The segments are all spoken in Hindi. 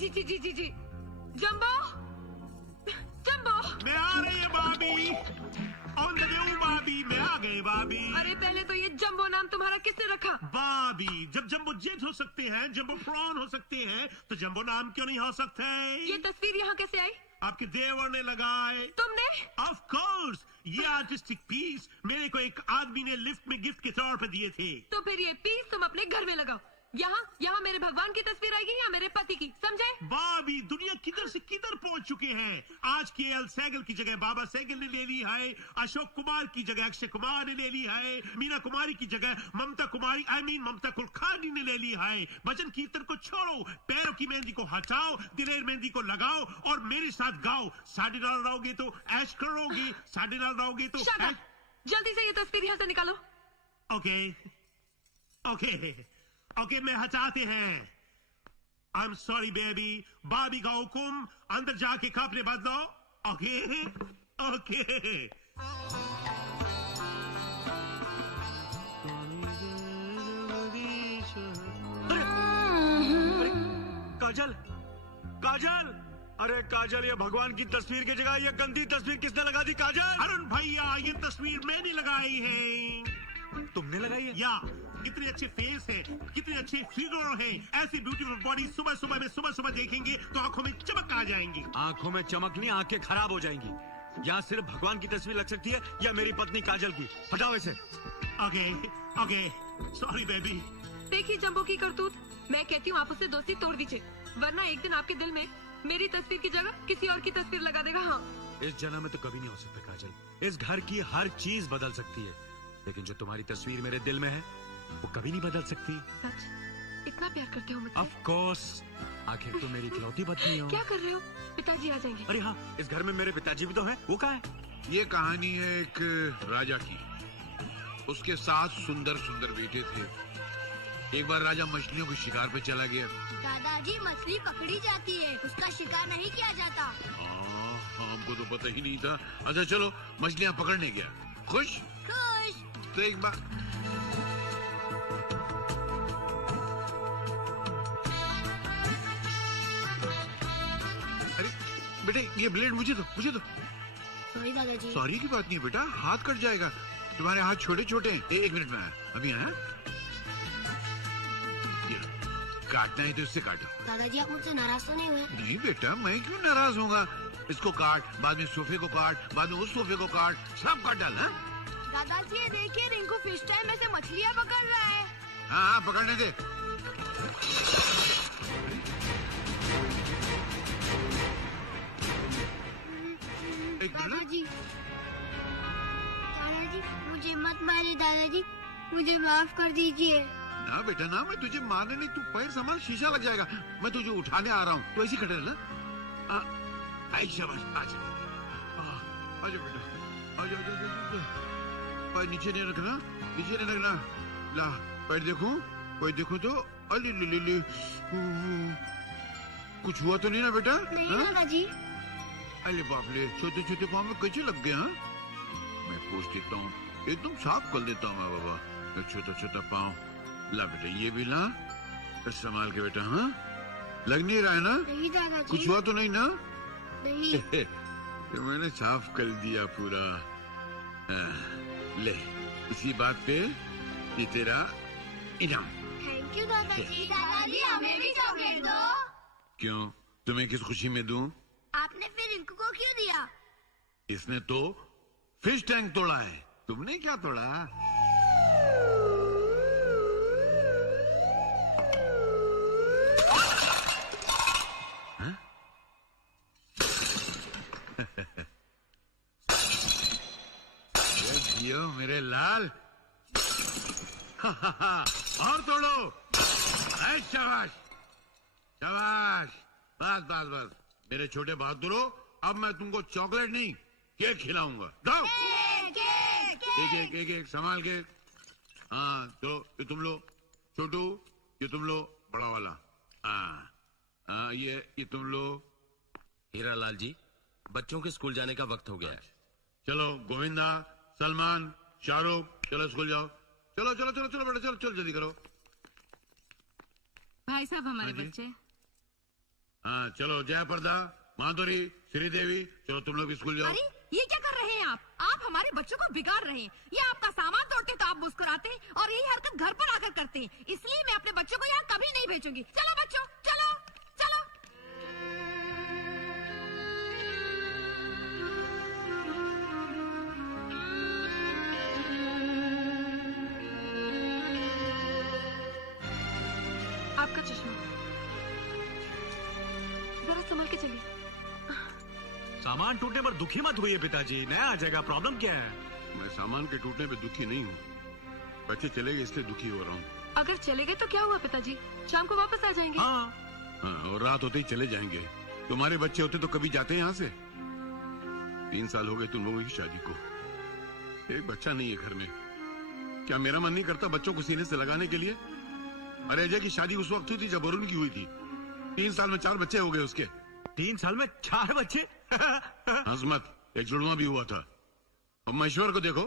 जी जी जी जी जी। Jumbo, jumbo. मैं आ रही है भाभी। ऑन द वे भाभी, मैं आ गए भाभी। अरे पहले तो ये जंबो नाम तुम्हारा किसने रखा? भाभी, जब जंबो जेट हो सकते हैं, जंबो प्रॉन हो सकते हैं, तो जंबो नाम क्यों नहीं हो सकते? ये तस्वीर यहाँ कैसे आई? आपके देवर ने लगाए। तुमने? ऑफ कोर्स, ये आर्टिस्टिक पीस मेरे को एक आदमी ने लिफ्ट में गिफ्ट के तौर पर दिए थे। तो फिर ये पीस तुम अपने घर में लगाओ। यहाँ मेरे भगवान की तस्वीर आएगी या मेरे पति की, समझे? भाभी, दुनिया किधर से किधर पहुंच चुके हैं। आज के एल सैगल की जगह बाबा सैगल ने ले ली है, अशोक कुमार की जगह अक्षय कुमार ने ले ली है, मीना कुमारी की जगह ममता कुमारी ममता कुलकर्णी ने ले ली है। भजन कीर्तन को छोड़ो, पैरों की मेहंदी को हटाओ, दिलेर मेहंदी को लगाओ और मेरे साथ गाओ। साढ़े डाल रहोगे तो ऐश करोगे, साढ़े डाल रहोगे तो जल्दी से ये तस्वीर यहाँ से निकालो। ओके ओके ओके, मैं हटाते हैं। I am sorry baby. भाभी का हुकुम, अंदर जाके कपड़े बदलो। Okay okay. काजल, काजल, अरे काजल, ये भगवान की तस्वीर की जगह ये गंदी तस्वीर किसने लगा दी? काजल, अरुण भैया, ये तस्वीर मैंने लगाई है। तुमने लगाई है? या कितने अच्छे फेस हैं, कितने अच्छे फिगर हैं। ऐसी ब्यूटीफुल बॉडी सुबह सुबह देखेंगे तो आंखों में चमक आ जाएंगी। आंखों में चमक नहीं, आंखें खराब हो जाएंगी। यहाँ सिर्फ भगवान की तस्वीर लग सकती है या मेरी पत्नी काजल की। हटाओ इसे। Okay okay, sorry baby. देखिए जंबो की करतूत। मैं कहती हूँ आप उससे दोस्ती तोड़ दीजिए, वरना एक दिन आपके दिल में मेरी तस्वीर की जगह किसी और की तस्वीर लगा देगा। हाँ, इस जन्म में तो कभी नहीं हो सकता काजल। इस घर की हर चीज बदल सकती है, लेकिन जो तुम्हारी तस्वीर मेरे दिल में है वो कभी नहीं बदल सकती। सच? इतना प्यार करते हो मुझसे? ऑफ कोर्स, आखिर तुम मेरी इकलौती पत्नी हो। क्या कर रहे हो? पिताजी आ जाएंगे। अरे हाँ, इस घर में मेरे पिताजी भी तो हैं। वो कहाँ है? ये कहानी है एक राजा की। उसके 7 सुंदर सुंदर बेटे थे। एक बार राजा मछलियों के शिकार पे चला गया। दादाजी, मछली पकड़ी जाती है, उसका शिकार नहीं किया जाता। हमको तो पता ही नहीं था। अच्छा चलो, मछलियाँ पकड़ने गया। खुश? खुश। तो एक बार बेटे, ये ब्लेड मुझे दो। सॉरी दादाजी। सॉरी की बात नहीं है बेटा, हाथ कट जाएगा। तुम्हारे हाथ छोटे छोटे हैं। एक मिनट में आया, अभी आया। काटना है तो इससे काटो। दादाजी, आप मुझसे नाराज तो नहीं हुए? नहीं बेटा, मैं क्यों नाराज होऊंगा। इसको काट, बाद में सोफे को काट, बाद में उस सोफे को काट, सब काट डाल। दादाजी, ये देखिए, रिंकू फिश टैंक में से मछलियाँ पकड़ रहा है। हाँ, पकड़ने दे। दादाजी, मुझे मत मारिए। दादाजी, मुझे माफ कर दीजिए। ना बेटा ना, मैं तुझे मारने नहीं। तू पैर संभाल, शीशा लग जाएगा। मैं तुझे उठाने आ रहा हूँ, तो ऐसी खड़े रहना। शाबाश, आजा बेटा, आजा। पैर नीचे नहीं रखना, नीचे नहीं रखना। ला, पैर देखो, पैर देखो तो। अली कुछ हुआ तो नहीं ना बेटा? नहीं दादाजी। अरे बाप रे, छोटे छोटे पाँव में कैसे लग गए? हाँ, मैं पोंछ देता हूँ, एकदम साफ कर देता हूँ। बाबा, छोटा छोटा पाँव। ला बेटा, ये भी ला, संभाल के बेटा। हाँ, लग नहीं रहा है ना? नहीं दादाजी। कुछ हुआ तो नहीं ना? नहीं। तो मैंने साफ कर दिया पूरा। ले, इसी बात पे ये तेरा इनाम। थैंक यू दादाजी। दादाजी, हमें भी चॉकलेट दो। क्यों, तुम्हें किस खुशी में दूं? आपने फिर रिंकू को क्यों दिया? इसने तो फिश टैंक तोड़ा है, तुमने क्या तोड़ा? हाँ? जियो मेरे लाल। और तोड़ो। शाबाश शाबाश, बस बस बस। मेरे छोटे बहादुरों, अब मैं तुमको चॉकलेट नहीं, केक खिलाऊंगा। दो। एक संभाल के। हाँ, तो ये तुम लो छोटू, ये तुम लो बड़ा वाला। हाँ, ये तुम लो। हीरालाल जी, बच्चों के स्कूल जाने का वक्त हो गया है। चलो गोविंदा, सलमान, शाहरुख, चलो स्कूल जाओ। चलो चलो चलो चलो बेटा, चलो चलो जल्दी करो। भाई साहब, हमारे हाँ जी? बच्चे। हाँ चलो, जया प्रदा, माधुरी, श्रीदेवी, चलो तुम लोग भी स्कूल जाओ। अरे ये क्या कर रहे हैं आप हमारे बच्चों को बिगाड़ रहे हैं। ये आपका सामान तोड़ते तो आप मुस्कुराते हैं और यही हरकत घर पर आकर करते हैं। इसलिए मैं अपने बच्चों को यहाँ कभी नहीं भेजूंगी। चलो बच्चों, चलो चलो। आपका चश्मा जरा संभाल के चलिए। सामान टूटने पर दुखी मत हुई पिताजी, नया आ जाएगा। प्रॉब्लम क्या है? मैं सामान के टूटने पे दुखी नहीं हूँ, बच्चे चले गए इसलिए दुखी हो रहा हूँ। अगर चले गए तो क्या हुआ पिताजी, शाम को वापस आ जाएंगे। हाँ, और रात होते ही चले जाएंगे। तुम्हारे बच्चे होते तो कभी जाते यहाँ से। 3 साल हो गए तुम लोगों की शादी को, एक बच्चा नहीं है घर में। क्या मेरा मन नहीं करता बच्चों को सीने से लगाने के लिए? अरे अजय की शादी उस वक्त हुई थी जब अरुण की हुई थी। 3 साल में 4 बच्चे हो गए उसके। 3 साल में 4 बच्चे? हंस मत, एक जुड़वा भी हुआ था। अब महेश्वर को देखो,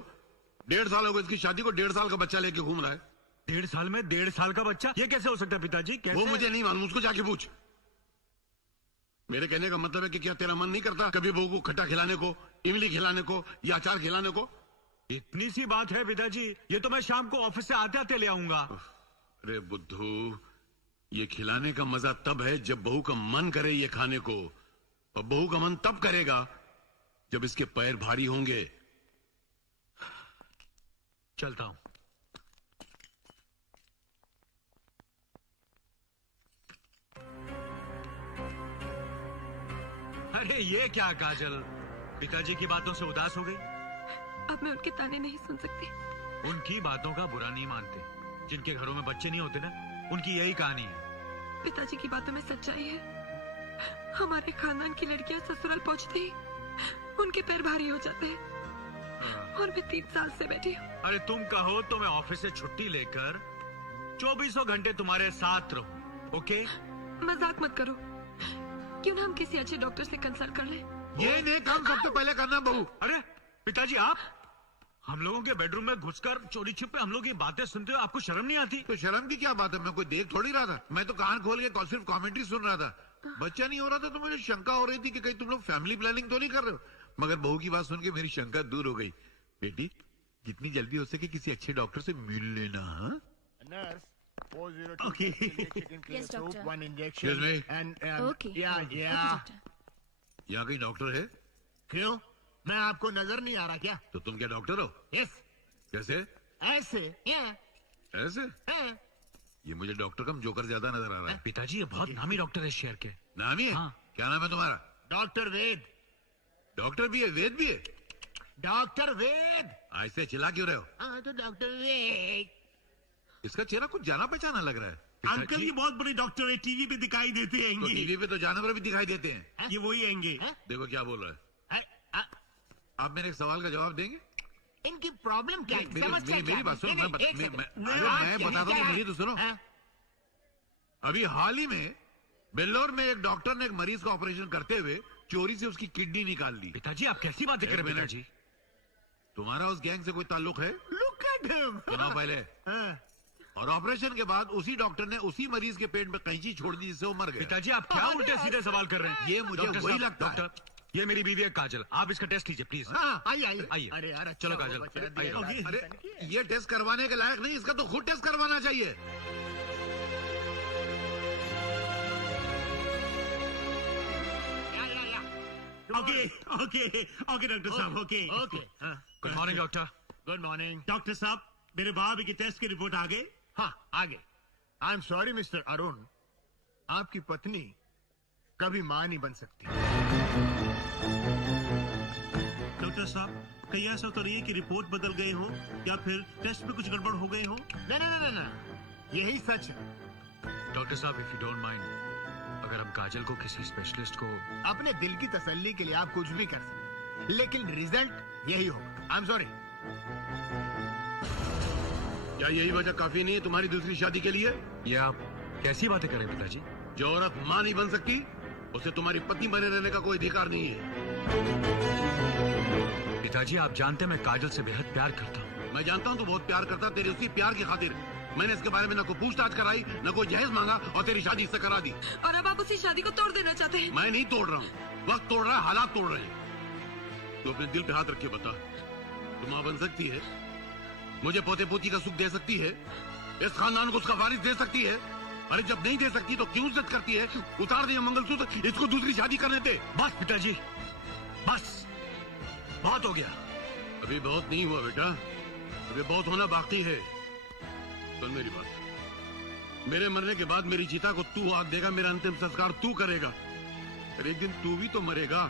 1.5 साल हो गए इसकी शादी को, 1.5 साल का बच्चा लेके घूम रहा है। 1.5 साल में 1.5 साल का बच्चा? ये कैसे हो सकता है पिताजी? कैसे? वो मुझे नहीं मालूम, उसको जाके पूछ। मेरे कहने का मतलब है कि क्या तेरा मन नहीं करता कभी बहू को खट्टा खिलाने को, इमली खिलाने को या अचार खिलाने को? इतनी सी बात है पिताजी, ये तो मैं शाम को ऑफिस से आते आते ले आऊंगा। अरे बुद्धू, ये खिलाने का मजा तब है जब बहू का मन करे ये खाने को, और बहू का मन तब करेगा जब इसके पैर भारी होंगे। चलता हूं। अरे ये क्या काजल, पिताजी की बातों से उदास हो गई? अब मैं उनके ताने नहीं सुन सकती। उनकी बातों का बुरा नहीं मानते। जिनके घरों में बच्चे नहीं होते ना, उनकी यही कहानी है। पिताजी की बातों में सच्चाई है। हमारे खानदान की लड़कियां ससुराल पहुंचते ही उनके पैर भारी हो जाते हैं और मैं 3 साल से बैठी हूँ। अरे तुम कहो तो मैं ऑफिस से छुट्टी लेकर 24 घंटे तुम्हारे साथ रहूं, ओके? मजाक मत करो। क्यों ना हम किसी अच्छे डॉक्टर से कंसल्ट कर लें? ये नहीं काम सबसे पहले करना बहू। अरे पिताजी, आप हम लोगों के बेडरूम में घुसकर चोरी छिपे हम लोग ये बातें सुनते हो, आपको शर्म नहीं आती? तो शर्म की क्या बात है, मैं कोई देख थोड़ी रहा था। मैं तो कान खोल के सिर्फ कमेंट्री सुन रहा था। बच्चा नहीं हो रहा था तो मुझे शंका हो रही थी कि कहीं तुम लोग फैमिली प्लानिंग तो नहीं कर रहे हो। मगर बहू की बात सुन के मेरी शंका दूर हो गई। बेटी, जितनी जल्दी हो सके किसी अच्छे डॉक्टर से मिल लेना। हाँ? Okay. Yes, doctor. Excuse me? Okay. यहाँ कहीं डॉक्टर है? क्यों, मैं आपको नजर नहीं आ रहा क्या? तो तुम क्या डॉक्टर हो? यस, कैसे? ऐसे ऐसे? ये मुझे डॉक्टर कम जोकर ज्यादा नजर आ रहा है। पिताजी, ये बहुत नामी डॉक्टर है शहर के। नाम ही है? हाँ। क्या नाम है तुम्हारा? डॉक्टर वेद। डॉक्टर भी है, वेद भी है? डॉक्टर वेद। ऐसे चिल्ला क्यों रहे हो? हाँ तो डॉक्टर वेद। इसका चेहरा कुछ जाना पहचाना लग रहा है। अंकल ये बहुत बड़े डॉक्टर है, टीवी पे दिखाई देते तो हैं। टीवी पे तो जानवर भी दिखाई देते हैं। ये वही आएंगे। देखो क्या बोल रहा है। आप मेरे एक सवाल का जवाब देंगे? इनकी प्रॉब्लम क्या है? समस्या क्या मेरी है? बात सुनो। नहीं, मैं एक सेकंड। बताता हूँ, मेरी तो सुनो। हाँ? अभी हाल ही में बेल्लोर में एक डॉक्टर ने एक मरीज का ऑपरेशन करते हुए चोरी से उसकी किडनी निकाल ली। पिताजी, आप कैसी बातें कर रहे हैं पिताजी? तुम्हारा उस गैंग से कोई ताल्लुक है? Look at him. सुनो पहले। हाँ। और ऑपरेशन के बाद उसी डॉक्टर ने उसी मरीज के पेट में कैंची छोड़ दी जिससे वो मर गया। पिताजी, आप क्या उल्टे सीधे सवाल कर रहे हैं? ये मुझे डॉक्टर वही साहब, लगता है। डॉक्टर, ये मेरी बीवी है काजल, आप इसका टेस्ट लीजिए प्लीज। हाँ, आइए आइए। अरे यार, अच्छा चलो हुआ काजल, बचा आइए, दिया। आइए। अरे ये टेस्ट करवाने के लायक नहीं, इसका तो खुद टेस्ट करवाना चाहिए। या। ओके ओके ओके डॉक्टर साहब, okay okay. Good morning doctor. Good morning. Doctor साहब, मेरे भाभी की टेस्ट की रिपोर्ट आ गई। हाँ, आगे। I am sorry mister Arun, आपकी पत्नी कभी मां नहीं बन सकती। डॉक्टर साहब, कहीं ऐसा तो नहीं है कि रिपोर्ट बदल गए हो या फिर टेस्ट में कुछ गड़बड़ हो गई हो? ना, यही सच है। डॉक्टर साहब, इफ यू डोंट माइंड, अगर हम काजल को किसी स्पेशलिस्ट को... अपने दिल की तसल्ली के लिए आप कुछ भी कर सकते, लेकिन रिजल्ट यही होगा। I am sorry. क्या यही वजह काफी नहीं है तुम्हारी दूसरी शादी के लिए? ये आप कैसी बातें कर रहे हैं पिताजी? जो औरत मां नहीं बन सकती उसे तुम्हारी पत्नी बने रहने का कोई अधिकार नहीं है। पिताजी, आप जानते हैं मैं काजल से बेहद प्यार करता हूँ। मैं जानता हूँ तू बहुत प्यार करता, तेरे उसी प्यार की खातिर मैंने इसके बारे में न कोई पूछताछ कराई, न कोई जहेज मांगा और तेरी शादी इससे करा दी। और अब आप उसी शादी को तोड़ देना चाहते हैं? मैं नहीं तोड़ रहा हूँ, वक्त तोड़ रहा है, हालात तोड़ रहे हैं। तो अपने दिल पे हाथ रख के बता, तू माँ बन सकती है, मुझे पोते पोती का सुख दे सकती है, इस खानदान को उसका वारिस दे सकती है? अरे जब नहीं दे सकती तो क्यों जिद करती है? उतार दे मंगलसूत्र, इसको दूसरी शादी करने दे। बस पिताजी, बस, बहुत हो गया। अभी बहुत नहीं हुआ बेटा, अभी बहुत होना बाकी है। सुन मेरी बात, मेरे मरने के बाद मेरी चिता को तू आग देगा, मेरा अंतिम संस्कार तू करेगा। अरे एक दिन तू भी तो मरेगा,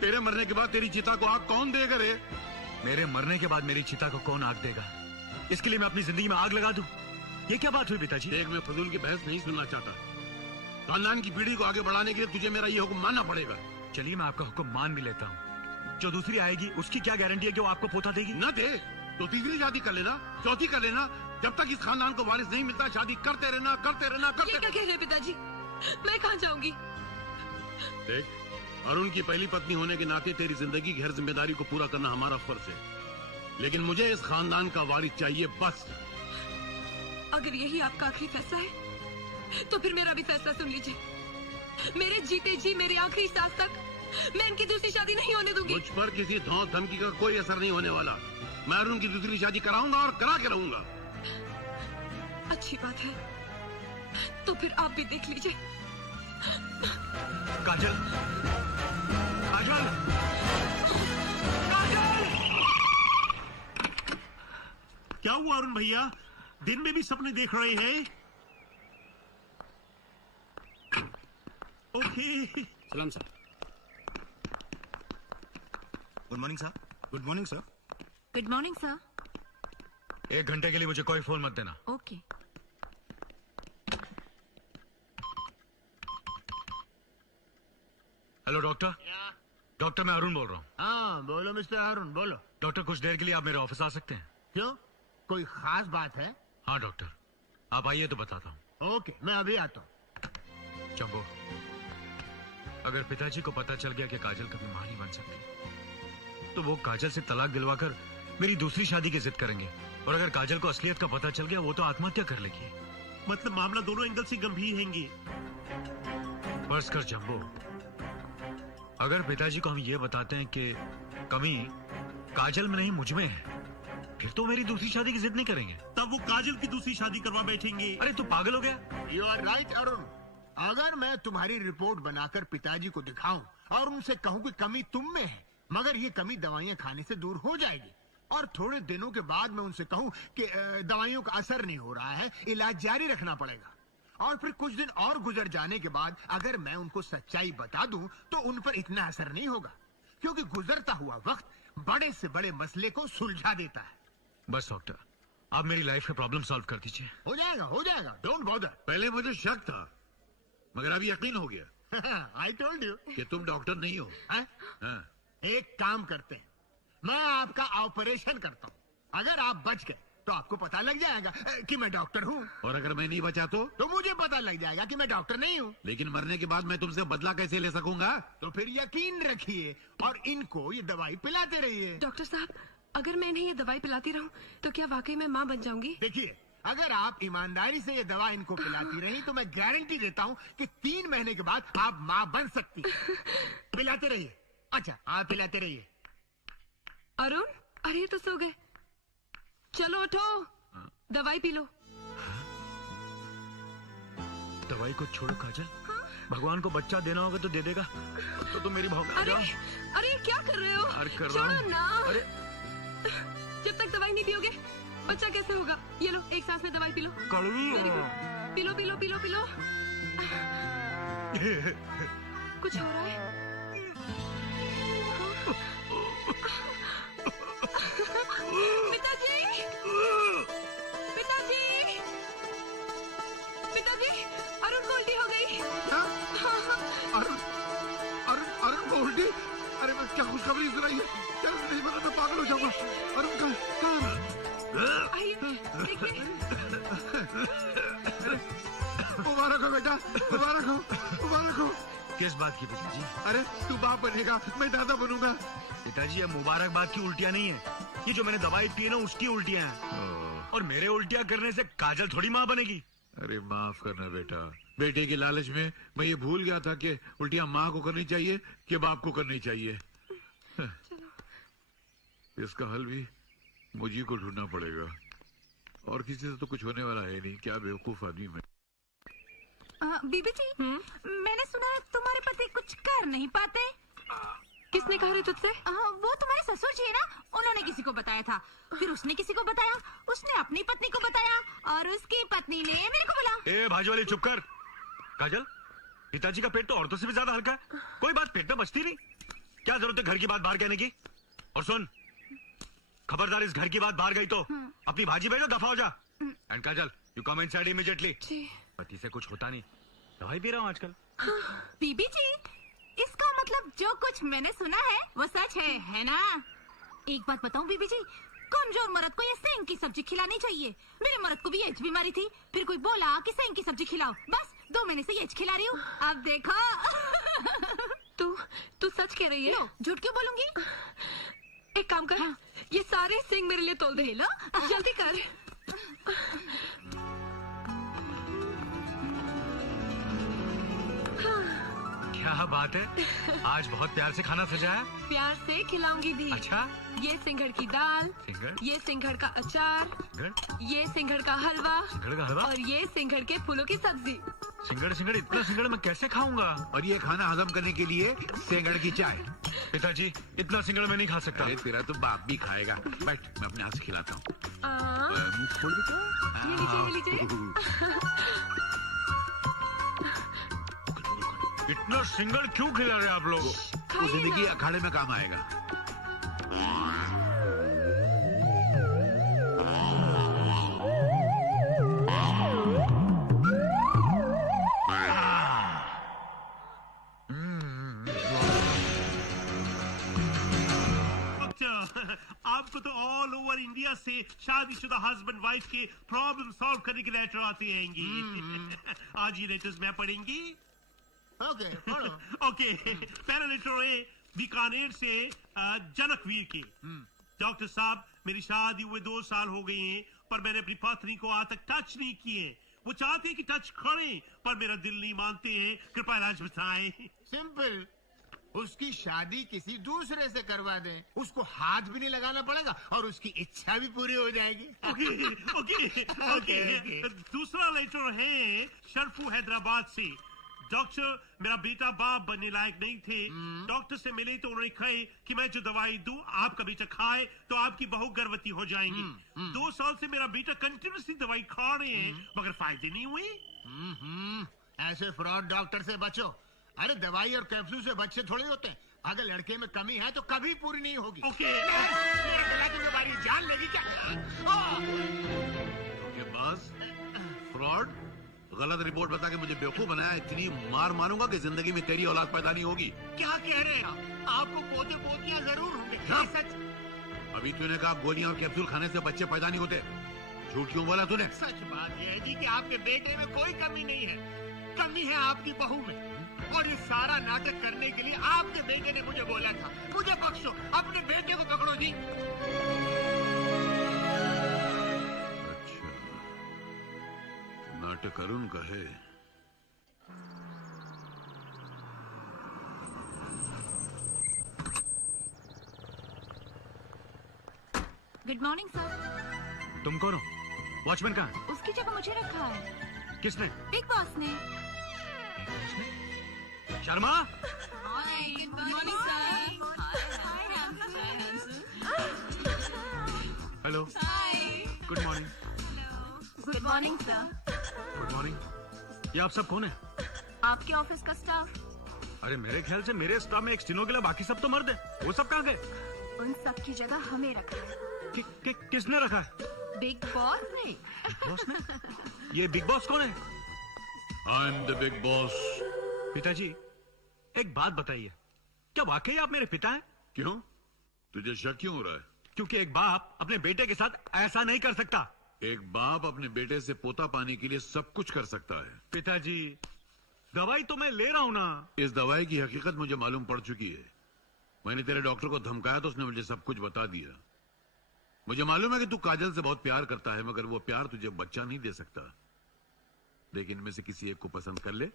तेरे मरने के बाद तेरी चिता को आग कौन देगा रे? मेरे मरने के बाद मेरी चिता को कौन आग देगा, इसके लिए मैं अपनी जिंदगी में आग लगा दूं? ये क्या बात हुई पिताजी? देख, मैं फजूल की बहस नहीं सुनना चाहता। खानदान की पीढ़ी को आगे बढ़ाने के लिए तुझे मेरा ये हुक्म मानना पड़ेगा। चलिए मैं आपका हुक्म मान भी लेता हूँ। जो दूसरी आएगी उसकी क्या गारंटी है कि वो आपको पोता देगी? न दे तो तीसरी शादी कर लेना, चौथी कर लेना। जब तक इस खानदान को वारिस नहीं मिलता शादी करते रहना, करते रहना, ये करते क्या कह रहे हैं पिताजी? मैं कहाँ जाऊंगी? देख, अरुण की पहली पत्नी होने के नाते तेरी जिंदगी की हर जिम्मेदारी को पूरा करना हमारा फर्ज है, लेकिन मुझे इस खानदान का वारिस चाहिए, बस। अगर यही आपका आखिरी फैसला है तो फिर मेरा भी फैसला सुन लीजिए। मेरे जीते जी मेरे आखिरी सांस तक मैं इनकी दूसरी शादी नहीं होने दूंगी। मुझ पर किसी धौंस धमकी का कोई असर नहीं होने वाला। मैं अरुण की दूसरी शादी कराऊंगा और करा के रहूंगा। अच्छी बात है, तो फिर आप भी देख लीजिए। काजल, काजल, काजल! क्या हुआ अरुण भैया, दिन में भी सपने देख रहे हैं? ओके। सलाम sir. Good morning sir. Good morning sir. Good morning sir. 1 घंटे के लिए मुझे कोई फोन मत देना। ओके। Hello doctor. डॉक्टर मैं अरुण बोल रहा हूँ। हाँ बोलो मिस्टर अरुण, बोलो। डॉक्टर कुछ देर के लिए आप मेरे ऑफिस आ सकते हैं? क्यों, कोई खास बात है? हाँ डॉक्टर, आप आइए तो बताता हूँ। ओके, मैं अभी आता हूँ। चंबो, अगर पिताजी को पता चल गया कि काजल कभी मां नहीं बन सकती, तो वो काजल से तलाक दिलवाकर मेरी दूसरी शादी की जिद करेंगे। और अगर काजल को असलियत का पता चल गया, वो तो आत्महत्या कर लेगी। मतलब मामला दोनों एंगल से गंभीर हैंगे। फर्ज कर जंबो, अगर पिताजी को हम ये बताते हैं कि कमी काजल में नहीं मुझ में है, फिर तो मेरी दूसरी शादी की जिद नहीं करेंगे। तब वो काजल की दूसरी शादी करवा बैठेंगे। अरे तू पागल हो गया? You are right Arun. अगर मैं तुम्हारी रिपोर्ट बनाकर पिताजी को दिखाऊं और उनसे कहूं कि कमी तुम में है, मगर ये कमी दवाइयां खाने से दूर हो जाएगी, और थोड़े दिनों के बाद मैं उनसे कहूं कि दवाइयों का असर नहीं हो रहा है, इलाज जारी रखना पड़ेगा, और फिर कुछ दिन और गुजर जाने के बाद अगर मैं उनको सच्चाई बता दूं तो उन पर इतना असर नहीं होगा, क्योंकि गुजरता हुआ वक्त बड़े से बड़े मसले को सुलझा देता है। बस डॉक्टर, आप मेरी लाइफ का प्रॉब्लम सॉल्व कर दीजिए। हो जाएगा, डोंट बॉदर। पहले मुझे शक था, मगर अभी यकीन हो गया। आई टोल्ड यू कि तुम डॉक्टर नहीं हो। हाँ। एक काम करते हैं, मैं आपका ऑपरेशन करता हूँ, अगर आप बच गए तो आपको पता लग जाएगा कि मैं डॉक्टर हूँ, और अगर मैं नहीं बचा तो मुझे पता लग जाएगा कि मैं डॉक्टर नहीं हूँ। लेकिन मरने के बाद मैं तुमसे बदला कैसे ले सकूंगा? तो फिर यकीन रखिए और इनको ये दवाई पिलाते रहिए। डॉक्टर साहब, अगर मैं इन्हें ये दवाई पिलाती रहूं तो क्या वाकई में मां बन जाऊंगी? देखिए, अगर आप ईमानदारी से ये दवा इनको पिलाती रही तो मैं गारंटी देता हूँ कि 3 महीने के बाद आप माँ बन सकती। पिलाते रहिए। अच्छा, आप पिलाते रहिए। अरुण, अरे तो सो गए। चलो उठो, दवाई पी लो। दवाई को छोड़ो काजल, भगवान को बच्चा देना होगा तो दे देगा। तो मेरी भावना अरे अरे क्या कर रहे हो? अरे कर रहा छोड़ो हूं। ना। अरे जब तक दवाई नहीं पियोगे बच्चा कैसे होगा? ये लो, एक सांस में दवाई पी लो। कड़वी Very है। good. P low P low P low P low. कुछ हो रहा है? पिताजी, पिताजी, पिताजी, अरुण को उल्टी हो गई। क्या? अरुण अरुण अरुण को उल्टी? अरे मैं क्या खुशखबरी सुनाई है? क्या नहीं पता, मैं पागल हो जाऊंगा। अरुण कहाँ? आइए, देखिए। मुबारक हो बेटा, मुबारक हो, मुबारक हो। किस बात की पिताजी? अरे तू बाप बनेगा, मैं दादा बनूंगा। पिताजी, ये मुबारकबाद की उल्टियां नहीं है, ये जो मैंने दवाई पी है ना उसकी उल्टियां हैं। और मेरे उल्टियां करने से काजल थोड़ी माँ बनेगी। अरे माफ करना बेटा, बेटे के लालच में मैं ये भूल गया था कि उल्टियां माँ को करनी चाहिए कि बाप को करनी चाहिए। इसका हल भी मुझे को ढूंढना पड़ेगा, और किसी से तो कुछ होने वाला है नहीं। क्या बेवकूफ आदमी मैं। बीबी जी, मैंने सुना है तुम्हारे पति कुछ कर नहीं पाते। किसने कहा रे तुझसे? वो तुम्हारे ससुर जी है ना, उन्होंने किसी को बताया था, फिर उसने किसी को बताया, उसने अपनी पत्नी को बताया, और उसकी पत्नी ने मेरे को बोला। ए भाजी वाली चुप कर। काजल, पिताजी का पेट तो औरतों से भी ज्यादा हल्का है, कोई बात पेट में बचती नहीं। क्या जरूरत है घर की बात बाहर कहने की? और सुन, खबरदार इस घर की बात बाहर गई तो अपनी भाजी भेजो, दफा हो जा। And Kajal, you come inside immediately. पति से कुछ होता नहीं, दवाई पी रहा हूँ आजकल। बीबी जी, इसका मतलब जो कुछ मैंने सुना है वो सच है ना? एक बात बताऊं बीबी जी, कमजोर मर्द को ये सेंग की सब्जी खिलानी चाहिए। मेरे मर्द को भी एच बीमारी थी, फिर कोई बोला कि सेंग की सब्जी खिलाओ, बस 2 महीने से एच खिला रही हूँ। अब देखो। तू सच कह रही है? झूठ क्यों बोलूंगी? एक काम कर, ये सारे सिंग मेरे लिए तोल दे। लो जल्दी कर। क्या बात है, आज बहुत प्यार से खाना सजाया। प्यार से खिलाऊंगी भी। अच्छा, ये सिंघड़ की दाल, सिंघड़, ये सिंघड़ का अचार, सिंघड़, ये सिंघड़ का हलवा, सिंघड़ का हलवा, और ये सिंघड़ के फूलों की सब्जी। सिंघड़ सिंघड़, इतना सिंघड़ मैं कैसे खाऊंगा? और ये खाना हजम करने के लिए सेंगड़ की चाय। पिताजी, इतना सिंघड़ मैं नहीं खा सकता। अरे तेरा तो बाप भी खाएगा। बैठ, मैं अपने हाथ से खिलाता हूँ। मुंह खोल ये लीजिए, ये लीजिए। इतना सिंगल क्यों खिला रहे आप लोग? वो जिंदगी अखाड़े में काम आएगा। आपको तो ऑल ओवर इंडिया से शादीशुदा हस्बैंड वाइफ के प्रॉब्लम सॉल्व करने के लेटर आते रहेंगे। आज ये लेटर्स मैं पढ़ेंगी। ओके, पढ़ो। ओके, पहला लेटर है बीकानेर से जनकवीर के। डॉक्टर साहब, मेरी शादी हुए 2 साल हो गए हैं, पर मैंने अपनी पत्नी को आज तक टच नहीं किए। वो चाहते हैं कि टच करें, पर मेरा दिल नहीं मानते हैं। कृपया इलाज बताएं। सिंपल, उसकी शादी किसी दूसरे से करवा दें, उसको हाथ भी नहीं लगाना पड़ेगा और उसकी इच्छा भी पूरी हो जाएगी। Okay okay okay. दूसरा लेटर है शरफू हैदराबाद से। डॉक्टर, मेरा बेटा बाप बनने लायक नहीं थे। डॉक्टर से मिले तो उन्होंने कहे कि मैं जो दवाई दूं आपका बेटा खाए तो आपकी बहू गर्भवती हो जाएंगी। 2 साल से मेरा बेटा कंटिन्यूसली दवाई खा रहे हैं, मगर फायदे नहीं हुए। ऐसे फ्रॉड डॉक्टर से बचो। अरे दवाई और कैप्सूल से बच्चे थोड़े होते हैं। अगर लड़के में कमी है तो कभी पूरी नहीं होगी। ओके। तुम्हारी जान लेगी क्या? ये बस फ्रॉड, गलत रिपोर्ट बता के मुझे बेवकूफ बनाया। इतनी मार मारूंगा कि जिंदगी में तेरी औलाद पैदा नहीं होगी। क्या कह रहे हैं आप? आपको पोते पोतियां जरूर होंगे। सच? अभी तूने कहा गोलियां और कैप्सूल खाने से बच्चे पैदा नहीं होते। झूठ क्यों बोला तूने? सच बात यह है जी कि आपके बेटे में कोई कमी नहीं है, कमी है आपकी बहू में। और ये सारा नाटक करने के लिए आपके बेटे ने मुझे बोला था। मुझे बख्शो, अपने बेटे को पकड़ो जी। अच्छा, नाटक अरुण का है। Good morning sir. तुम कौन हो? वॉचमैन कहाँ है? उसकी जगह मुझे रखा है। किसने? बिग बॉस ने। Sharma, good morning sir. Hello, good morning. Good morning sir. Good morning. ये आप सब कौन है? आपके ऑफिस का स्टाफ। अरे मेरे ख्याल से मेरे स्टाफ में एक स्टेनो के लिए बाकी सब तो मर्द है। वो सब कहाँ गए? उन सब की जगह हमें रखा है। किसने रखा है? बिग बॉस ने। बिग बॉस ने? ये बिग बॉस कौन है? I am the big boss. पिताजी, एक बात बताइए, क्या वाकई आप मेरे पिता हैं? क्यों? तुझे शक क्यों हो रहा है? क्योंकि एक बाप अपने बेटे के साथ ऐसा नहीं कर सकता। एक बाप अपने बेटे से पोता पाने के लिए सब कुछ कर सकता है। पिताजी, दवाई तो मैं ले रहा हूं ना। इस दवाई की हकीकत मुझे मालूम पड़ चुकी है। मैंने तेरे डॉक्टर को धमकाया तो उसने मुझे सब कुछ बता दिया। मुझे मालूम है कि तू काजल से बहुत प्यार करता है, मगर वो प्यार तुझे बच्चा नहीं दे सकता। लेकिन इनमें से किसी एक को पसंद कर ले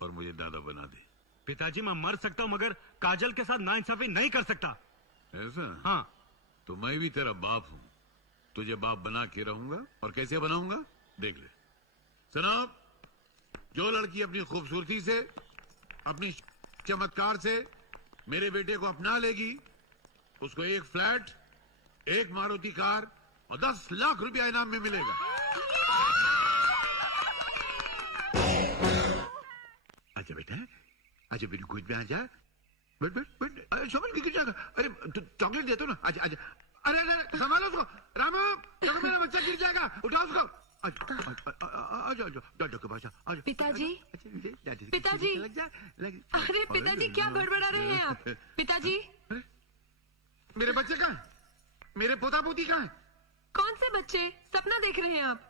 और मुझे दादा बना दे। पिताजी मैं मर सकता हूँ मगर काजल के साथ नाइंसाफी नहीं कर सकता। ऐसा? हाँ। तो मैं भी तेरा बाप हूँ, तुझे बाप बना के रहूंगा। और कैसे बनाऊंगा देख ले। जनाब, जो लड़की अपनी खूबसूरती से, अपनी चमत्कार से मेरे बेटे को अपना लेगी, उसको एक फ्लैट, एक मारुति कार और 10 लाख रुपया इनाम में मिलेगा। आजा बेटा, आजा मेरी गोद में आजा। बैठ बैठ बैठ, अरे संभल के गिर जाएगा। अरे चॉकलेट देता हूँ ना, आजा आजा। अरे अरे संभालो उसको, रामू देखो मेरा बच्चा गिर जाएगा, उठाओ उसको। आजा आजा, दादा के पास आजा। पिताजी, पिताजी, अरे पिताजी क्या बड़बड़ा रहे हैं आप? पिताजी, मेरे बच्चे कहाँ हैं? मेरे पोता पोती कहाँ हैं? कौन से बच्चे? सपना देख रहे हैं आप?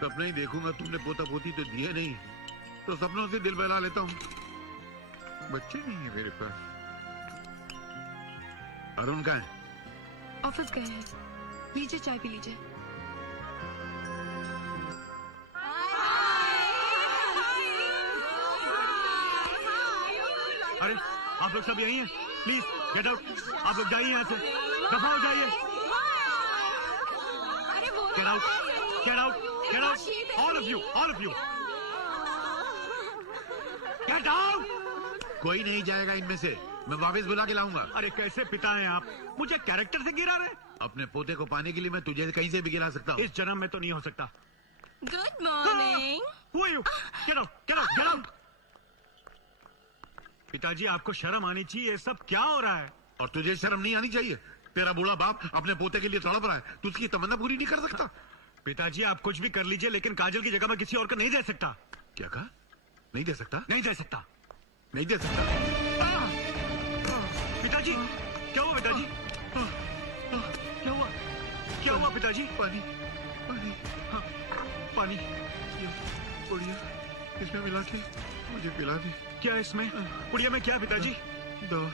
सपना ही देखूंगा, तुमने पोता पोती तो दिए नहीं, तो सपनों से दिल बहला लेता हूँ। बच्चे नहीं है मेरे पास। अरुण कहाँ है? ऑफिस गए हैं। लीजिए चाय पी लीजिए। अरे आप लोग सब यहीं हैं? Please get out. आप लोग जाइए यहाँ से, दफा हो जाइए। Get out, get out, get out, all of you, all of you, get out. कोई नहीं जाएगा इनमें से, मैं वापस बुला के लाऊंगा। अरे कैसे पिता हैं आप, मुझे कैरेक्टर से गिरा रहे। अपने पोते को पाने के लिए मैं तुझे कहीं से भी गिरा सकता हूँ। इस जन्म में तो नहीं हो सकता। Good morning. Who are you? Get out, get out, get out. पिताजी आपको शर्म आनी चाहिए, ये सब क्या हो रहा है? और तुझे शर्म नहीं आनी चाहिए? तेरा बूढ़ा बाप अपने पोते के लिए तड़प रहा है, तू उसकी तमन्ना पूरी नहीं कर सकता? पिताजी आप कुछ भी कर लीजिए, लेकिन काजल की जगह मैं किसी और को नहीं दे सकता। क्या कहा? नहीं दे सकता? नहीं दे सकता, नहीं दे सकता। पिताजी क्या हुआ? पिताजी क्या हुआ? क्या हुआ पिताजी? पानी, पानी, हाँ, पानी। बढ़िया, इसमें मिला के मुझे पिला दे। क्या है इसमें? पुड़िया में क्या है पिताजी? दवा।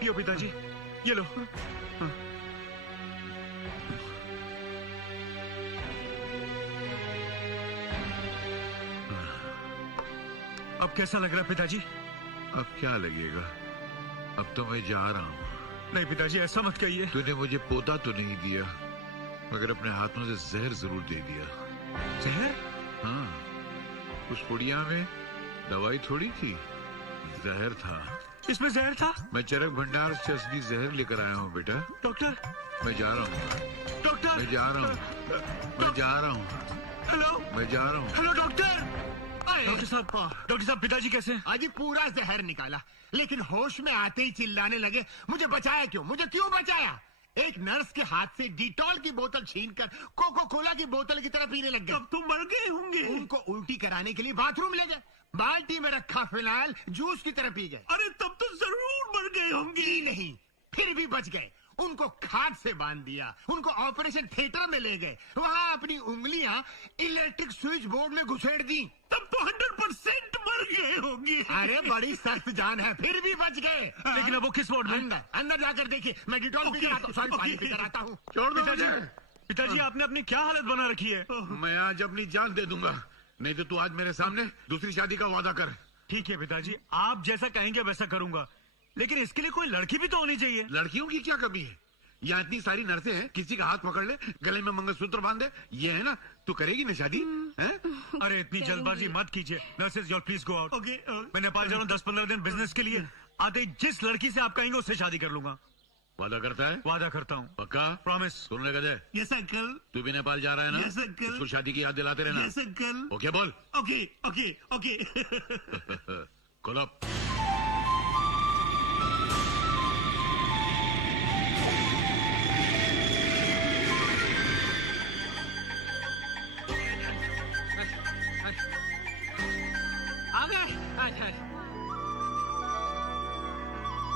पियो पिताजी, ये लो। अब कैसा लग रहा है पिताजी? अब क्या लगेगा? अब तो मैं जा रहा हूँ। नहीं पिताजी ऐसा मत कहिए। तूने मुझे पोता तो नहीं दिया, मगर अपने हाथों से जहर जरूर दे दिया। जहर? हाँ, उस पुड़िया में दवाई थोड़ी थी, जहर था। इसमें जहर था? मैं चरक भंडार से असली जहर लेकर आया हूँ बेटा। डॉक्टर, मैं जा रहा हूँ। डॉक्टर, मैं जा रहा हूँ। मैं जा रहा हूँ। हेलो, मैं जा रहा हूँ। Hello doctor. डॉक्टर साहब पिताजी कैसे? आज पूरा जहर निकाला, लेकिन होश में आते ही चिल्लाने लगे, मुझे बचाया क्यों, मुझे क्यों बचाया? एक नर्स के हाथ से डिटॉल की बोतल छीनकर कोको कोला की बोतल की तरह पीने लग गए। तब तुम मर गए होंगे। उनको उल्टी कराने के लिए बाथरूम ले गए, बाल्टी में रखा फिनाइल जूस की तरह पी गए। अरे तब तो जरूर मर गए होंगे। पी नहीं, फिर भी बच गए। उनको खाट से बांध दिया, उनको ऑपरेशन थिएटर में ले गए, वहाँ अपनी उंगलियां इलेक्ट्रिक स्विच बोर्ड में घुसेड़ दी। तब तो 100% मर गए होंगे। अरे बड़ी सख्त जान है, फिर भी बच गए। लेकिन अब वो किस वार्ड में? अंदर अंदर जाकर देखिए, मैं डिटॉल पीकर आता हूँ, सॉरी पानी पीकर आता हूँ। छोड़ दो पिताजी, मुझे। पिताजी आपने अपनी क्या हालत बना रखी है? मैं आज अपनी जान दे दूंगा, नहीं तो तू आज मेरे सामने दूसरी शादी का वादा कर। ठीक है पिताजी, आप जैसा कहेंगे वैसा करूंगा, लेकिन इसके लिए कोई लड़की भी तो होनी चाहिए। लड़कियों की क्या कमी है? यहाँ इतनी सारी नर्सें हैं, किसी का हाथ पकड़ ले, गले में मंगलसूत्र बांध दे, ये है ना? तू करेगी ना शादी? हैं? अरे इतनी जल्दबाजी मत कीजिए। Nurses your please go out. Okay, मैं नेपाल जा रहा हूँ 10-15 दिन बिजनेस के लिए। आते ही जिस लड़की से आप कहेंगे उससे शादी कर लूंगा। वादा करता है? वादा करता हूँ। पक्का? प्रॉमिस। सुनने का दे। Yes uncle. तू भी नेपाल जा रहा है ना? Yes, uncle. उसको शादी की याद दिलाते रहना। Yes uncle. ओके बोल। Okay okay okay. खोलो।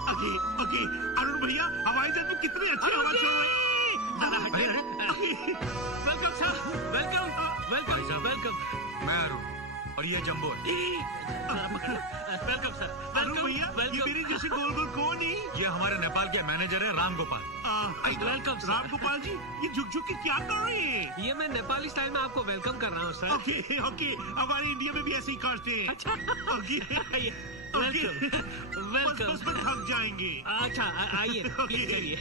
ओके ओके, अरुण भैया हवाई जहाज में कितनी अच्छी हवा चल रही है। Welcome sir, welcome welcome welcome. मैं अरुण और ये जंबो है। Welcome sir. अरुण भैया, ये मेरे जैसे गोल गोल कौन है? ये हमारे नेपाल के मैनेजर है राम गोपाल। Welcome sir. राम गोपाल जी, ये झुक झुक के क्या कर रहे हैं? ये मैं नेपाली स्टाइल में आपको वेलकम कर रहा हूँ सर। ओके ओके, हमारे इंडिया में भी ऐसे ही करते हैं। अच्छा। ओके वेलकम बस थक जाएंगे। अच्छा आइए प्लीज चलिए।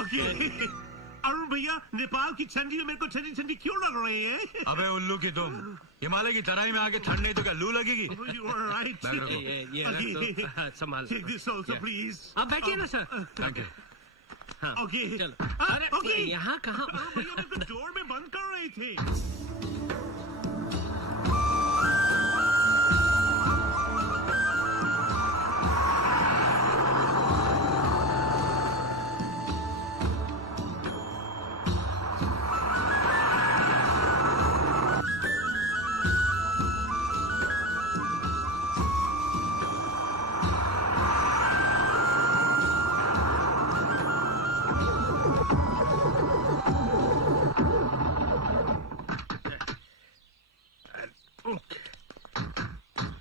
ओके अरुण भैया, नेपाल की ठंडी में मेरे को ठंडी ठंडी क्यों लग रही है? अबे उल्लू की तुम, हिमालय की तराई में आके ठंड नहीं तो क्या लू लगेगी? You are right. बैग रखो। ये रख दो। संभाल। Take this also, please. आप बैठिए ना सर। Thank you. हाँ ओके चलो। अरे ओके, यहाँ कहाँ? अरुण भैया मेरे को डोर में बंद कर रहे थे।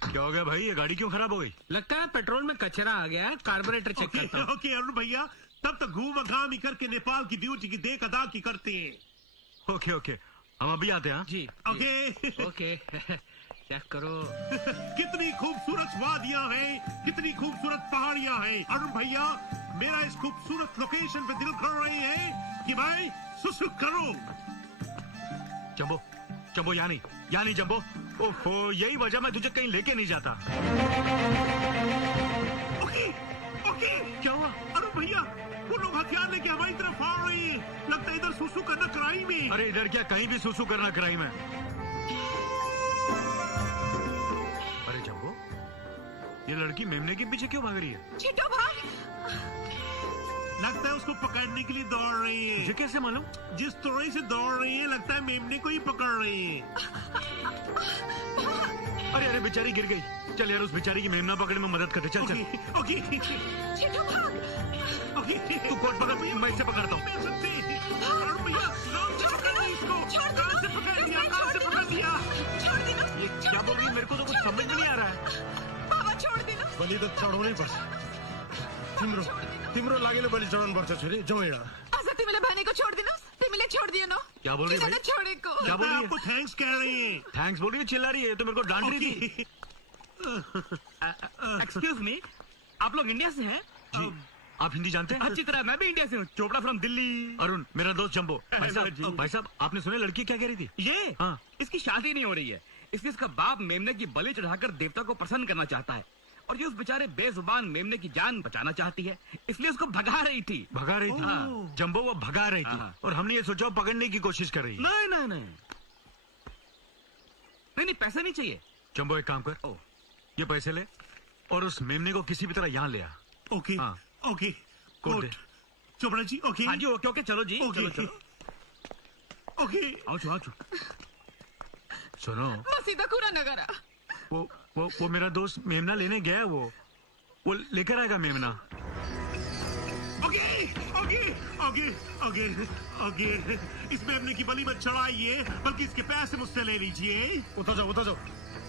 क्या हो गया भाई, ये गाड़ी क्यों खराब हो गई? लगता है पेट्रोल में कचरा आ गया है, कार्बोरेटर चेक करता हूँ। ओके अरुण भैया, तब तक घूम घाम ही करके नेपाल की ड्यूटी की देख अदा की करते हैं। ओके ओके, हम अभी आते हैं। हाँ? जी ओके ओके चेक करो। कितनी खूबसूरत वादियां हैं, कितनी खूबसूरत पहाड़ियां हैं। अरुण भैया, मेरा इस खूबसूरत लोकेशन पे दिल कर रही है कि मैं सुसुक करूं। जंबो जंबो, यहाँ नहीं जंबो। ओहो, यही वजह मैं तुझे कहीं लेके नहीं जाता। ओके ओके, क्या हुआ? अरुण भैया, वो लोग हथियार लेके हमारी तरफ आ रहे हैं। लगता है इधर सुसु करना क्राइम है। अरे इधर क्या, कहीं भी सुसु करना क्राइम है। अरे जंबो, ये लड़की मेमने के पीछे क्यों भाग रही है? छिटो भाग। लगता है उसको पकड़ने के लिए दौड़ रही है। मुझे कैसे मालूम? जिस तरह से दौड़ रही है, लगता है मेमने को ही पकड़ रही है। अरे अरे, बेचारी गिर गई। चल यार, उस बेचारी की मेमना पकड़ने में मदद करते। चल चल। ओके छिटो भाग। ओके, तू कोट पकड़, मैं इसे पकड़ता हूँ। अरुण भैया, लोग से पकड़ ली इसको। कहाँ से पकड़ दिया, कहाँ से पकड़ दिया? छोड़ देना। ये क्या बोल रही है? मेरे को तो कुछ समझ में नहीं आ रहा है। बाबा छोड़ देना। बलि त चढाउनै पर्छ। तिम्रो लागि बलि चढाउनु पर्छ छोरी, जाउँ हिँड। आजा तिमीले भनेको छोड़ दिनुहोस्। तिमीले छोड़ दियो न। क्या बोल रही है किसने भाई? छोडेको? क्या बोल रही है? आपको थैंक्स कह रही है। थैंक्स बोल रही है, चिल्ला रही है। ये तो मेरे को डांट रही थी। एक्सक्यूज मी, आप लोग इंडिया से हैं? जी, आप हिंदी जानते हैं? अच्छी तरह। मैं भी इंडिया से हूँ, चोपड़ा फ्रॉम दिल्ली। अरुण, मेरा दोस्त जंबो। भाई साहब, आपने सुने लड़की क्या कह रही थी? ये हाँ। इसकी शादी नहीं हो रही है, इसलिए इसका बाप मेमने की बलि चढ़ाकर देवता को प्रसन्न करना चाहता है, और ये उस बेचारे बेजुबान मेमने की जान बचाना चाहती है, इसलिए उसको भगा रही थी। भगा रही थी? जंबो वो भगा रही थी, हाँ। और हमने ये सोचा वो पकड़ने की कोशिश कर रही है। नहीं नहीं नहीं नहीं, नहीं पैसा नहीं चाहिए। जंबो, एक काम कर, ओ, ये पैसे ले और उस मेमने को किसी भी तरह यहाँ ले आ। ओके हाँ। ओके, कोट दे। चोपड़ा जी। ओके हाँ जी, ओके ओके, चलो जी, ओके चलो चलो। ओके। आओ छो, आओ छो। सुनो, मसीदा कुरा नगरा। वो मेरा दोस्त मेमना लेने गया है। वो लेकर आएगा मेमना। Okay okay okay okay okay, इस मेमने की बलि मत चढ़ाइए, बल्कि इसके पैसे मुझसे ले लीजिए। उता जाऊ।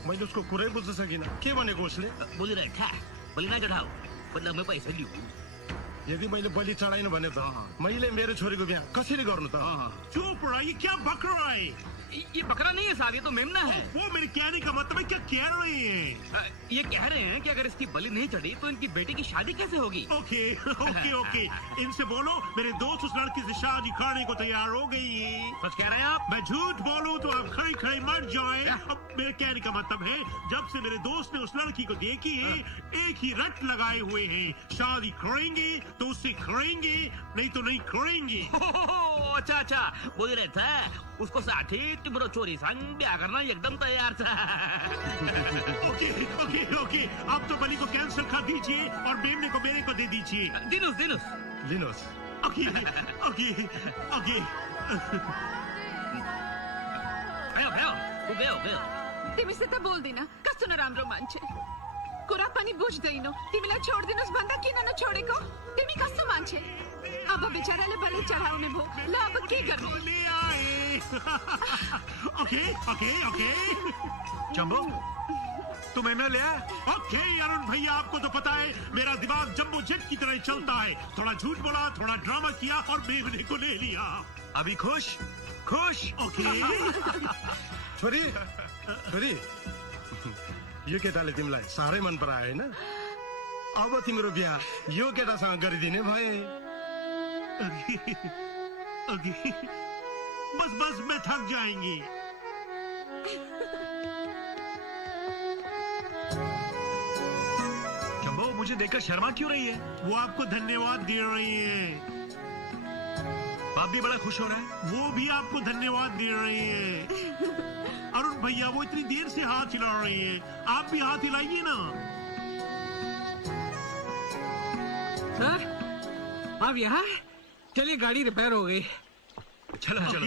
मैले उसको कुरै बुझ्न सकिनँ। के भनेको उसले? बोलिरहेको था बलि नचढाऊ, बदला मैं पैसा लिऊ। यदि मैले बलि चढाइन भने त मैले मेरो छोरीको बिहा कसरी गर्नु त? चोपड़ा, ये क्या बक रहा है? ये बकरा नहीं है साहब, ये तो मेमना है। वो मेरे कहने का मतलब है, क्या कह रहे हैं? ये कह रहे हैं कि अगर इसकी बलि नहीं चढ़ी तो इनकी बेटी की शादी कैसे होगी? ओके ओके ओके, इनसे बोलो मेरे दोस्त उस लड़की से शादी करने को तैयार हो गई है। सच कह रहे हैं आप? मैं झूठ बोलूं तो आप खड़े खड़े मर जाए। अब मेरे कहने का मतलब है, जब से मेरे दोस्त ने उस लड़की को देखी है, एक ही रट लगाए हुए हैं, शादी करेंगे तो उससे करेंगे, नहीं तो नहीं करेंगे। अच्छा अच्छा, बोल रहे थे उसको साठी तिम्रो छोरी संग ब्याह करना एकदम तैयार था। ओके ओके ओके, आप तो बलि को कैंसिल कर दीजिए और मेमने को मेरे को दे दीजिए। दिनुस लिनुहोस्। Okay okay okay. भयो। तिमीसित बोल्दिन, कस्तो नराम्रो मान्छे। कुरा पनि बुझ्दैनौ। तिमीलाई छोड्दिनुस् भन्दा किन नछोडेको? तिमी कस्तो मान्छे? अब बेचाराले बलि चढाउने भो, ल अब के गर्ने? ले आए। Okay okay okay. जंबो, तू मेमना ले आ। ओके अरुण भैया, आपको तो पता है मेरा दिमाग जंबो जेट की तरह चलता है। थोड़ा झूठ बोला, थोड़ा ड्रामा किया और मेमने को ले लिया। अभी खुश खुश। ओके छोरी छोरी यो केटाले तिमीलाई साह्रै मन परायो होइन? अब तिम्रो बिहा यो केटासँग गरिदिने भए। ओके बस बस मैं थक जाएंगी। जंबो, मुझे देखकर शर्मा क्यों रही है? वो आपको धन्यवाद दे रही है। बाप भी बड़ा खुश हो रहा है। वो भी आपको धन्यवाद दे रही है। अरुण भैया वो इतनी देर से हाथ हिला रही है, आप भी हाथ हिलाइए ना। सर आप यहाँ? चलिए, गाड़ी रिपेयर हो गई। चलो चलो।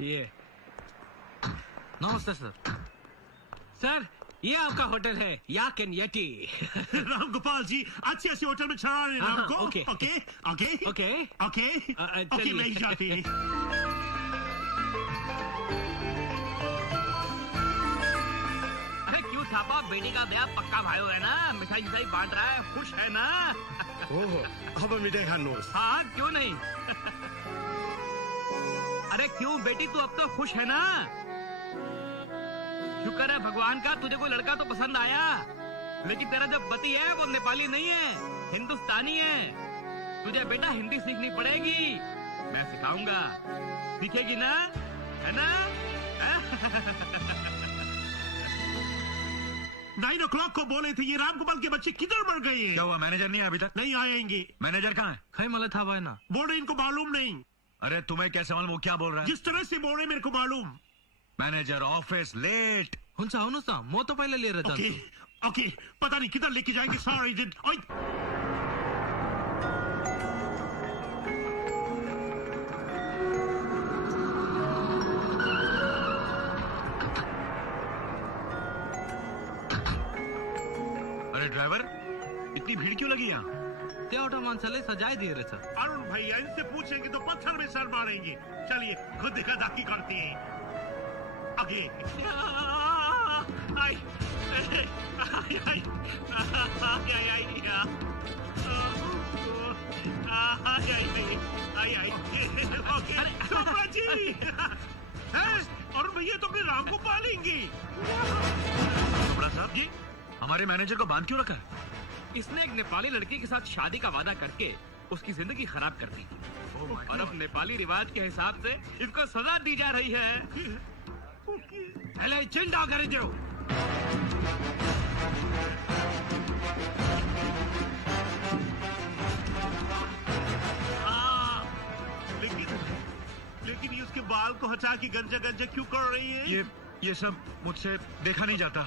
ये नमस्ते सर। सर ये आपका होटल है yak and yeti. Ram Gopal ji अच्छे अच्छे होटल में चढ़ा रहे हैं हाँ, आपको। Okay. Okay okay okay okay okay मैं ही जाती हूँ। अरे क्यों थापा, बेटी का ब्याह पक्का भाई है ना, मिठाई मिठाई बांट रहा है, खुश है ना? ओहो, अब मिठाई खानुहोस्। हाँ क्यों नहीं। अरे क्यों बेटी, तू अब तो खुश है ना? शुक्र है भगवान का तुझे कोई लड़का तो पसंद आया, लेकिन तेरा जो पति है वो नेपाली नहीं है, हिंदुस्तानी है। तुझे बेटा हिंदी सीखनी पड़ेगी, मैं सिखाऊंगा, सीखेगी ना, है ना? 9 o'clock को बोले थे, ये राम गोपाल के बच्चे किधर मर गए हैं? क्या हुआ, मैनेजर नहीं अभी तक? नहीं आएंगे। मैनेजर कहाँ है? खै मलाई थाहा भएन। बोल रहे इनको मालूम नहीं। अरे तुम्हें कैसे मालूम वो क्या बोल रहा है? जिस तरह से बोल रहे मेरे को मालूम। Manager office late. हुन्छ आउनुहोस् न, म तपाईँलाई लिएर ओके जान्छु। ओके पता नहीं किधर लेके जाएंगे। सॉरी डिड अरे ड्राइवर, इतनी भीड़ क्यों लगी यहाँ? त्यो एउटा मान्छेले सजाइदिए रहेछ। अरुण भैया इनसे पूछेंगे तो पत्थर में सर मारेंगे। चलिए खुद देखा दाखी करते हैं। आगे आई आई आई आई आई ओके शोभा जी अरुण भैया तो अपने राम को पालेंगे। चोपड़ा साहब जी, हमारे मैनेजर को बांध क्यों रखा है? इसने एक नेपाली लड़की के साथ शादी का वादा करके उसकी जिंदगी खराब कर दी, और अब नेपाली रिवाज के हिसाब से इसको सजा दी जा रही है। यसलाई चिन्ता गरिदेऊ। लेकिन ये उसके बाल को हटा के गंजा गंजा क्यों कर रही है? ये सब मुझसे देखा नहीं जाता।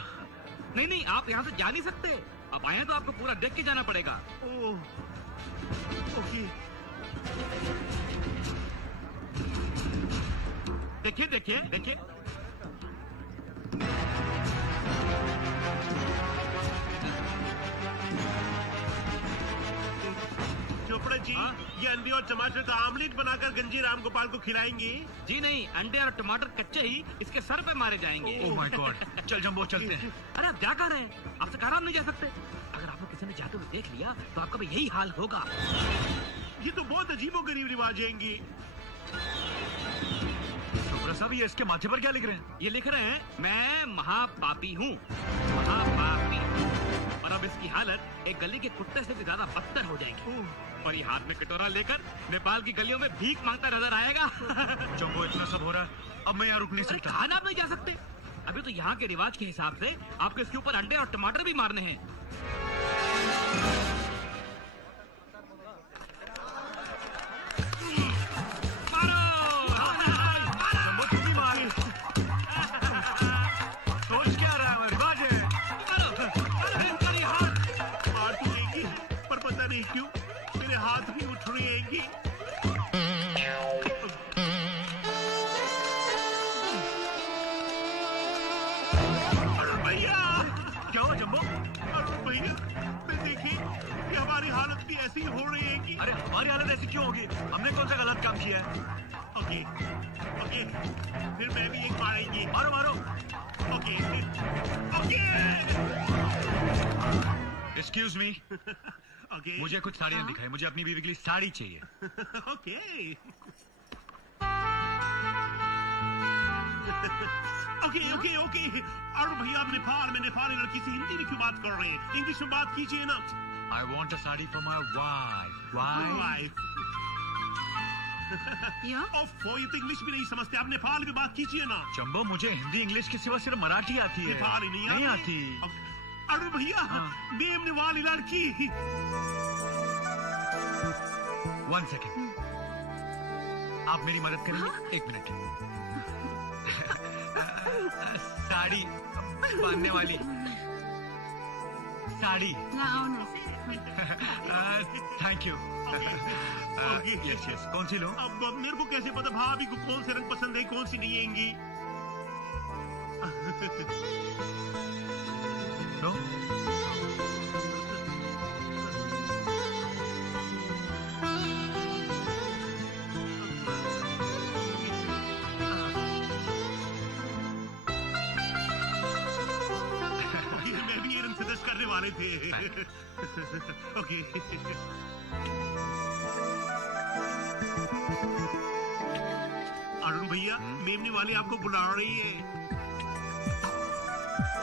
नहीं नहीं, आप यहाँ से जा नहीं सकते। आप आए तो आपको पूरा देख के जाना पड़ेगा। ओके देखिए देखिए देखिए, चोपड़ा जी ये अंडे और टमाटर का आमलेट बनाकर गंजी राम गोपाल को खिलाएंगे? जी नहीं, अंडे और टमाटर कच्चे ही इसके सर पे मारे जाएंगे। ओह माय गॉड, चल जंबो चलते हैं। अरे आप जा कहाँ रहे हैं? आपसे कहा हम नहीं जा सकते। अगर आपको किसी ने जाते हुए देख लिया तो आपका भी यही हाल होगा। ये तो बहुत अजीबोगरीब रिवाज हैंगे। चोपड़ा साहब, ये इसके माथे पर क्या लिख रहे हैं? ये लिख रहे हैं मैं महापापी हूँ, महापापी। और अब इसकी हालत एक गली के कुत्ते से भी ज्यादा बदतर हो जाएगी, और ये हाथ में कटोरा लेकर नेपाल की गलियों में भीख मांगता नजर आएगा। जंबो, इतना सब हो रहा है, अब मैं यहाँ रुक नहीं सकता। खाना आप नहीं जा सकते। अभी तो यहाँ के रिवाज के हिसाब से आपको इसके ऊपर अंडे और टमाटर भी मारने हैं। क्यों मेरे हाथ भी उठ रहे हैं? भैया क्या हुआ जम्बो? भैया मैं देखिए कि हमारी हालत भी ऐसी हो रही है जाएंगी। अरे हमारी हालत ऐसी क्यों होगी? हमने कौन सा गलत काम किया है? ओके ओके, फिर मैं भी एक मारेंगी। मारो मारो। Okay okay excuse me, okay मुझे कुछ साड़ियाँ दिखाई। मुझे अपनी बीवी के लिए साड़ी चाहिए। Okay okay okay okay. Arun भैया, आप नेपाल में नेपाली लड़की से हिंदी में क्यों बात कर रहे हैं? इंग्लिश में बात कीजिए ना। I want a sari for my wife. Why? Wife. या ओफो, ये तो इंग्लिश भी नहीं समझते, आप नेपाली में बात कीजिए ना। चंबो, मुझे हिंदी इंग्लिश के सिवा सिर्फ मराठी आती है। नेपाली नहीं आती। अरुण भैया, मेमने वाली लड़की। 1 सेकेंड, आप मेरी मदद करेंगे? 1 मिनट। साड़ी बांधने वाली sari. Thank you. Yes yes, कौन सी लो? अब मेरे को कैसे पता भाभी को कौन से रंग पसंद है, कौन सी नहीं आएंगी? लो। मैं भी ये रंग सजेस्ट करने वाले थे। ओके अरुण भैया, मेमने वाली आपको बुला रही है।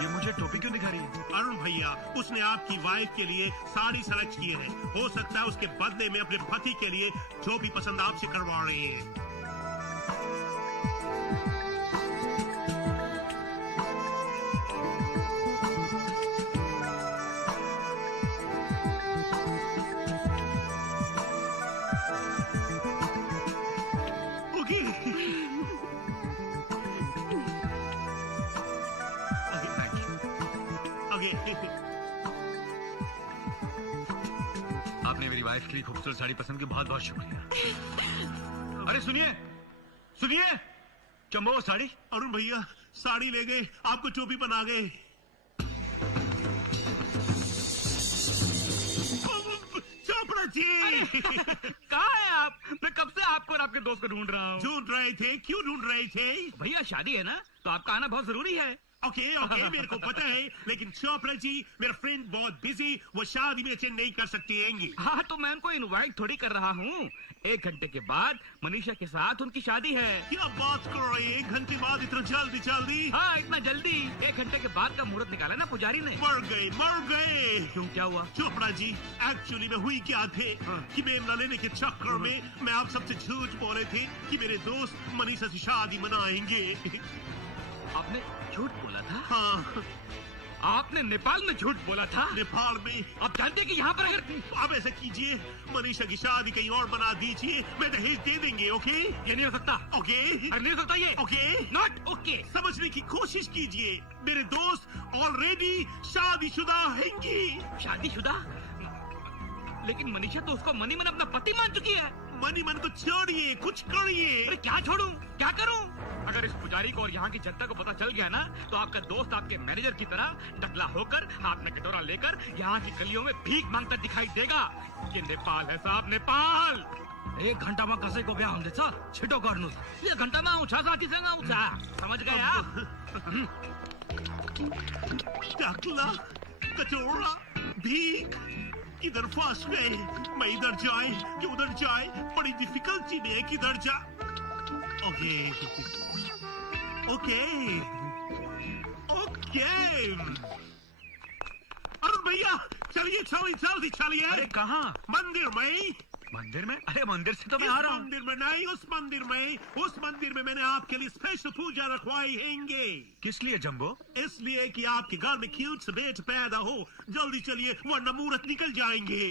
ये मुझे टोपी क्यों दिखा रही है? अरुण भैया, उसने आपकी वाइफ के लिए साड़ी सेलेक्ट की है। हो सकता है उसके बदले में अपने पति के लिए जो भी पसंद आपसे करवा रहे हैं। आपने मेरी वाइफ के लिए खूबसूरत साड़ी पसंद की बहुत बहुत शुक्रिया। अरे सुनिए सुनिए, चंबो वो साड़ी। अरुण भैया, साड़ी ले गए, आपको टोपी बना गए। चोपड़ा जी, कहाँ है आप? मैं कब से आपको और आपके दोस्त को ढूंढ रहा हूँ। ढूंढ रहे थे? क्यों ढूंढ रहे थे? भैया शादी है ना, तो आपका आना बहुत जरूरी है। ओके ओके, मेरे को पता है, लेकिन चोपड़ा जी, मेरा फ्रेंड बहुत बिजी, वो शादी में अटेंड नहीं कर सकती हैंगी। हाँ, तो मैं उनको इनवाइट थोड़ी कर रहा हूँ। 1 घंटे के बाद मनीषा के साथ उनकी शादी है। क्या बात कर रहे हैं? 1 घंटे बाद इतना जल्दी जल्दी? हाँ, इतना जल्दी। 1 घंटे के बाद का मुहूर्त निकाला ना पुजारी ने। मर गए। क्यों, क्या हुआ? चोपड़ा जी, एक्चुअली में हुई क्या थे कि मेमना लेने के चक्कर में मैं आप सबसे झूठ बोले थे कि मेरे दोस्त मनीषा से शादी मनाएंगे। आपने झूठ बोला था? हाँ। आपने नेपाल में झूठ बोला था? नेपाल में? आप जानते कि यहाँ पर अगर आप ऐसा कीजिए, मनीषा की शादी कहीं और बना दीजिए, मैं दहेज दे देंगे। ओके? ये नहीं हो सकता। ओके? नहीं हो सकता ये। ओके? Not okay. समझने की कोशिश कीजिए, मेरे दोस्त ऑलरेडी शादीशुदा हैंगी। शादीशुदा? लेकिन मनीषा तो उसको मनी मन अपना पति मान चुकी है। मनी मन को छोड़िए, कुछ करिए। अरे क्या छोड़ूं, क्या करूं? अगर इस पुजारी को और यहाँ की जनता को पता चल गया ना, तो आपका दोस्त आपके मैनेजर की तरह टकला होकर हाथ में कटोरा लेकर यहाँ की गलियों में भीख मांगता दिखाई देगा। ये नेपाल है साहब, नेपाल। 1 घंटा में कसै को ब्याह हुँदैछ, छिटो गर्नु। 1 घंटा में आउँछ साथीसँग आउँछ, समझ गए आप? टकला, कटोरा, भीख, किधर फंस गए? मैं इधर जाए कि उधर जाए, बड़ी डिफिकल्टी में है, किधर जा। Okay okay okay. अरुण भैया, चलिए जल्दी चलिए। अरे कहाँ? मंदिर में। मंदिर में? अरे मंदिर से तो मैं आ रहा हूँ। मंदिर में नहीं, उस मंदिर में मैंने आपके लिए स्पेशल पूजा रखवाई हैंगे। किस लिए जंबो? इसलिए कि आपके घर में क्यूट सा बेटा पैदा हो। जल्दी चलिए, वरना मुहूर्त निकल जाएंगे।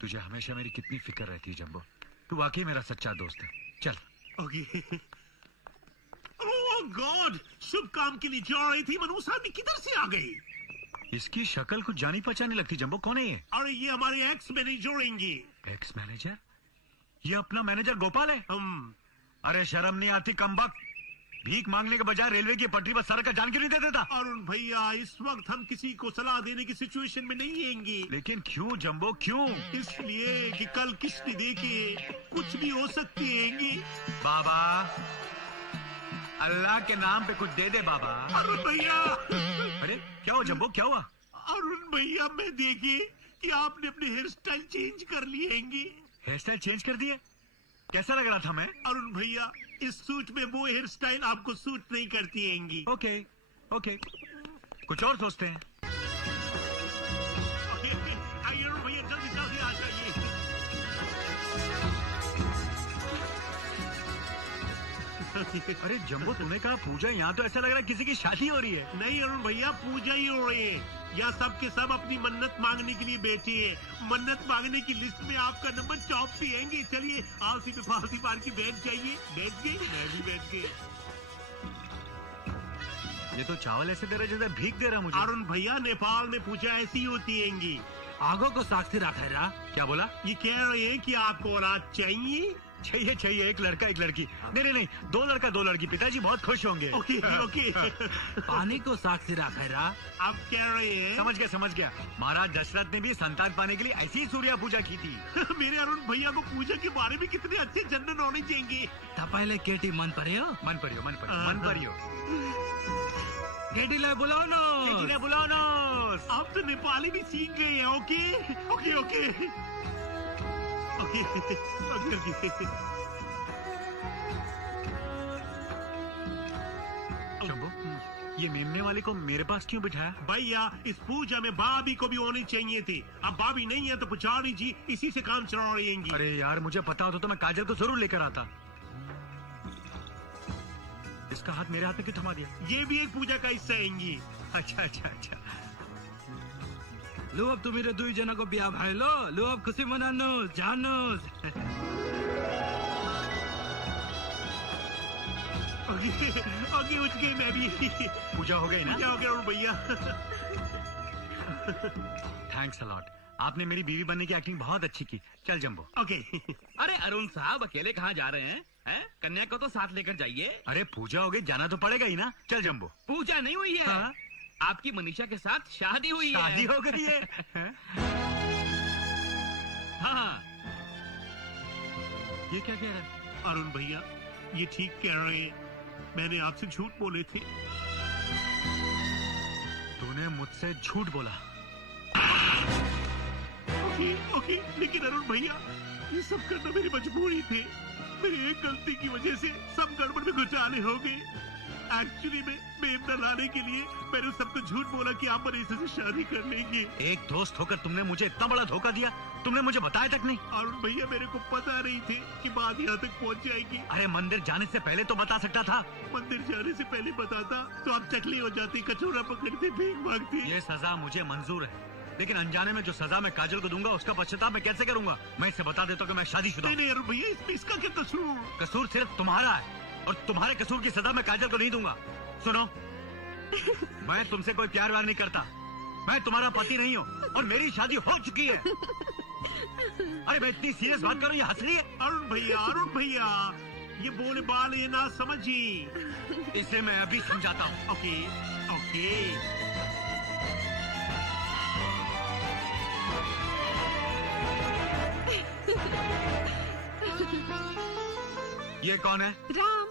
तुझे हमेशा मेरी कितनी फिक्र रहती है जंबो। तू वाकई मेरा सच्चा दोस्त है। चल। ओके। ओह गॉड, शुभ काम के लिए जा रही थी, मनुष्य भी किधर से आ गई? इसकी शक्ल कुछ जानी पहचानी लगती। जंबो, कौन है ये? अरे ये हमारे एक्स मैनेजर हैंगे। Ex manager? ये अपना मैनेजर गोपाल है? हम। अरे शर्म नहीं आती कमबख्त। भीख मांगने के बजाय रेलवे की पटरी पर सड़क का जान क्यों नहीं दे देता? अरुण भैया, इस वक्त हम किसी को सलाह देने की सिचुएशन में नहीं हैंगे। लेकिन क्यों जंबो, क्यों? इसलिए कि कल किस्ती देके कुछ भी हो सकती हैंगी। बाबा, अल्लाह के नाम पे कुछ दे दे बाबा। अरुण भैया, अरे क्या हुआ जंबो, क्या हुआ? अरुण भैया, मैं देखिए कि आपने अपने हेयर स्टाइल चेंज कर लिए हैंगी। हेयर स्टाइल चेंज कर दिया? कैसा लग रहा था मैं? अरुण भैया, इस सूट में वो हेयर स्टाइल आपको सूट नहीं करती हैंगी। ओके ओके, कुछ और सोचते हैं। आइए अरुण भैया, जल्दी जल्दी आ जाइए। अरे जंबो, तूने कहा पूजा, यहाँ तो ऐसा लग रहा है किसी की शादी हो रही है। नहीं अरुण भैया, पूजा ही हो रही है। यहाँ सब के सब अपनी मन्नत मांगने के लिए बैठे हैं। मन्नत मांगने की लिस्ट में आपका नंबर टॉप पे आएंगे। चलिए आलसी पे फालसी मार के बैठ जाइए। बैठ गए, मैं भी बैठ गई। ये तो चावल ऐसे दे रहा जैसे भीख दे रहा मुझे। अरुण भैया, नेपाल में पूजा ऐसी होती हैंगी। आगो को साक्षी रखा है रा। क्या बोला? ये कह रहे हैं कि आपको औलाद चाहिए। चाहिए चाहिए, एक लड़का एक लड़की। नहीं नहीं, 2 लड़का 2 लड़की। पिताजी बहुत खुश होंगे। Okay okay. पानी को साक्षी रखा है रा। आप कह रहे हैं? समझ गया। महाराज दशरथ ने भी संतान पाने के लिए ऐसी ही सूर्या पूजा की थी। मेरे अरुण भैया को पूजा के बारे में कितने अच्छे जनरल नॉलेज देंगे। पहले केटी मन परियो। मन परियो। केटी ले बुलाओ नो। आप तो नेपाली भी सीख गए हैं। Okay okay okay okay okay. Shambhu, ये मेमने वाले को मेरे पास क्यों बिठाया? भैया, इस पूजा में भाभी को भी होनी चाहिए थी। अब भाभी नहीं है तो पुजारी जी इसी से काम चला रही हैं। अरे यार, मुझे पता होता तो मैं काजल को जरूर लेकर आता। इसका हाथ मेरे हाथ में क्यों थमा दिया? ये भी एक पूजा का हिस्सा हैंगी। अच्छा। लो अब तुम मेरे 2 जना को ब्याह भाई लो अब खुशी मनानो जानो। आगे उठ गए। मैं भी। पूजा हो गई ना? पूजा हो गया भैया। Thanks a lot. आपने मेरी बीवी बनने की एक्टिंग बहुत अच्छी की। चल जंबो। ओके। अरे अरुण साहब, अकेले कहाँ जा रहे हैं? कन्या को तो साथ लेकर जाइए। अरे पूजा हो गई, जाना तो पड़ेगा ही ना। चल जंबो। पूजा नहीं हुई है। हाँ? आपकी मनीषा के साथ शादी हुई है। शादी हो गई है? हाँ। ये क्या कह रहा है? अरुण भैया, ये ठीक कह रहे हैं। मैंने आपसे झूठ बोले थे। तूने मुझसे झूठ बोला? ओके, लेकिन अरुण भैया, ये सब करना मेरी मजबूरी थी। मेरी एक गलती की वजह से सब गड़बड़ में घुटाले हो गए। एक्चुअली में मेमना लाने के लिए मैंने सबको झूठ बोला कि आप मनीषा से शादी कर लेंगे। एक दोस्त होकर तुमने मुझे इतना बड़ा धोखा दिया। तुमने मुझे बताया तक नहीं। अरुण भैया, मेरे को पता नहीं थे कि बात यहाँ तक पहुँच जाएगी। अरे मंदिर जाने से पहले तो बता सकता था। मंदिर जाने से पहले बताता तो आप चकली हो जाती, कचौरा पकड़ते, भीख मांगती। ये सजा मुझे मंजूर है, लेकिन अनजाने में जो सजा मैं काजल को दूंगा उसका पश्चाताप मैं कैसे करूंगा? मैं इसे बता देता हूँ कि मैं शादीशुदा हूँ। नहीं अरुण भैया, इसमें इसका क्या कसूर? कसूर सिर्फ तुम्हारा है, और तुम्हारे कसूर की सजा मैं काजल को नहीं दूंगा। सुनो, मैं तुमसे कोई प्यार व्यार नहीं करता। मैं तुम्हारा पति नहीं हूँ और मेरी शादी हो चुकी है। अरे मैं इतनी सीरियस बात कर रहा हूँ, ये हंस रही है। अरुण भैया, ये बोले बाल ये ना समझिए। इसे मैं अभी समझाता हूँ। ओके। ये कौन है? राम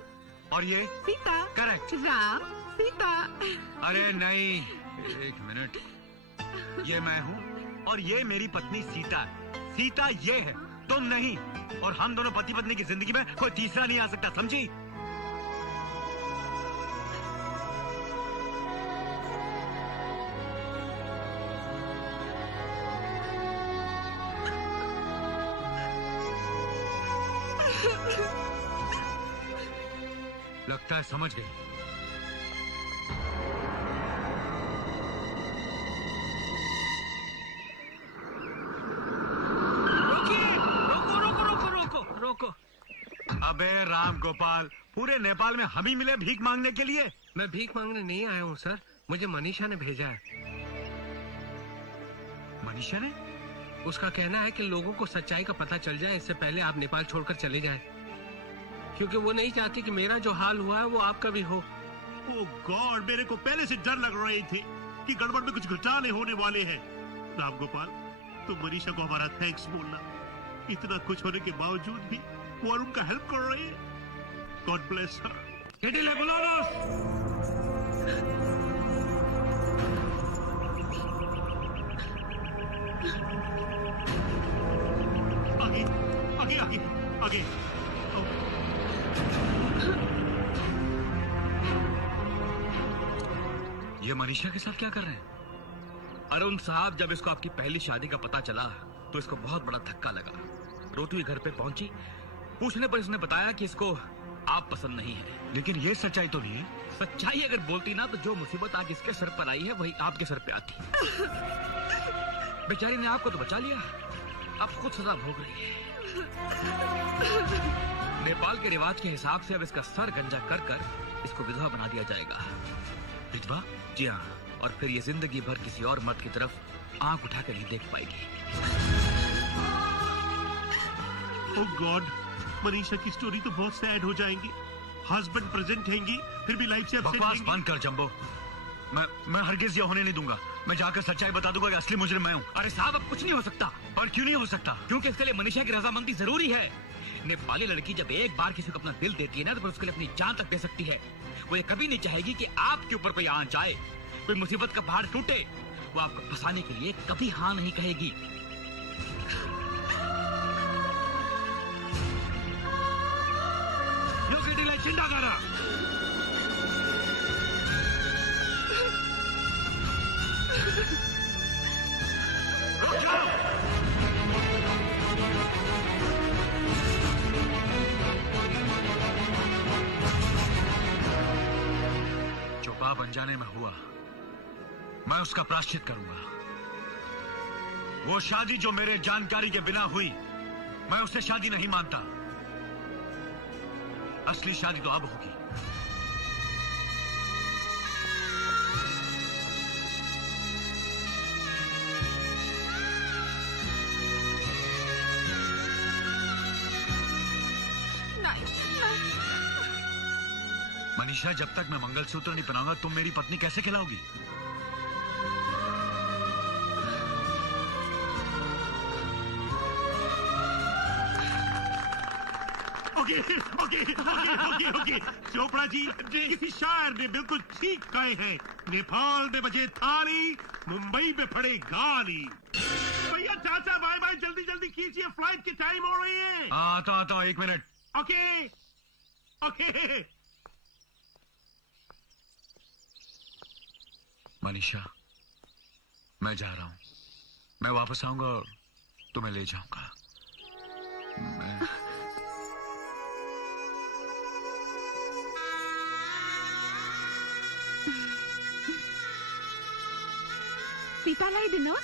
और ये? सीता। करेक्ट। राम सीता। अरे नहीं, 1 मिनट। ये मैं हूँ और ये मेरी पत्नी सीता। सीता ये है, तुम नहीं। और हम दोनों पति पत्नी की जिंदगी में कोई तीसरा नहीं आ सकता, समझी? लगता है समझ गई। रोको। अबे राम गोपाल, पूरे नेपाल में हम ही मिले भीख मांगने के लिए? मैं भीख मांगने नहीं आया हूँ सर, मुझे मनीषा ने भेजा है। मनीषा ने? उसका कहना है कि लोगों को सच्चाई का पता चल जाए इससे पहले आप नेपाल छोड़कर चले जाएं। क्योंकि वो नहीं चाहती कि मेरा जो हाल हुआ है वो आपका भी हो। ओ गॉड, मेरे को पहले से डर लग रही थी कि गड़बड़ में कुछ घटाने होने वाले हैं। राम गोपाल, तुम मनीषा को हमारा थैंक्स बोलना। इतना कुछ होने के बावजूद भी वो अरुण का हेल्प कर रही है। गॉड ब्लेस हर। केटी ले बुलाओ बॉस। आगे आगे आगे आगे। ये मनीषा के साथ क्या कर रहे हैं? अरुण साहब, जब इसको आपकी पहली शादी का पता चला तो इसको बहुत बड़ा धक्का लगा। रोती हुई घर पे पहुंची। पूछने पर इसने बताया कि इसको आप पसंद नहीं है। लेकिन ये सच्चाई तो नहीं है। सच्चाई अगर बोलती ना तो जो मुसीबत आज इसके सर पर आई है वही आपके सर पे आती। बेचारी ने आपको तो बचा लिया, अब खुद सजा भोग रही है। नेपाल के रिवाज के हिसाब से अब इसका सर गंजा कर कर इसको विधवा बना दिया जाएगा। विधवा? जी हाँ, और फिर ये जिंदगी भर किसी और मर्द की तरफ आंख उठाकर नहीं देख पाएगी। ओह गॉड, मनीषा की स्टोरी तो बहुत सैड हो जाएंगी। हस्बैंड प्रेजेंट हैंगी, फिर भी लाइफ से अपसेट बकवास हैंगी। बंद कर जंबो। मैं हरगिज ये होने नहीं दूंगा। मैं जाकर सच्चाई बता दूंगा कि असली मुजरिम मैं हूँ। अरे साहब, अब कुछ नहीं हो सकता। और क्यों नहीं हो सकता? क्योंकि इसके लिए मनीषा की रजामंदी जरूरी है। नेपाली लड़की जब एक बार किसी को अपना दिल देती है ना तो फिर उसके लिए अपनी जान तक दे सकती है। वो ये कभी नहीं चाहेगी कि आपके ऊपर कोई आंच आए, कोई मुसीबत का पहाड़ टूटे। वो आपको फंसाने के लिए कभी हाँ नहीं कहेगी। चिंता कर रहा। जो पाप अनजाने में हुआ, मैं उसका प्रायश्चित करूंगा। वो शादी जो मेरे जानकारी के बिना हुई, मैं उससे शादी नहीं मानता। असली शादी तो अब होगी। मनीषा, जब तक मैं मंगलसूत्र नहीं पहनाऊंगा तुम मेरी पत्नी कैसे खिलाओगी? ओके। चोपड़ा जी, किसी शायर ने बिल्कुल ठीक कहे हैं। नेपाल में बजे थाली, मुंबई में पड़े गाली। भैया चाचा, बाय बाय, जल्दी जल्दी कीजिए, फ्लाइट की टाइम हो रही है। आता 1 मिनट। ओके। मनीषा, मैं जा रहा हूं। मैं वापस आऊंगा और तुम्हें ले जाऊंगा। Kita lai dinos?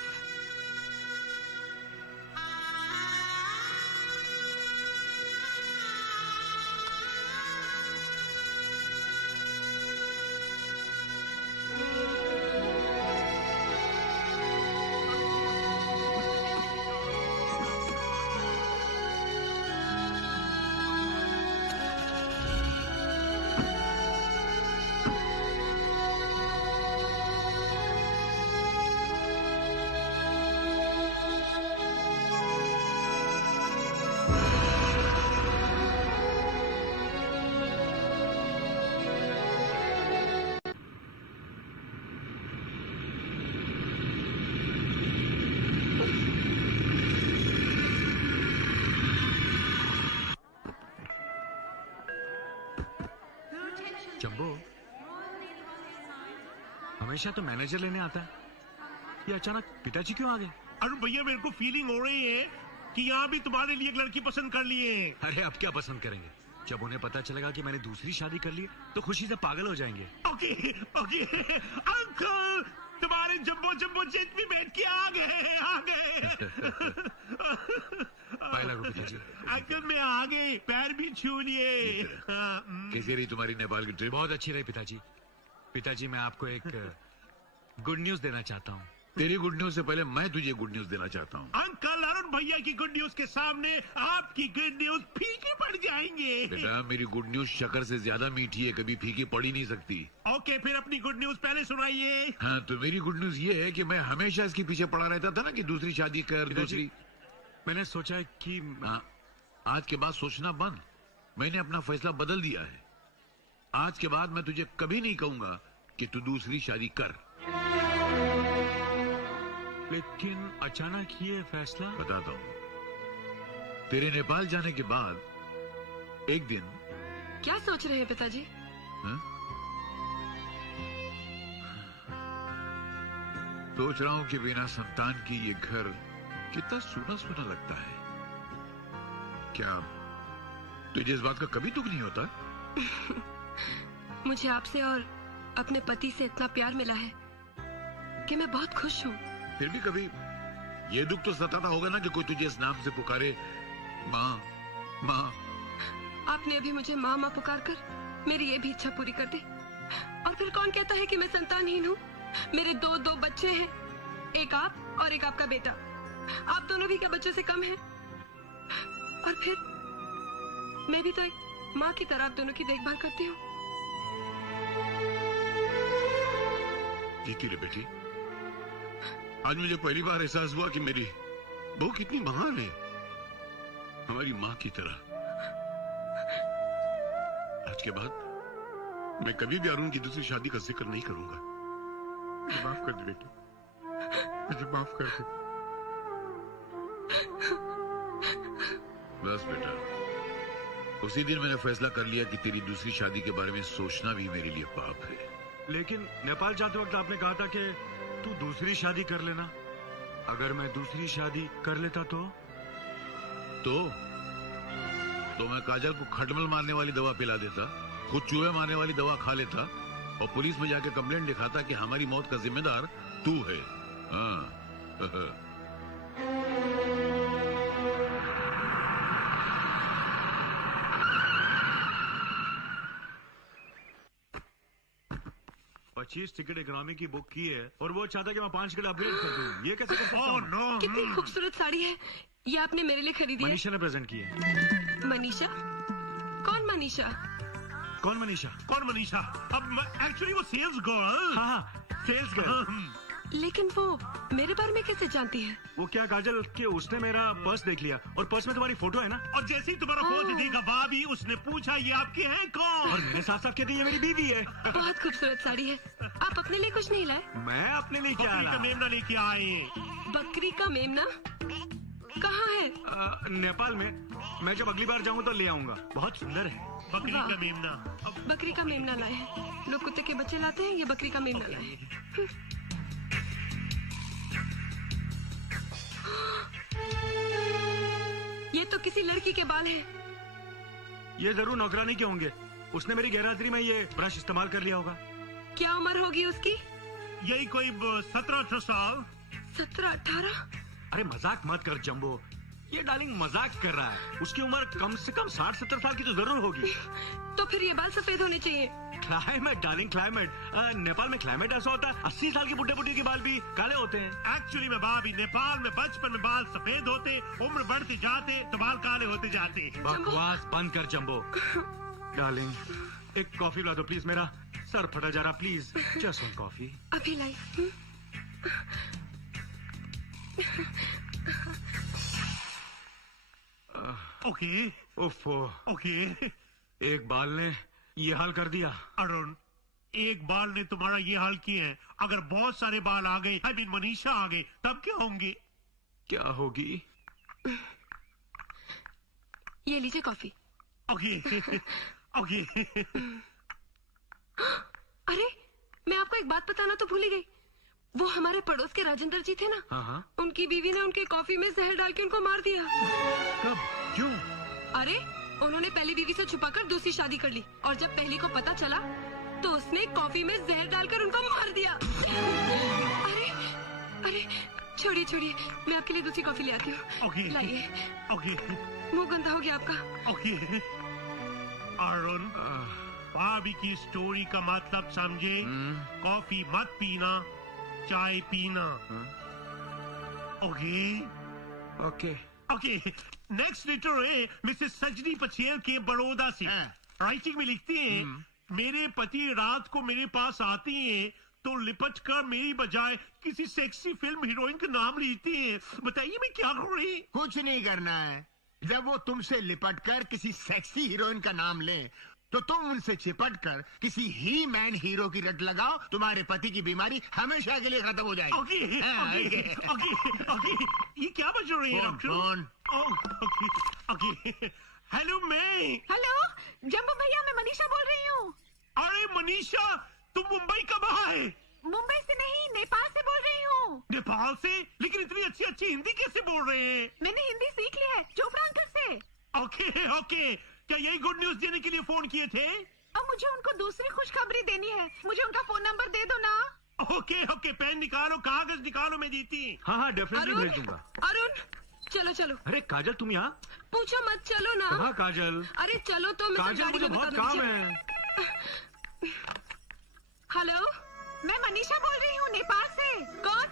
जंबो, हमेशा तो मैनेजर लेने आता है, ये अचानक पिताजी क्यों आ गए? अरुण भैया, मेरे को फीलिंग हो रही है कि यहाँ भी तुम्हारे लिए एक लड़की पसंद कर लिए हैं। अरे अब क्या पसंद करेंगे? जब उन्हें पता चलेगा कि मैंने दूसरी शादी कर ली तो खुशी से पागल हो जाएंगे। ओके। अंकल, तुम्हारे जंबो जेट में बैठ के आ गए। पाए लगो पिताजी। अंकल, मैं आ गए, पैर भी छू लिए। कैसी रही तुम्हारी नेपाल की ट्रिप? बहुत अच्छी रही पिताजी। पिताजी, मैं आपको एक गुड न्यूज देना चाहता हूँ। तेरी गुड न्यूज से पहले मैं तुझे गुड न्यूज देना चाहता हूँ। अंकल अरुण भैया की गुड न्यूज के सामने आपकी गुड न्यूज फीकी पड़ जाएंगे। बेटा मेरी गुड न्यूज शक्कर से ज्यादा मीठी है, कभी फीकी पड़ ही नहीं सकती। ओके फिर अपनी गुड न्यूज पहले सुनाइए। हाँ तो मेरी गुड न्यूज ये है कि मैं हमेशा इसके पीछे पड़ा रहता था ना कि दूसरी शादी कर, दूसरी। मैंने सोचा कि आज के बाद सोचना बंद। मैंने अपना फैसला बदल दिया है। आज के बाद मैं तुझे कभी नहीं कहूंगा कि तू दूसरी शादी कर। लेकिन अचानक ये फैसला। बताता हूँ। तेरे नेपाल जाने के बाद एक दिन। क्या सोच रहे हैं पिताजी? सोच रहा हूँ कि बिना संतान की ये घर कितना सूना सूना लगता है। क्या तुझे इस बात का कभी दुख नहीं होता? मुझे आपसे और अपने पति से इतना प्यार मिला है कि मैं बहुत खुश हूँ। फिर भी कभी ये दुख तो सताता होगा ना कि कोई तुझे इस नाम से पुकारे, माँ माँ। आपने अभी मुझे माँ माँ पुकार कर मेरी ये भी इच्छा पूरी कर दी। और फिर कौन कहता है कि मैं संतानहीन हूँ? मेरे दो बच्चे हैं, एक आप और एक आपका बेटा। आप दोनों भी क्या बच्चों से कम हैं? और फिर मैं भी तो एक माँ की तरह आप दोनों की देखभाल करती हूँ। जीती रे बेटी, आज मुझे पहली बार एहसास हुआ कि मेरी बहू कितनी महान है, हमारी माँ की तरह। आज के बाद मैं कभी भी अरुण की दूसरी शादी का जिक्र नहीं करूंगा। मुझे माफ कर दे बेटी, मुझे माफ कर दे। बस बेटा, उसी दिन मैंने फैसला कर लिया कि तेरी दूसरी शादी के बारे में सोचना भी मेरे लिए पाप है। लेकिन नेपाल जाते वक्त आपने कहा था कि तू दूसरी शादी कर लेना। अगर मैं दूसरी शादी कर लेता तो मैं काजल को खटमल मारने वाली दवा पिला देता, खुद चूहे मारने वाली दवा खा लेता और पुलिस में जाके कंप्लेंट लिखाता कि हमारी मौत का जिम्मेदार तू है। हाँ। टिकट इकोनॉमी की बुक की है और वो चाहता कि मैं 5 टिकट अपग्रेड कर दूं। ये कैसे कर सकता हूं? नो। कितनी खूबसूरत साड़ी है ये, आपने मेरे लिए खरीदी है? मनीषा ने प्रेजेंट की है। मनीषा? कौन मनीषा? कौन मनीषा? कौन मनीषा? अब एक्चुअली वो सेल्स गर्ल। हाँ सेल्स गर्ल। लेकिन वो मेरे बारे में कैसे जानती है? वो क्या काजल कि उसने मेरा पर्स देख लिया और पर्स में तुम्हारी फोटो है ना। और जैसे ही तुम्हारा फोटो देखा भाभी, उसने पूछा ये आपके हैं कौन? और मैंने साफ साफ कहती ये मेरी बीवी है। बहुत खूबसूरत साड़ी है। आप अपने लिए कुछ नहीं लाए? मैं अपने लिए क्या बकरी का मेमना लेके आए। बकरी का मेमना कहाँ है? नेपाल में। मैं जब अगली बार जाऊँ तो ले आऊंगा, बहुत सुंदर है। बकरी का मेमना। बकरी का मेमना लाए हैं। लोग कुत्ते के बच्चे लाते हैं, ये बकरी का मेमना लाए हैं। ये तो किसी लड़की के बाल हैं। ये जरूर नौकरानी के होंगे। उसने मेरी गैरहाजिरी में ये ब्रश इस्तेमाल कर लिया होगा। क्या उम्र होगी उसकी? यही कोई 17-18 साल। 17-18? अरे मजाक मत कर जंबो, ये डार्लिंग मजाक कर रहा है। उसकी उम्र कम से कम 60-70 साल की तो जरूर होगी। तो फिर ये बाल सफेद होने चाहिए। Climate darling, climate. नेपाल में क्लाइमेट ऐसा होता है 80 साल की बुढ़े बुढ़ी के बाल भी काले होते हैं। एक्चुअली में भाभी, नेपाल में बचपन में बाल सफेद होते, उम्र बढ़ते जाते तो बाल काले होते जाते। बकवास बंद कर जंबो। डार्लिंग एक कॉफी ला दो प्लीज, मेरा सर फटा जा रहा। Please just one coffee. अभी लाई। ओके ओफो, ओके। एक बाल ने ये हाल कर दिया। अरुण, एक बाल ने तुम्हारा ये हाल किया है। अगर बहुत सारे बाल आ गए, आई मीन मनीषा आ गए, तब क्या होंगे? क्या होगी? ये लीजिए कॉफी। Okay okay. अरे मैं आपको एक बात बताना तो भूल ही गई। वो हमारे पड़ोस के राजेंद्र जी थे ना, हाँ। उनकी बीवी ने उनके कॉफी में जहर डाल के उनको मार दिया। कब? क्यों? अरे उन्होंने पहली बीवी से छुपाकर दूसरी शादी कर ली और जब पहली को पता चला तो उसने कॉफी में जहर डालकर उनको मार दिया। अरे अरे छोड़िए छोड़िए, मैं आपके लिए दूसरी कॉफी ले आती हूँ। ओके लाइए। ओके। मुंह गंदा हो गया आपका। ओके। अरुण, भाभी की स्टोरी का मतलब समझे। कॉफी मत पीना, चाय पीना। Okay okay okay. Next letter है मिसेस सजनी पचेल के बड़ौदा से। राइटिंग में लिखती हैं, मेरे पति रात को मेरे पास आती हैं तो लिपट कर मेरी बजाय किसी सेक्सी फिल्म हीरोइन का नाम लेती हैं। बताइए मैं क्या करूँ? कुछ नहीं करना है। जब वो तुमसे लिपट कर किसी सेक्सी हीरोइन का नाम ले तो तुम उनसे चिपट कर किसी ही मैन हीरो की रट लगाओ। तुम्हारे पति की बीमारी हमेशा के लिए खत्म हो जाएगी। Okay okay okay okay. ये क्या बज रही है doctor? Phone. Okay okay. Hello मैं। हेलो जम्बो भैया, मैं मनीषा बोल रही हूँ। अरे मनीषा, तुम मुंबई कब आए? मुंबई से नहीं, नेपाल से बोल रही हूँ। नेपाल से? लेकिन इतनी अच्छी अच्छी हिंदी कैसे बोल रहे हैं? मैंने हिंदी सीख ली है चोपड़ा अंकल से। Okay okay. क्या यही गुड न्यूज देने के लिए फोन किए थे? अब मुझे उनको दूसरी खुशखबरी देनी है। मुझे उनका फोन नंबर दे दो ना। Okay okay. पेन निकालो, कागज निकालो, मैं देती। हाँ डेफिनेटली भेज दूंगा। अरुण चलो चलो। अरे काजल तुम यहाँ? पूछो मत, चलो ना। हाँ काजल। अरे चलो तो। मैं काजल मुझे बहुत काम है। हेलो, मैं मनीषा बोल रही हूँ नेपाल से। कौन?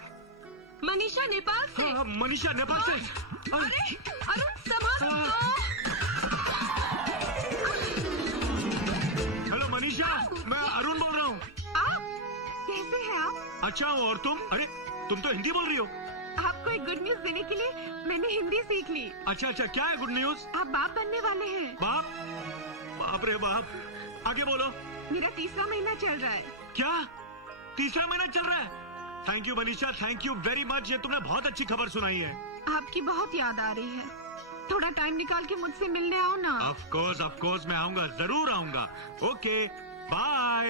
मनीषा नेपाल से? हाँ, मनीषा नेपाल से। अरे अरुण संभाल। हेलो मनीषा, मैं अरुण बोल रहा हूँ। आप कैसे हैं आप? अच्छा और तुम? अरे तुम तो हिंदी बोल रही हो। आपको एक गुड न्यूज देने के लिए मैंने हिंदी सीख ली। अच्छा अच्छा, क्या है गुड न्यूज? आप बाप बनने वाले हैं। बाप? बाप रे बाप। आगे बोलो। मेरा तीसरा महीना चल रहा है। क्या? तीसरा महीना चल रहा है? Thank you Manisha, thank you very much. ये तुमने बहुत अच्छी खबर सुनाई है। आपकी बहुत याद आ रही है। थोड़ा टाइम निकाल के मुझसे मिलने आओ ना। ऑफ कोर्स मैं आऊंगा, जरूर आऊंगा। Okay bye.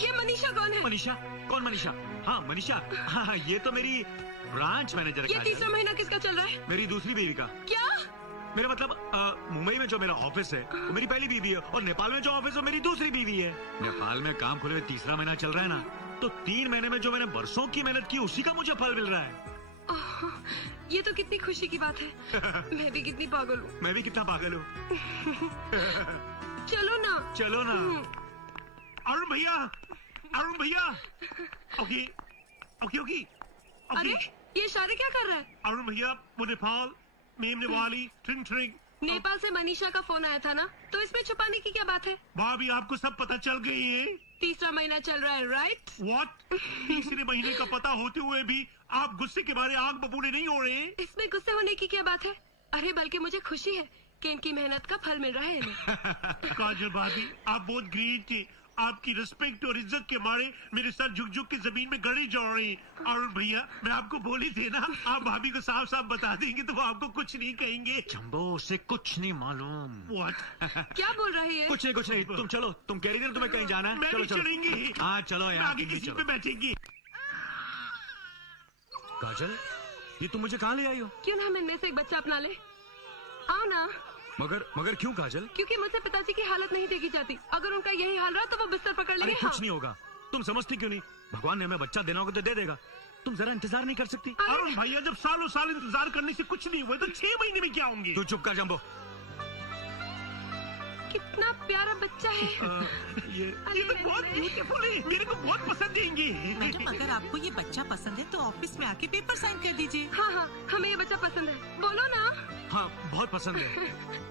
ये मनीषा कौन है? मनीषा? कौन मनीषा? हाँ मनीषा, हाँ ये तो मेरी ब्रांच मैनेजर ये तीसरा महीना किसका चल रहा है? मेरी दूसरी बीवी का। क्या? मेरा मतलब मुंबई में जो मेरा ऑफिस है वो मेरी पहली बीवी है, और नेपाल में जो ऑफिस है मेरी दूसरी बीवी है। नेपाल में काम खुले हुए तीसरा महीना चल रहा है ना, तो 3 महीने में जो मैंने बरसों की मेहनत की उसी का मुझे फल मिल रहा है। ये तो कितनी खुशी की बात है। मैं भी कितनी पागल हूँ। मैं भी कितना पागल हूँ। चलो ना। चलो ना। अरुण भैया, अरुण भैया। Okay okay okay. अरे ये इशारे क्या कर रहा है? अरुण भैया, वो नेपाल मेमने वाली ट्रिंग ट्रिंग। नेपाल से मनीषा का फोन आया था ना, तो इसमें छुपाने की क्या बात है? भाभी आपको सब पता चल गई है। तीसरा महीना चल रहा है, राइट? व्हाट? तीसरे महीने का पता होते हुए भी आप गुस्से के मारे आग बबूले नहीं हो रहे? इसमें गुस्से होने की क्या बात है? अरे बल्कि मुझे खुशी है कि इनकी मेहनत का फल मिल रहा है इन्हें। काजल भाभी, आप बहुत ग्रेट थे। आपकी रिस्पेक्ट और इज्जत के मारे मेरे सर झुक झुक के जमीन में गड़े जा रहे हैं। अरुण भैया, मैं आपको बोली थी ना, आप भाभी को साफ साफ बता देंगे तो वो आपको कुछ नहीं कहेंगे। जंबो, उसे कुछ नहीं मालूम। व्हाट? क्या बोल रही है? कुछ नहीं। तुम चलो, तुम कह रही थी ना तुम्हें कहीं जाना है। मैं चलो भी चलेंगी। हाँ चलो यार, आगे किसी पे बैठेंगी। काजल, ये तुम मुझे कहाँ ले आई हो? क्यों ना हम इनमें से एक बच्चा अपना ले? आओ ना। मगर क्यों काजल? क्योंकि मुझसे पिताजी की हालत नहीं देखी जाती। अगर उनका यही हाल रहा तो वो बिस्तर पकड़ लेंगे। कुछ नहीं होगा। तुम समझती क्यों नहीं? भगवान ने हमें बच्चा देना होगा तो दे देगा। तुम जरा इंतजार नहीं कर सकती? अरुण भैया, जब सालों साल इंतजार करने से कुछ नहीं हुआ तो 6 महीने में क्या होंगे? तू चुप कर जंबो। कितना प्यारा बच्चा है। ये तो बहुत ब्यूटीफुल है। मेरे को बहुत पसंद आएंगे। मैडम, अगर आपको ये बच्चा पसंद है तो ऑफिस में आके पेपर साइन कर दीजिए। हाँ, हमें ये बच्चा पसंद है। बोलो ना। हाँ, बहुत पसंद है।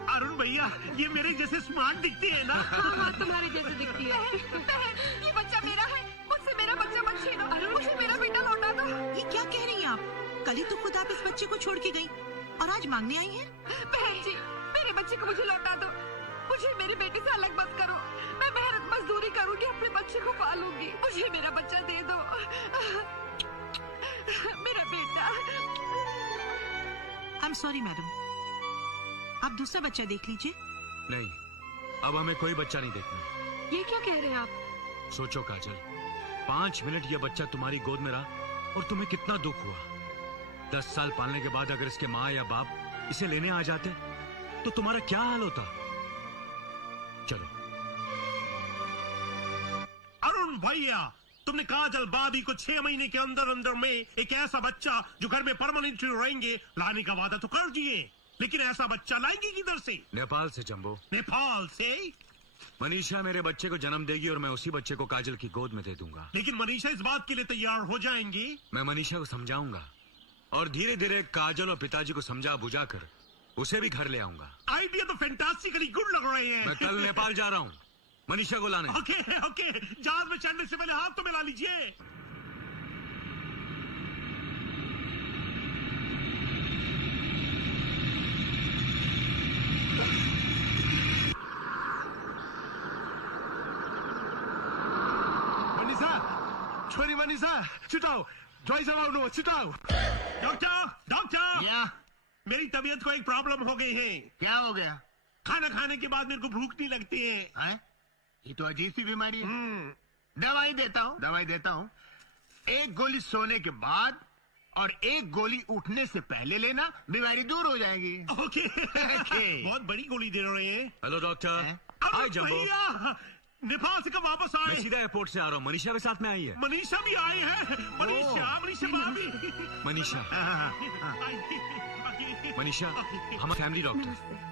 अरुण भैया, ये मेरे जैसे स्मार्ट दिखते हैं ना? हाँ, तुम्हारे जैसे दिखती है। ये बच्चा मेरा है। मुझसे मेरा बच्चा मत छीनो। मुझे मेरा बेटा लौटा दो। ये क्या कह रही हैं आप? कल ही तो खुद आप इस बच्चे को छोड़ के गई और आज मांगने आई हैं? बहन जी, मेरे बच्चे को मुझे लौटा दो। मुझे मेरे बेटे से अलग मत करो। मैं मेहनत मजदूरी करूंगी, अपने बच्चे को पालूंगी। मुझे मेरा बच्चा दे दो। मेरा बेटा। आई एम सॉरी मैडम, आप दूसरा बच्चा देख लीजिए। नहीं, अब हमें कोई बच्चा नहीं देखना। ये क्या कह रहे हैं आप? सोचो काजल, 5 मिनट ये बच्चा तुम्हारी गोद में रहा और तुम्हें कितना दुख हुआ। 10 साल पालने के बाद अगर इसके माँ या बाप इसे लेने आ जाते तो तुम्हारा क्या हाल होता? चलो। अरुण भैया, तुमने काजल भाभी को 6 महीने के अंदर अंदर में एक ऐसा बच्चा जो घर में परमानेंटली रहेंगे लाने का वादा तो कर दिए, लेकिन ऐसा बच्चा लाएंगे किधर से? नेपाल से जंबो। नेपाल से? मनीषा मेरे बच्चे को जन्म देगी और मैं उसी बच्चे को काजल की गोद में दे दूंगा। लेकिन मनीषा इस बात के लिए तैयार हो जाएंगी। मैं मनीषा को समझाऊंगा और धीरे धीरे काजल और पिताजी को समझा बुझा कर उसे भी घर ले आऊंगा। आइडिया तो फैंटास्टिकली गुड लग रहे हैं। मैं कल नेपाल जा रहा हूँ मनीषा को लाने। ओके ओके, जहाज में चढ़ने से पहले हाथ तो मिला लीजिए। छोरी मनीषा छुटाओ, ड्राइस आउनु छुटाओ। डॉक्टर डॉक्टर, क्या? मेरी तबीयत को एक प्रॉब्लम हो गई है। क्या हो गया? खाना खाने के बाद मेरे को भूख नहीं लगती है। हैं? ये तो अजीब सी बीमारी है। दवाई देता हूँ। एक गोली सोने के बाद और एक गोली उठने से पहले लेना, बीमारी दूर हो जाएगी। ओके बहुत बड़ी गोली दे रहे हैं। Hello doctor. Hi Jumbo. Nepal से कब वापस आए? मैं सीधा एयरपोर्ट से आ रहा हूँ। मनीषा भी साथ में आई है। मनीषा भी आए हैं। मनीषा भाभी। मनीषा मनीषा हम फैमिली डॉक्टर।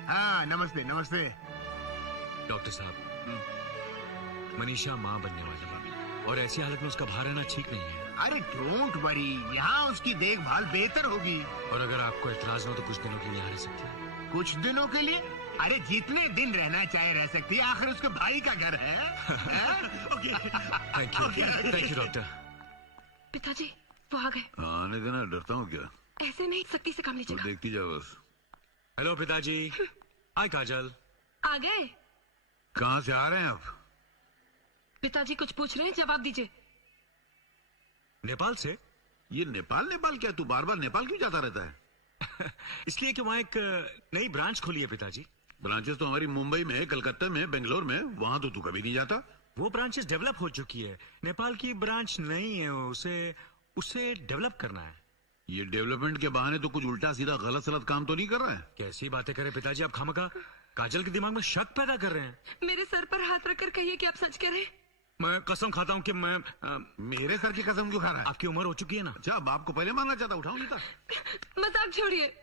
हाँ नमस्ते नमस्ते। डॉक्टर साहब, मनीषा माँ बनने वाली है और ऐसी हालत में उसका बाहर रहना ठीक नहीं है। अरे डोंट वरी, यहाँ उसकी देखभाल बेहतर होगी। और अगर आपको एतराज हो तो कुछ दिनों के लिए यहाँ रह सकती है। कुछ दिनों के लिए? अरे जितने दिन रहना चाहे रह सकती है, आखिर उसके भाई का घर है। Thank you doctor. पिताजी वो आ गए। आने देना, डरता हूँ क्या? ऐसे नहीं, सख्ती से काम लीजिएगा। देखती जा बस। हेलो पिताजी। हाय काजल। आ गए? कहाँ से आ रहे हैं आप? पिताजी कुछ पूछ रहे हैं, जवाब दीजिए। नेपाल से। ये नेपाल क्या? तू बार बार नेपाल क्यों जाता रहता है? इसलिए कि वहाँ एक नई ब्रांच खोली है पिताजी। ब्रांचेस तो हमारी मुंबई में, कलकत्ता में, बेंगलोर में, वहाँ तो तू कभी नहीं जाता। वो ब्रांचेस डेवलप हो चुकी है। नेपाल की ब्रांच नहीं है, उसे डेवलप करना है। ये डेवलपमेंट के बहाने तो कुछ उल्टा सीधा गलत सलत काम तो नहीं कर रहा है? कैसी बातें करें पिताजी, आप खामखा काजल के दिमाग में शक पैदा कर रहे हैं। मेरे सर पर हाथ रखकर कहिए कि आप सच कह रहे हैं। मैं कसम खाता हूँ कि मैं मेरे सर की कसम क्यों खा रहा है? आपकी उम्र हो चुकी है ना। अच्छा, बाप को पहले मांगना चाहता, उठाऊं नहीं था। मजाक छोड़िए,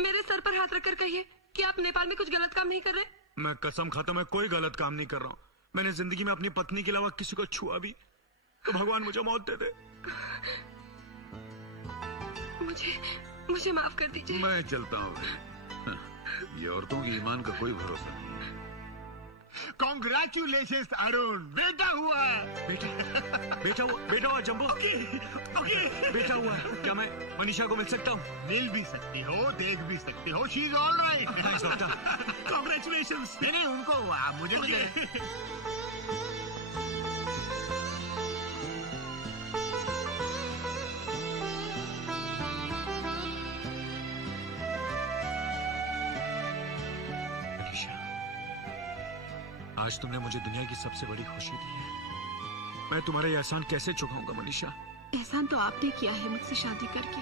मेरे सर पर हाथ रखकर कहिए कि आप नेपाल में कुछ गलत काम नहीं कर रहे। मैं कसम खाता हूँ मैं कोई गलत काम नहीं कर रहा हूँ। मैंने जिंदगी में अपनी पत्नी के अलावा किसी को छुआ भी तो भगवान मुझे मौत दे दे। मुझे माफ कर दीजिए। मैं चलता हूँ। ये औरतों की ईमान का कोई भरोसा नहीं। कॉन्ग्रेचुलेशंस अरुण, बेटा हुआ। बेटा हुआ जंबो। बेटा हुआ। क्या मैं मनीषा को मिल सकता हूँ? मिल भी सकती हो, देख भी सकती हो। She is all right. Congratulations. नहीं उनको हुआ, मुझे तो आज तुमने मुझे दुनिया की सबसे बड़ी खुशी दी है। मैं तुम्हारा ये एहसान कैसे चुकाऊंगा मनीषा? एहसान तो आपने किया है मुझसे शादी करके।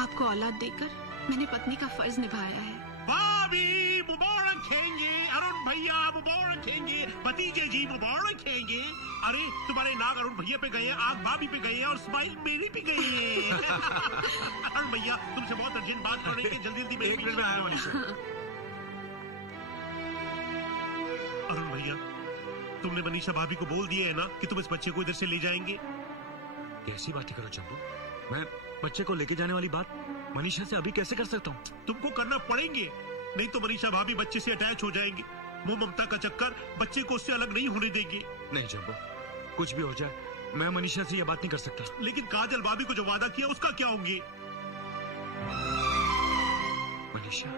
आपको औलाद देकर मैंने पत्नी का फर्ज निभाया है। भाभी मुबारक खेंगे, अरुण भैया मुबारक खेंगे, भतीजे जी मुबारक खेंगे। अरे तुम्हारे नाक अरुण भैया पे गए हैं, आग भाभी पे गए हैं और स्माइल मेरी पे गई है। अरुण भैया तुमसे बहुत अर्जेंट बात करने के, जल्दी जल्दी। एक मिनट में आया मनीषा। अरुण भैया तुमने मनीषा भाभी को बोल दिया है ना कि तुम इस बच्चे को इधर से ले जाएंगे? कैसी बातें करो जंबो, मैं बच्चे को लेके जाने वाली बात मनीषा से अभी कैसे कर सकता हूँ? तुमको करना पड़ेंगे, नहीं तो मनीषा भाभी बच्चे से अटैच हो जाएंगे। मोह ममता का चक्कर बच्चे को उससे अलग नहीं होने देंगे। नहीं जंबो, कुछ भी हो जाए मैं मनीषा से ये बात नहीं कर सकता। लेकिन काजल भाभी को जो वादा किया उसका क्या होंगे? मनीषा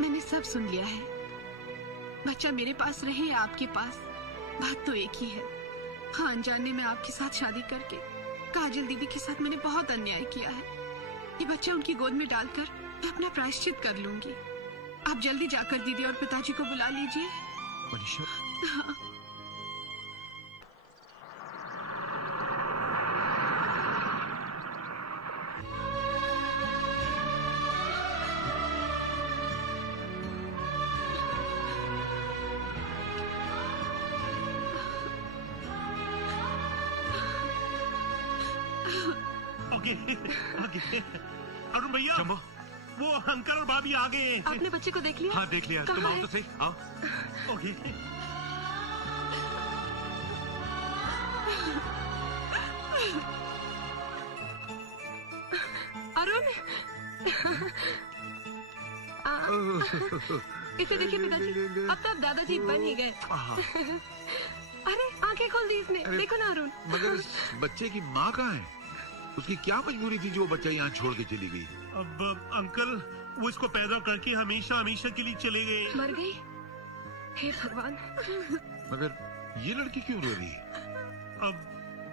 मैंने सब सुन लिया है। बच्चा मेरे पास रहे या आपके पास, बात तो एक ही है। हाँ, अनजाने में आपके साथ शादी करके काजल दीदी के साथ मैंने बहुत अन्याय किया है। ये बच्चा उनकी गोद में डालकर मैं अपना प्रायश्चित कर लूंगी। आप जल्दी जाकर दीदी और पिताजी को बुला लीजिए। मनीषा। हाँ। अरुण भैया जंबो, वो अंकल और भाभी आ गए हैं। आपने बच्चे को देख लिया? हाँ देख लिया। तुम कहाँ आओ है? तो सही, आओ। ओके। अरुण इसे देखिए पिताजी, अब तो आप दादाजी बन ही गए। अरे आंखें खोल दी इसने, देखो ना अरुण। मगर इस बच्चे की माँ कहाँ है? उसकी क्या मजबूरी थी जो वो बच्चा यहाँ छोड़ के चली गई? अब अंकल वो इसको पैदा करके हमेशा हमेशा के लिए चले गए। मर गई? हे भगवान। मगर ये लड़की क्यों रो रही है? अब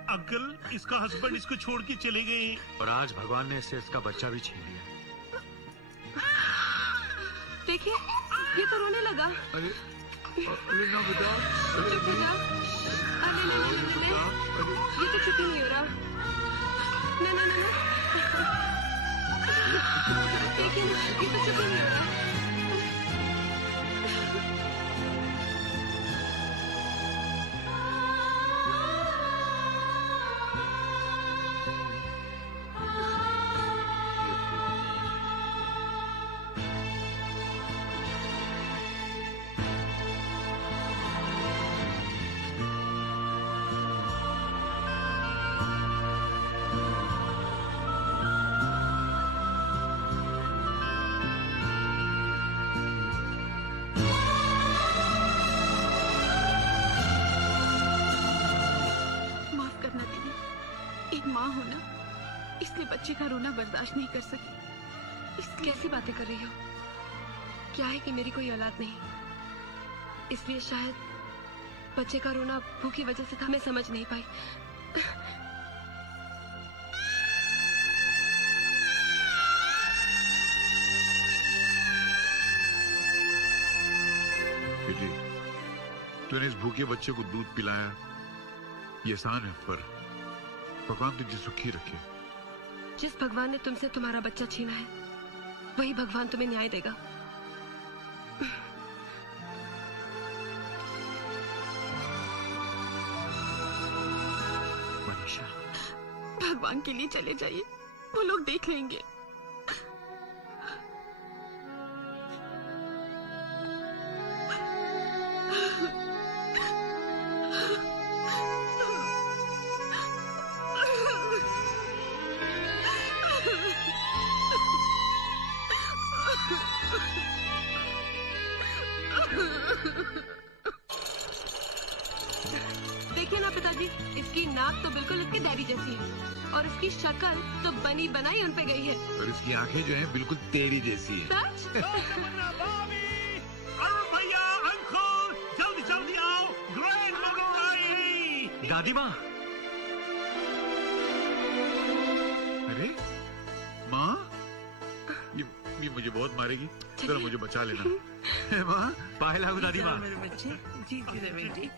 अंकल इसका हस्बैंड इसको छोड़ के चले गए। और आज भगवान ने इससे इसका बच्चा भी छीन लिया। देखिए ये तो रोने लगा। अरे अरे ना बेटा, चुप हो जा। अरे ले, ये तो चुप ही नहीं हो रहा। ना ना ना ना, देखिए ना, ये तो चुप ही नहीं हो रहा। बच्चे का रोना बर्दाश्त नहीं कर सकी। कैसी बातें कर रही हो? क्या है कि मेरी कोई औलाद नहीं, इसलिए शायद बच्चे का रोना भूख की वजह से था, मैं समझ नहीं पाई। बेटी, तूने इस भूखे बच्चे को दूध पिलाया, ये एहसान है, पर भगवान तुझे सुखी रखे। जिस भगवान ने तुमसे तुम्हारा बच्चा छीना है, वही भगवान तुम्हें न्याय देगा। मनीषा, भगवान के लिए चले जाइए, वो लोग देख लेंगे। देखिए ना पिताजी, इसकी नाक तो बिल्कुल इसके डैडी जैसी है और इसकी शक्ल तो बनी बनाई उन पे गई है। और इसकी आंखें जो हैं बिल्कुल तेरी जैसी हैं। सच? अरुण भैया, अंकल, जल्दी जल्दी आओ, ग्रैंड मदर आई। दादी माँ। अरे माँ, ये मुझे बहुत मारेगी, जरा मुझे बचा लेना। माँ, बाहर लागू दादी माँ। मेरे बच्चे जीते रहे बेटी,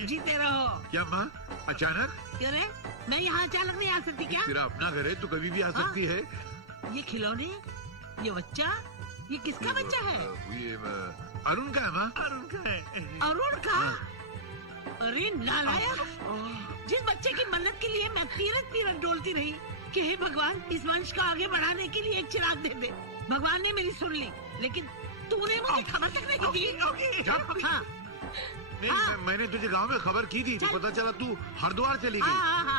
जीते रहो। क्या माँ, अचानक? क्यों रे, मैं यहाँ अचानक नहीं आ सकती क्या? तेरा अपना घर है, तू कभी भी आ सकती है। ये खिलौने, ये बच्चा, ये किसका बच्चा है? ये अरुण का है माँ। अरुण का है। अरुण का? अरे नालायक, जिस बच्चे की मन्नत के लिए मैं तीरथ तीरथ डोलती रही कि हे भगवान, इस वंश को आगे बढ़ाने के लिए एक चिराग दे दे। भगवान ने मेरी सुन ली, लेकिन तूने मुझे खबर तक नहीं दी। हाँ। नहीं, मैंने तुझे गांव में खबर की थी, तो पता चला तू हरिद्वार चली गई।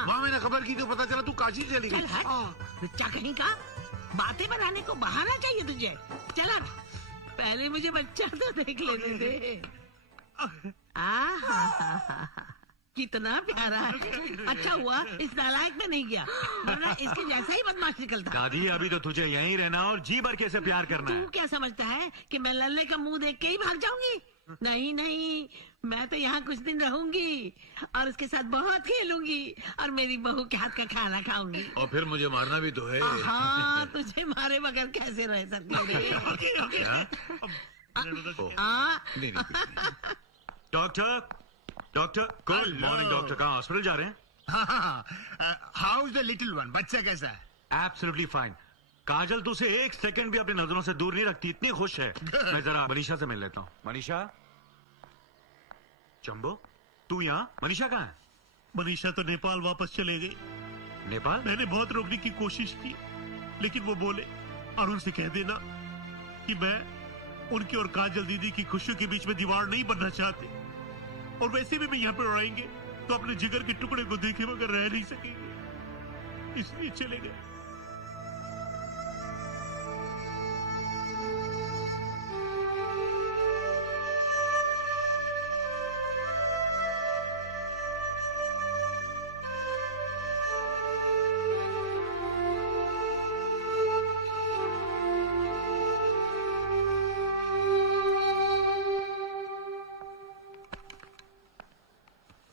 वहाँ मैंने खबर की तो पता चला तू काशी चली गई। बच्चा कहीं का, बातें बनाने को बहाना चाहिए तुझे। चला, पहले मुझे बच्चा तो देख लेने दे। कितना प्यारा है। अच्छा हुआ इस नालायक में नहीं गया, वरना इसके जैसा ही बदमाश निकलता। दादी, अभी तो तुझे यहीं रहना और जी भर के इसे प्यार करना है। तू क्या समझता है कि मैं लल्ले का मुंह देख के ही भाग जाऊंगी? नहीं नहीं, मैं तो यहाँ कुछ दिन रहूंगी और उसके साथ बहुत खेलूंगी और मेरी बहू के हाथ का खाना खाऊंगी। और फिर मुझे मारना भी तो है। हाँ, तुझे मारे बगैर कैसे रह सकते? Doctor, doctor, good morning doctor. कहाँ, हॉस्पिटल जा रहे हैं? How is the little one? बच्चा कैसा है? Absolutely fine. काजल तो उसे एक सेकंड भी अपनी नजरों से दूर नहीं रखती, इतनी खुश है। मैं जरा मनीषा से मिल लेता हूँ। मनीषा, चंबो, तू यहाँ? मनीषा कहाँ है? मनीषा तो नेपाल वापस चले गए। नेपाल? मैंने बहुत रोकने की कोशिश की, लेकिन वो बोले और उनसे कह देना कि मैं उनकी और काजल दीदी की खुशियों के बीच में दीवार नहीं बनना चाहते, और वैसे भी मैं यहाँ पर आएंगे तो अपने जिगर के टुकड़े को देखे बगैर रह नहीं सकेंगे, इसलिए चले गए।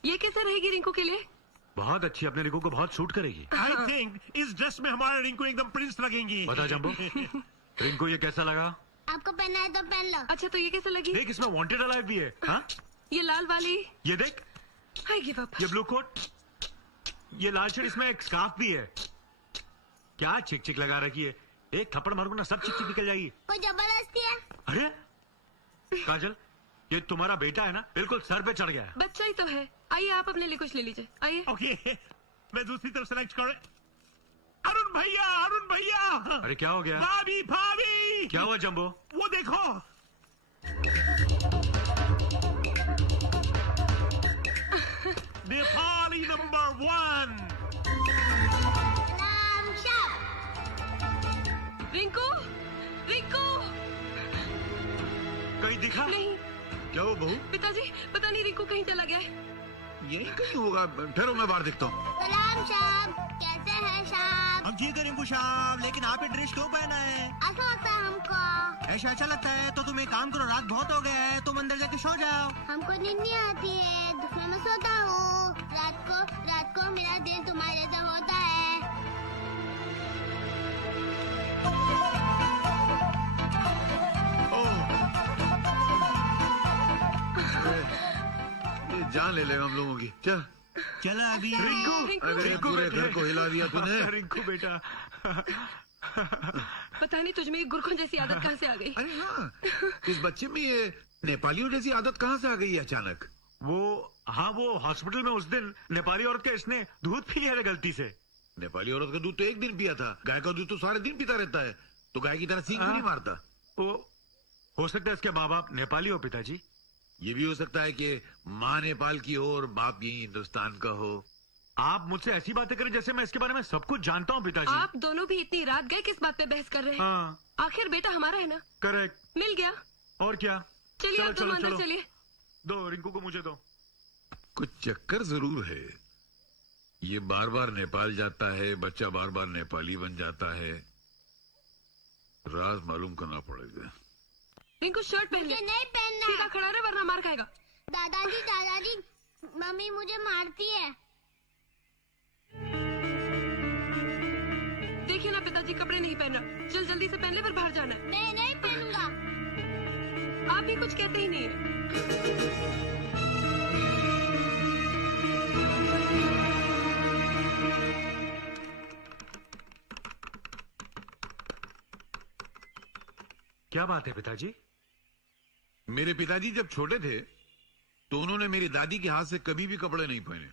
ये कैसे रहेगी रिंकू के लिए? बहुत अच्छी, अपने रिंकू को बहुत सूट करेगी। आई थिंक इस ड्रेस में हमारे रिंकू एकदम प्रिंस लगेंगी। बता जंबो, रिंकू ये कैसा लगा? आपको पहनना है तो पहन लो। अच्छा तो ये कैसे लगी? देख इसमें वांटेड अलाइव भी है। हाँ? ये लाल वाली, ये देख, आई गिव अप। ये ब्लू कोट, ये लाल शर्ट, इसमें एक स्कार्फ भी है। क्या चिक चिक लगा रखी है, एक थप्पड़ मारूंगा ना सब चिक चिक निकल जाएगी। कोई जबरदस्ती है? अरे काजल, ये तुम्हारा बेटा है ना, बिल्कुल सर पे चढ़ गया है। बच्चा ही तो है। आइए आप अपने लिए कुछ ले लीजिए, आइए। ओके, मैं दूसरी तरफ सेलेक्ट कर। अरुण भैया, अरुण भैया। अरे क्या हो गया? भाभी, भाभी। क्या हुआ जंबो? वो देखो। नेपाली नंबर 1। रिंकू, रिंकू। कहीं दिखा? नहीं। क्या हो बहू? पिताजी पता नहीं रिंकू कहीं चला गया है। यही कहीं होगा, ठहरो मैं बाहर दिखता हूँ। सलाम साहब, कैसे हैं साहब? हम ठीक है रिंकू साहब, लेकिन आप ये ड्रेस क्यों पहना है? अच्छा लगता है हमको। ऐसा अच्छा लगता है तो तुम एक काम करो, रात बहुत हो गया है, तुम अंदर जाके सो जाओ। हमको नींद नहीं आती है, दूसरे में सोता हूँ। रात को मेरा दिल तुम्हारे जैसा होता है। ये जान ले लेगा हम लोगों की। चल चलो अभी। रिंकू, अरे पूरे घर को हिला दिया तूने। रिंकू बेटा। पता नहीं तुझ में ये गुरखों जैसी आदत कहाँ से आ गई। अरे हाँ, इस बच्चे में ये नेपालियों जैसी आदत कहाँ से आ गई अचानक? वो हॉस्पिटल में उस दिन नेपाली औरत का इसने दूध पी लिया गलती से। नेपाली औरत का दूध तो एक दिन पिया था, गाय का दूध तो सारे दिन पीता रहता है, तो गाय की तरह सींग भी नहीं मारता। हो सकता है इसके माँ बाप नेपाली हो पिताजी। ये भी हो सकता है कि माँ नेपाल की हो और बाप यही हिंदुस्तान का हो। आप मुझसे ऐसी बातें करें जैसे मैं इसके बारे में सब कुछ जानता हूँ पिताजी। आप दोनों भी इतनी रात गए किस बात पे बहस कर रहे हैं? हाँ। आखिर बेटा हमारा है ना। करेक्ट। मिल गया। और क्या? चलिए आप दोनों अंदर चलिए। दो रिंकू को मुझे दो। कुछ चक्कर जरूर है। ये बार बार नेपाल जाता है, बच्चा बार बार नेपाली बन जाता है। राज मालूम करना पड़ेगा। रिंकू शर्ट पहन ले। नहीं पहनना। सीधा खड़ा रहे वरना मार खाएगा। दादाजी, मम्मी मुझे मारती है। देखिए ना पिताजी, कपड़े नहीं पहनना। जल्दी से पहन ले, फिर बाहर जाना है। मैं नहीं पहनूंगा। आप भी कुछ कहते ही नहीं है। क्या बात है पिताजी? मेरे पिताजी जब छोटे थे तो उन्होंने मेरी दादी के हाथ से कभी भी कपड़े नहीं पहने।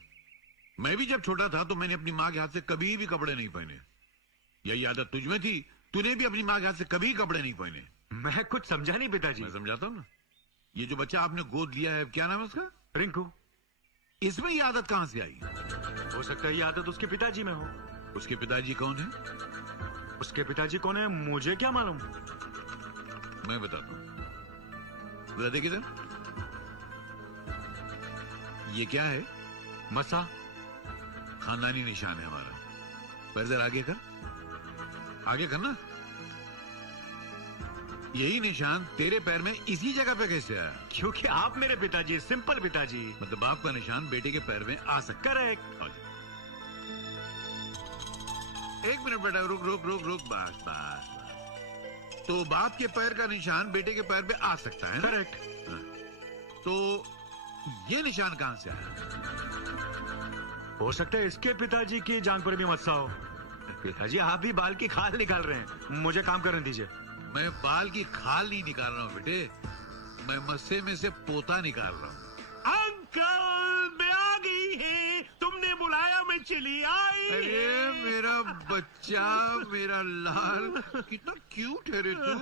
मैं भी जब छोटा था तो मैंने अपनी माँ के हाथ से कभी भी कपड़े नहीं पहने। यही आदत तुझ में थी, तूने भी अपनी माँ के हाथ से कभी कपड़े नहीं पहने। मैं कुछ समझा नहीं पिताजी। मैं समझाता हूँ ना। ये जो बच्चा आपने गोद लिया है, क्या नाम है उसका? रिंकू। इसमें ये आदत कहाँ से आई? हो सकता है ये आदत उसके पिताजी में हो। उसके पिताजी कौन है? उसके पिताजी कौन है मुझे क्या मालूम। मैं बताता हूँ। बता किधर? ये क्या है? मसा। खानदानी निशान है हमारा। पैर जरा आगे कर, आगे करना। यही निशान तेरे पैर में इसी जगह पे कैसे आया? क्योंकि आप मेरे पिताजी, सिंपल पिताजी। मतलब बाप का निशान बेटे के पैर में आ सकता है। करेक्ट। एक मिनट बेटा, रुक रुक रुक रुक, बस बस। तो बाप के पैर का निशान बेटे के पैर पे आ सकता है। करेक्ट। तो ये निशान कहां से आया? हो सकता है इसके पिताजी की जान पर भी मस्सा हो। पिताजी आप भी बाल की खाल निकाल रहे हैं, मुझे काम करने दीजिए। मैं बाल की खाल नहीं निकाल रहा हूँ बेटे, मैं मस्से में से पोता निकाल रहा हूँ। अंकल मैं आ गई है, तुमने बुलाया मैं चली आई। अरे मेरा बच्चा, मेरा लाल, कितना क्यूट है रे तू।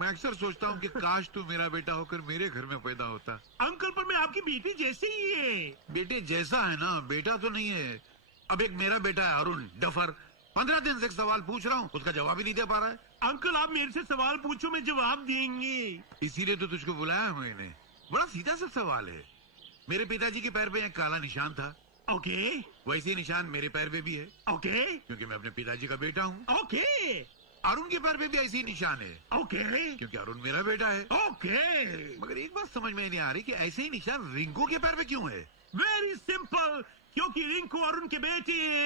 मैं अक्सर सोचता हूँ कि काश तू मेरा बेटा होकर मेरे घर में पैदा होता। अंकल, पर मैं आपकी बेटी जैसे ही है। बेटे जैसा है ना, बेटा तो नहीं है। अब एक मेरा बेटा है अरुण डफर, 15 दिन से एक सवाल पूछ रहा हूँ, उसका जवाब ही नहीं दे पा रहा है। अंकल, आप मेरे से सवाल पूछो, मैं जवाब देंगे। इसीलिए तो तुझको बुलाया हूँ इन्हें। बड़ा सीधा सा सवाल है। मेरे पिताजी के पैर पे एक काला निशान था। ओके। वैसे ही निशान मेरे पैर पे भी है। ओके। क्योंकि मैं अपने पिताजी का बेटा हूँ। ओके। अरुण के पैर पे भी ऐसे ही निशान है। ओके। क्योंकि अरुण मेरा बेटा है। ओके। मगर एक बात समझ में नहीं आ रही कि ऐसे ही निशान रिंकू के पैर पे क्यों है? वेरी सिंपल, क्योंकि रिंकू अरुण की बेटी है।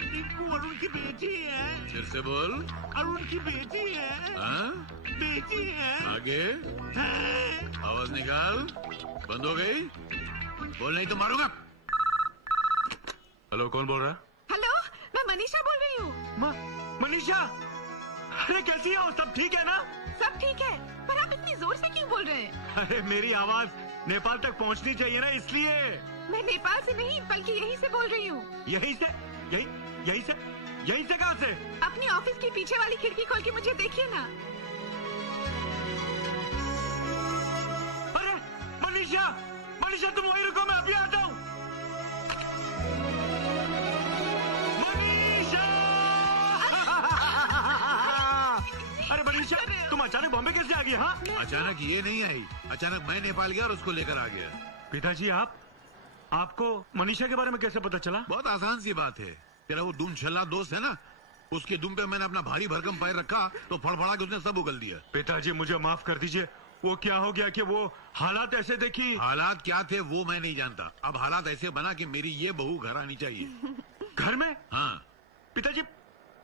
रिंकू अरुण की बेटी है। फिर से बोल। अरुण की बेटी है। बेटी है। आगे है। आवाज निकाल। बंद हो गई? बोल नहीं तो मारूंगा। हेलो, कौन बोल रहा है? हेलो, मैं मनीषा बोल रही हूँ। मनीषा, अरे कैसी हो? सब ठीक है ना? सब ठीक है, पर आप इतनी जोर से क्यों बोल रहे हैं? अरे मेरी आवाज नेपाल तक पहुंचनी चाहिए ना, इसलिए। मैं नेपाल से नहीं, बल्कि यहीं से बोल रही हूँ। यहीं से? यहीं से कहाँ से? अपनी ऑफिस की पीछे वाली खिड़की खोल के मुझे देखिए ना। अरे मनीषा, तुम वहीं रुको, मैं अभी आता हूँ। मनीषा! अरे मनीषा, तुम अचानक बॉम्बे कैसे आ गई? हाँ, अचानक ये नहीं आई, अचानक मैं नेपाल गया और उसको लेकर आ गया। पिताजी, आपको मनीषा के बारे में कैसे पता चला? बहुत आसान सी बात है। तेरा वो दुम छल्ला दोस्त है ना, उसके दुम पे मैंने अपना भारी भरकम पैर रखा तो फड़फड़ा के उसने सब उगल दिया। पिताजी, मुझे माफ कर दीजिए। वो क्या हो गया कि वो हालात ऐसे देखी? हालात क्या थे वो मैं नहीं जानता। अब हालात ऐसे बना कि मेरी ये बहू घर आनी चाहिए। घर में? हाँ। पिताजी,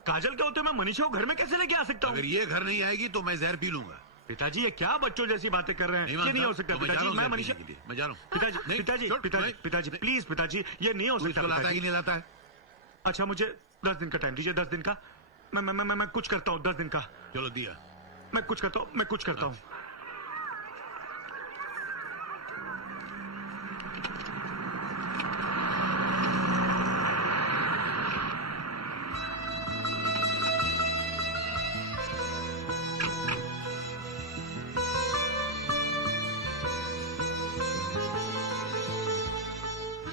काजल के होते मैं मनीषा को घर में कैसे लेके आ सकता हूँ? अगर ये घर नहीं आएगी तो मैं जहर पी लूंगा। पिताजी, ये क्या बच्चों जैसी बातें कर रहे हैं? ये नहीं हो सकता। पिताजी, मैं मनीषा, मैं जा रहा हूँ। पिताजी प्लीज, पिताजी ये नहीं हो सकता। लाता है कि नहीं लाता है? अच्छा, मुझे 10 दिन का टाइम दीजिए। 10 दिन का मैं कुछ करता हूँ। 10 दिन का। चलो दिया। मैं कुछ करता हूँ।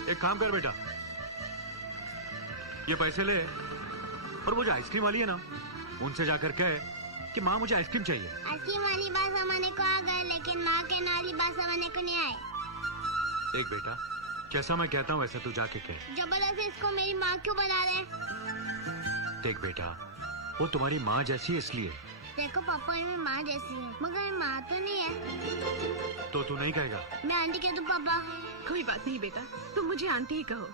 एक काम कर बेटा, ये पैसे ले और वो जो आइसक्रीम वाली है ना, उनसे जाकर कहे कि माँ मुझे आइसक्रीम चाहिए। आइसक्रीम वाली बात समझने को आ गए, लेकिन माँ के नाली बात समझने को नहीं आए। देख बेटा, जैसा मैं कहता हूँ वैसा तू जाके कहे। जबरदस्ती इसको मेरी माँ क्यों बना रहे? देख बेटा, वो तुम्हारी माँ जैसी है इसलिए। देखो पापा, ये मेरी माँ जैसी है, मगर माँ तो नहीं है। तो तू नहीं कहेगा? मैं आंटी कह दूं पापा? कोई बात नहीं बेटा, तुम मुझे आंटी ही कहो।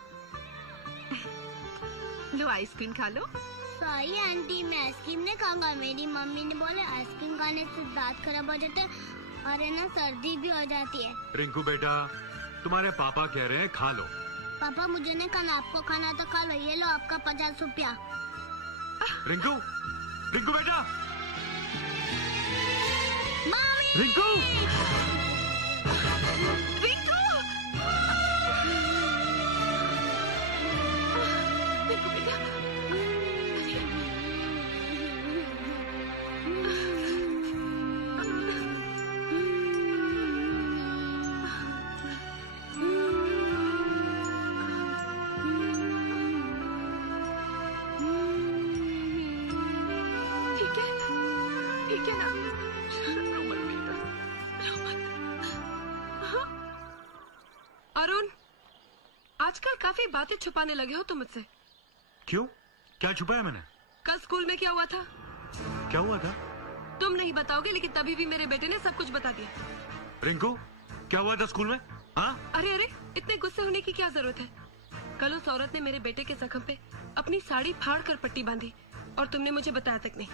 लो आइसक्रीम खा लो। सॉरी आंटी, मैं आइसक्रीम नहीं खाऊंगा। मेरी मम्मी ने बोले आइसक्रीम खाने से दांत खराब हो जाते और है ना सर्दी भी हो जाती है। रिंकू बेटा, तुम्हारे पापा कह रहे हैं खा लो। पापा मुझे नहीं खाना, आपको खाना तो खा लो। ये लो आपका 50 रुपया। रिंकू बेटा, मम्मी! रिंकू! ठीक है ना? रो मत बेटा, रो मत। हाँ? अरुण, आजकल काफी बातें छुपाने लगे हो तुम मुझसे। क्यों? क्या छुपाया मैंने? कल स्कूल में क्या हुआ था? क्या हुआ था? तुम नहीं बताओगे, लेकिन तभी भी मेरे बेटे ने सब कुछ बता दिया। रिंकू, क्या हुआ था स्कूल में? हाँ? अरे इतने गुस्से होने की क्या जरूरत है? कल उस औरत ने मेरे बेटे के जख्म पे अपनी साड़ी फाड़ कर पट्टी बांधी और तुमने मुझे बताया तक नहीं।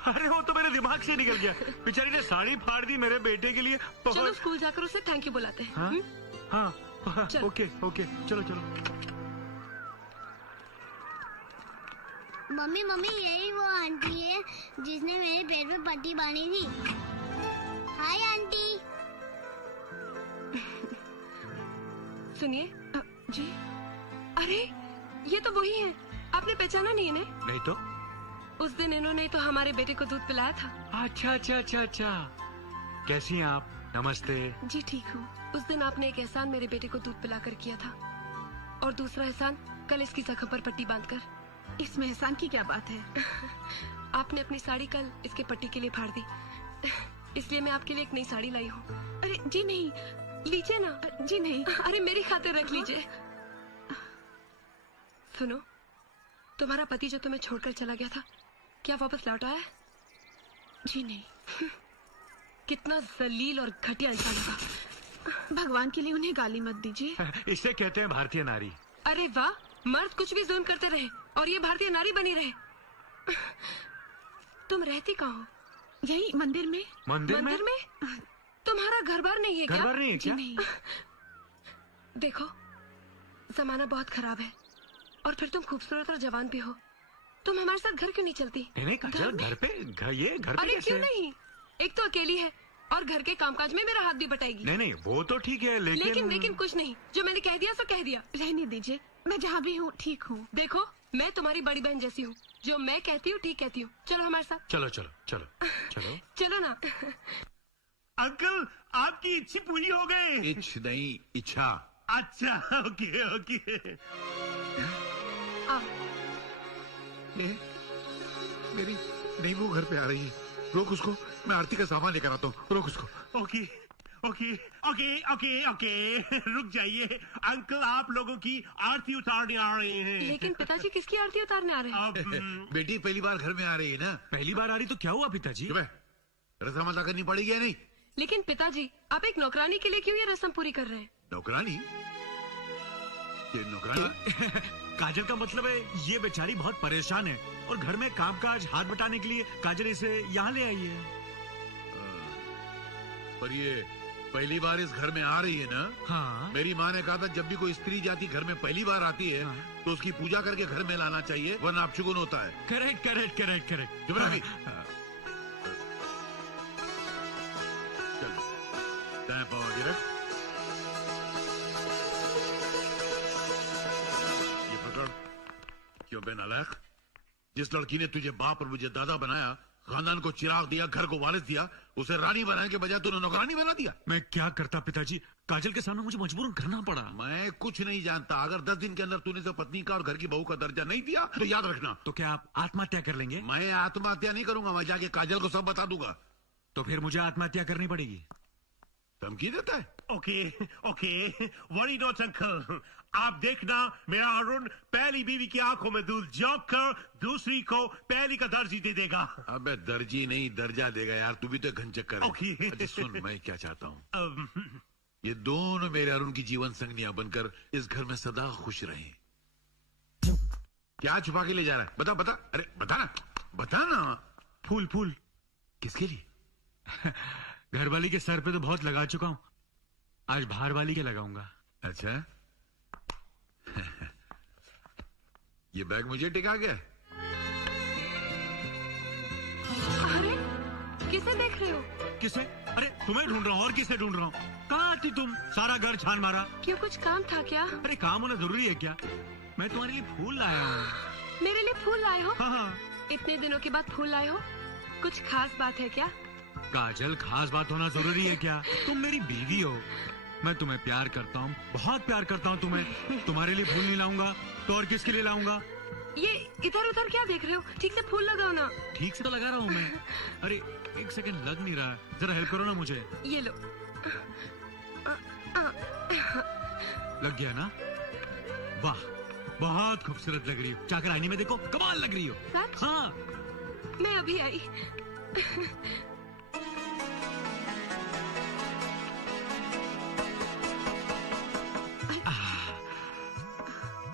अरे वो तो मेरे दिमाग से निकल गया। बेचारी ने साड़ी फाड़ दी मेरे बेटे के लिए। चलो स्कूल जाकर उसे थैंक यू बुलाते हैं। हाँ? हाँ, ओके, चलो। मम्मी यही वो आंटी है जिसने मेरे पेट में पट्टी बांधी थी। Hi aunty. सुनिए जी। अरे ये तो वही है। आपने पहचाना नहीं इन्हें? नहीं तो। उस दिन इन्होंने तो हमारे बेटे को दूध पिलाया था। अच्छा अच्छा अच्छा अच्छा। कैसी हैं आप? नमस्ते। जी ठीक हूँ। उस दिन आपने एक एहसान मेरे बेटे को दूध पिलाकर किया था, और दूसरा एहसान कल इसकी जख्म पर पट्टी बांधकर। इसमें एहसान की क्या बात है? आपने अपनी साड़ी कल इसके पट्टी के लिए फाड़ दी, इसलिए मैं आपके लिए एक नई साड़ी लाई हूँ। अरे जी नहीं। लीजिए ना। जी नहीं। अरे मेरी खातिर रख लीजिए। सुनो, तुम्हारा पति जो तुम्हें छोड़कर चला गया था, क्या वापस लौट आया? जी नहीं। कितना जलील और घटिया इंसान होगा। भगवान के लिए उन्हें गाली मत दीजिए। इसे कहते हैं भारतीय नारी। अरे वाह, मर्द कुछ भी जुल्म करते रहे और ये भारतीय नारी बनी रहे। तुम रहती कहाँ हो? यही मंदिर में। मंदिर में? तुम्हारा घर बार नहीं है क्या? घर बार नहीं है क्या? नहीं। देखो, जमाना बहुत खराब है, और फिर तुम खूबसूरत और जवान भी हो। तुम हमारे साथ घर क्यों नहीं चलती? नहीं काजल, घर पे घर पे अरे कैसे? क्यों नहीं? एक तो अकेली है और घर के कामकाज में मेरा हाथ भी बटाएगी। नहीं वो तो ठीक है, लेकिन कुछ नहीं। जो मैंने कह दिया सो कह दिया। रहने दीजिए, मैं जहाँ भी हूँ ठीक हूँ। देखो, मैं तुम्हारी बड़ी बहन जैसी हूँ। जो मैं कहती हूँ ठीक कहती हूँ। चलो हमारे साथ। चलो चलो चलो चलो चलो ना। अंकल, आपकी इच्छा पूरी हो गई। इच्छ नहीं, इच्छा। अच्छा, ओके ओके। मेरी नहीं वो घर पे आ रही है। रोक उसको, मैं आरती का सामान लेकर आता हूँ। रोक उसको। Okay okay okay okay okay, रुक जाइए। अंकल आप लोगों की आरती उतारने आ रहे हैं। लेकिन पिताजी किसकी आरती उतारने आ रहे हैं? बेटी पहली बार घर में आ रही है ना। पहली बार आ रही तो क्या हुआ पिताजी? रस्म अदा करनी पड़ेगी या नहीं? लेकिन पिताजी, आप एक नौकरानी के लिए क्यों ये रस्म पूरी कर रहे हैं? नौकरानी? ये नौकरानी? काजल का मतलब है ये बेचारी बहुत परेशान है और घर में कामकाज हाथ बटाने के लिए काजल इसे यहाँ ले आई है। पर ये पहली बार इस घर में आ रही है ना? हाँ। मेरी माँ ने कहा था जब भी कोई स्त्री जाति घर में पहली बार आती है तो उसकी पूजा करके घर में लाना चाहिए, वरना अपशगुन होता है। Correct correct correct correct. चुप रह। चल, दाएं पाँव आगे रख। ये पकड़। क्यों बे नालायक? जिस लड़की ने तुझे बाप और मुझे दादा बनाया, खानदान को चिराग दिया, घर को वारिस दिया, उसे रानी बनाने के बजाय तूने नौकरानी बना दिया। मैं क्या करता पिताजी, काजल के सामने मुझे मजबूरन करना पड़ा। मैं कुछ नहीं जानता। अगर 10 दिन के अंदर तूने से पत्नी का और घर की बहू का दर्जा नहीं दिया तो याद रखना। तो क्या आप आत्महत्या कर लेंगे? मैं आत्महत्या नहीं करूंगा, मैं जाके काजल को सब बता दूंगा। तो फिर मुझे आत्महत्या करनी पड़ेगी। धमकी देता है? Okay okay, worry not uncle. आप देखना, मेरा अरुण पहली बीवी की आंखों में दूध झोंक कर दूसरी को पहली का दर्जी दे देगा। अबे दर्जी नहीं, दर्जा देगा यार। तू भी तो घन चक्कर है। ओके। अच्छा सुन, मैं क्या चाहता हूँ, ये दोनों मेरे अरुण की जीवन संगनियां बनकर इस घर में सदा खुश रहे। क्या छुपा के ले जा रहा है? बता बता। अरे बता ना, बता ना। फूल फूल किसके लिए? घर वाली के सर पे तो बहुत लगा चुका हूँ, आज बाहर वाली के लगाऊंगा। अच्छा ये बैग मुझे टिका गया। अरे किसे देख रहे हो? किसे? अरे तुम्हें ढूंढ रहा हूँ। और किसे ढूंढ रहा हूँ? कहाँ थी तुम? सारा घर छान मारा। क्यों, कुछ काम था क्या? अरे काम होना जरूरी है क्या? मैं तुम्हारे लिए फूल लाया हूँ। मेरे लिए फूल लाए हो? हाँ। इतने दिनों के बाद फूल लाए हो, कुछ खास बात है क्या? काजल, खास बात होना जरूरी है क्या? तुम मेरी बीवी हो, मैं तुम्हें प्यार करता हूँ, बहुत प्यार करता हूँ तुम्हें। तुम्हारे लिए फूल नहीं लाऊंगा तो और किसके लिए लाऊंगा? ये इधर उधर क्या देख रहे हो? ठीक से फूल लगाओ ना। ठीक से तो लगा रहा हूँ मैं। अरे एक सेकंड, लग नहीं रहा, जरा हेल्प करो ना मुझे। ये लो। लग गया ना? वाह, बहुत खूबसूरत लग रही हो। जाकर आईने में देखो, कमाल लग रही हो। सच? हाँ। मैं अभी आई।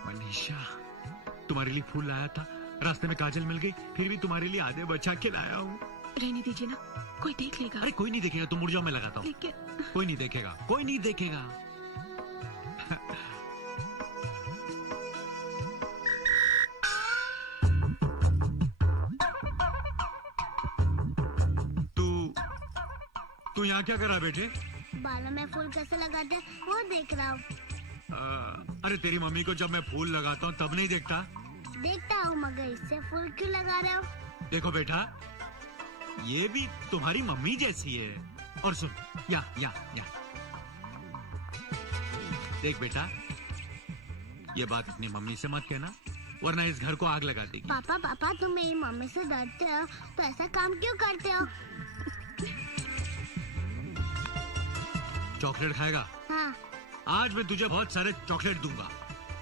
मनीषा, तुम्हारे लिए फूल लाया था, रास्ते में काजल मिल गई, फिर भी तुम्हारे लिए आधे बचा के लाया हूँ। रहने दीजिए ना, कोई देख लेगा। अरे कोई नहीं देखेगा, तुम मुड़ जाओ, मैं लगाता हूँ। कोई नहीं देखेगा, कोई नहीं देखेगा। तू यहाँ क्या कर रहा बेटे? बालों में फूल कैसे लगाते हैं वो देख रहा हूँ। अरे तेरी मम्मी को जब मैं फूल लगाता हूँ तब नहीं देखता? देखता हूँ, मगर इससे फूल क्यों लगा रहे हो? देखो बेटा, ये भी तुम्हारी मम्मी जैसी है। और सुन, या देख बेटा, ये बात अपनी मम्मी से मत कहना, वरना इस घर को आग लगा देगी। पापा तुम मेरी मम्मी से डरते हो तो ऐसा काम क्यों करते हो? चॉकलेट खाएगा? हाँ। आज मैं तुझे बहुत सारे चॉकलेट दूंगा,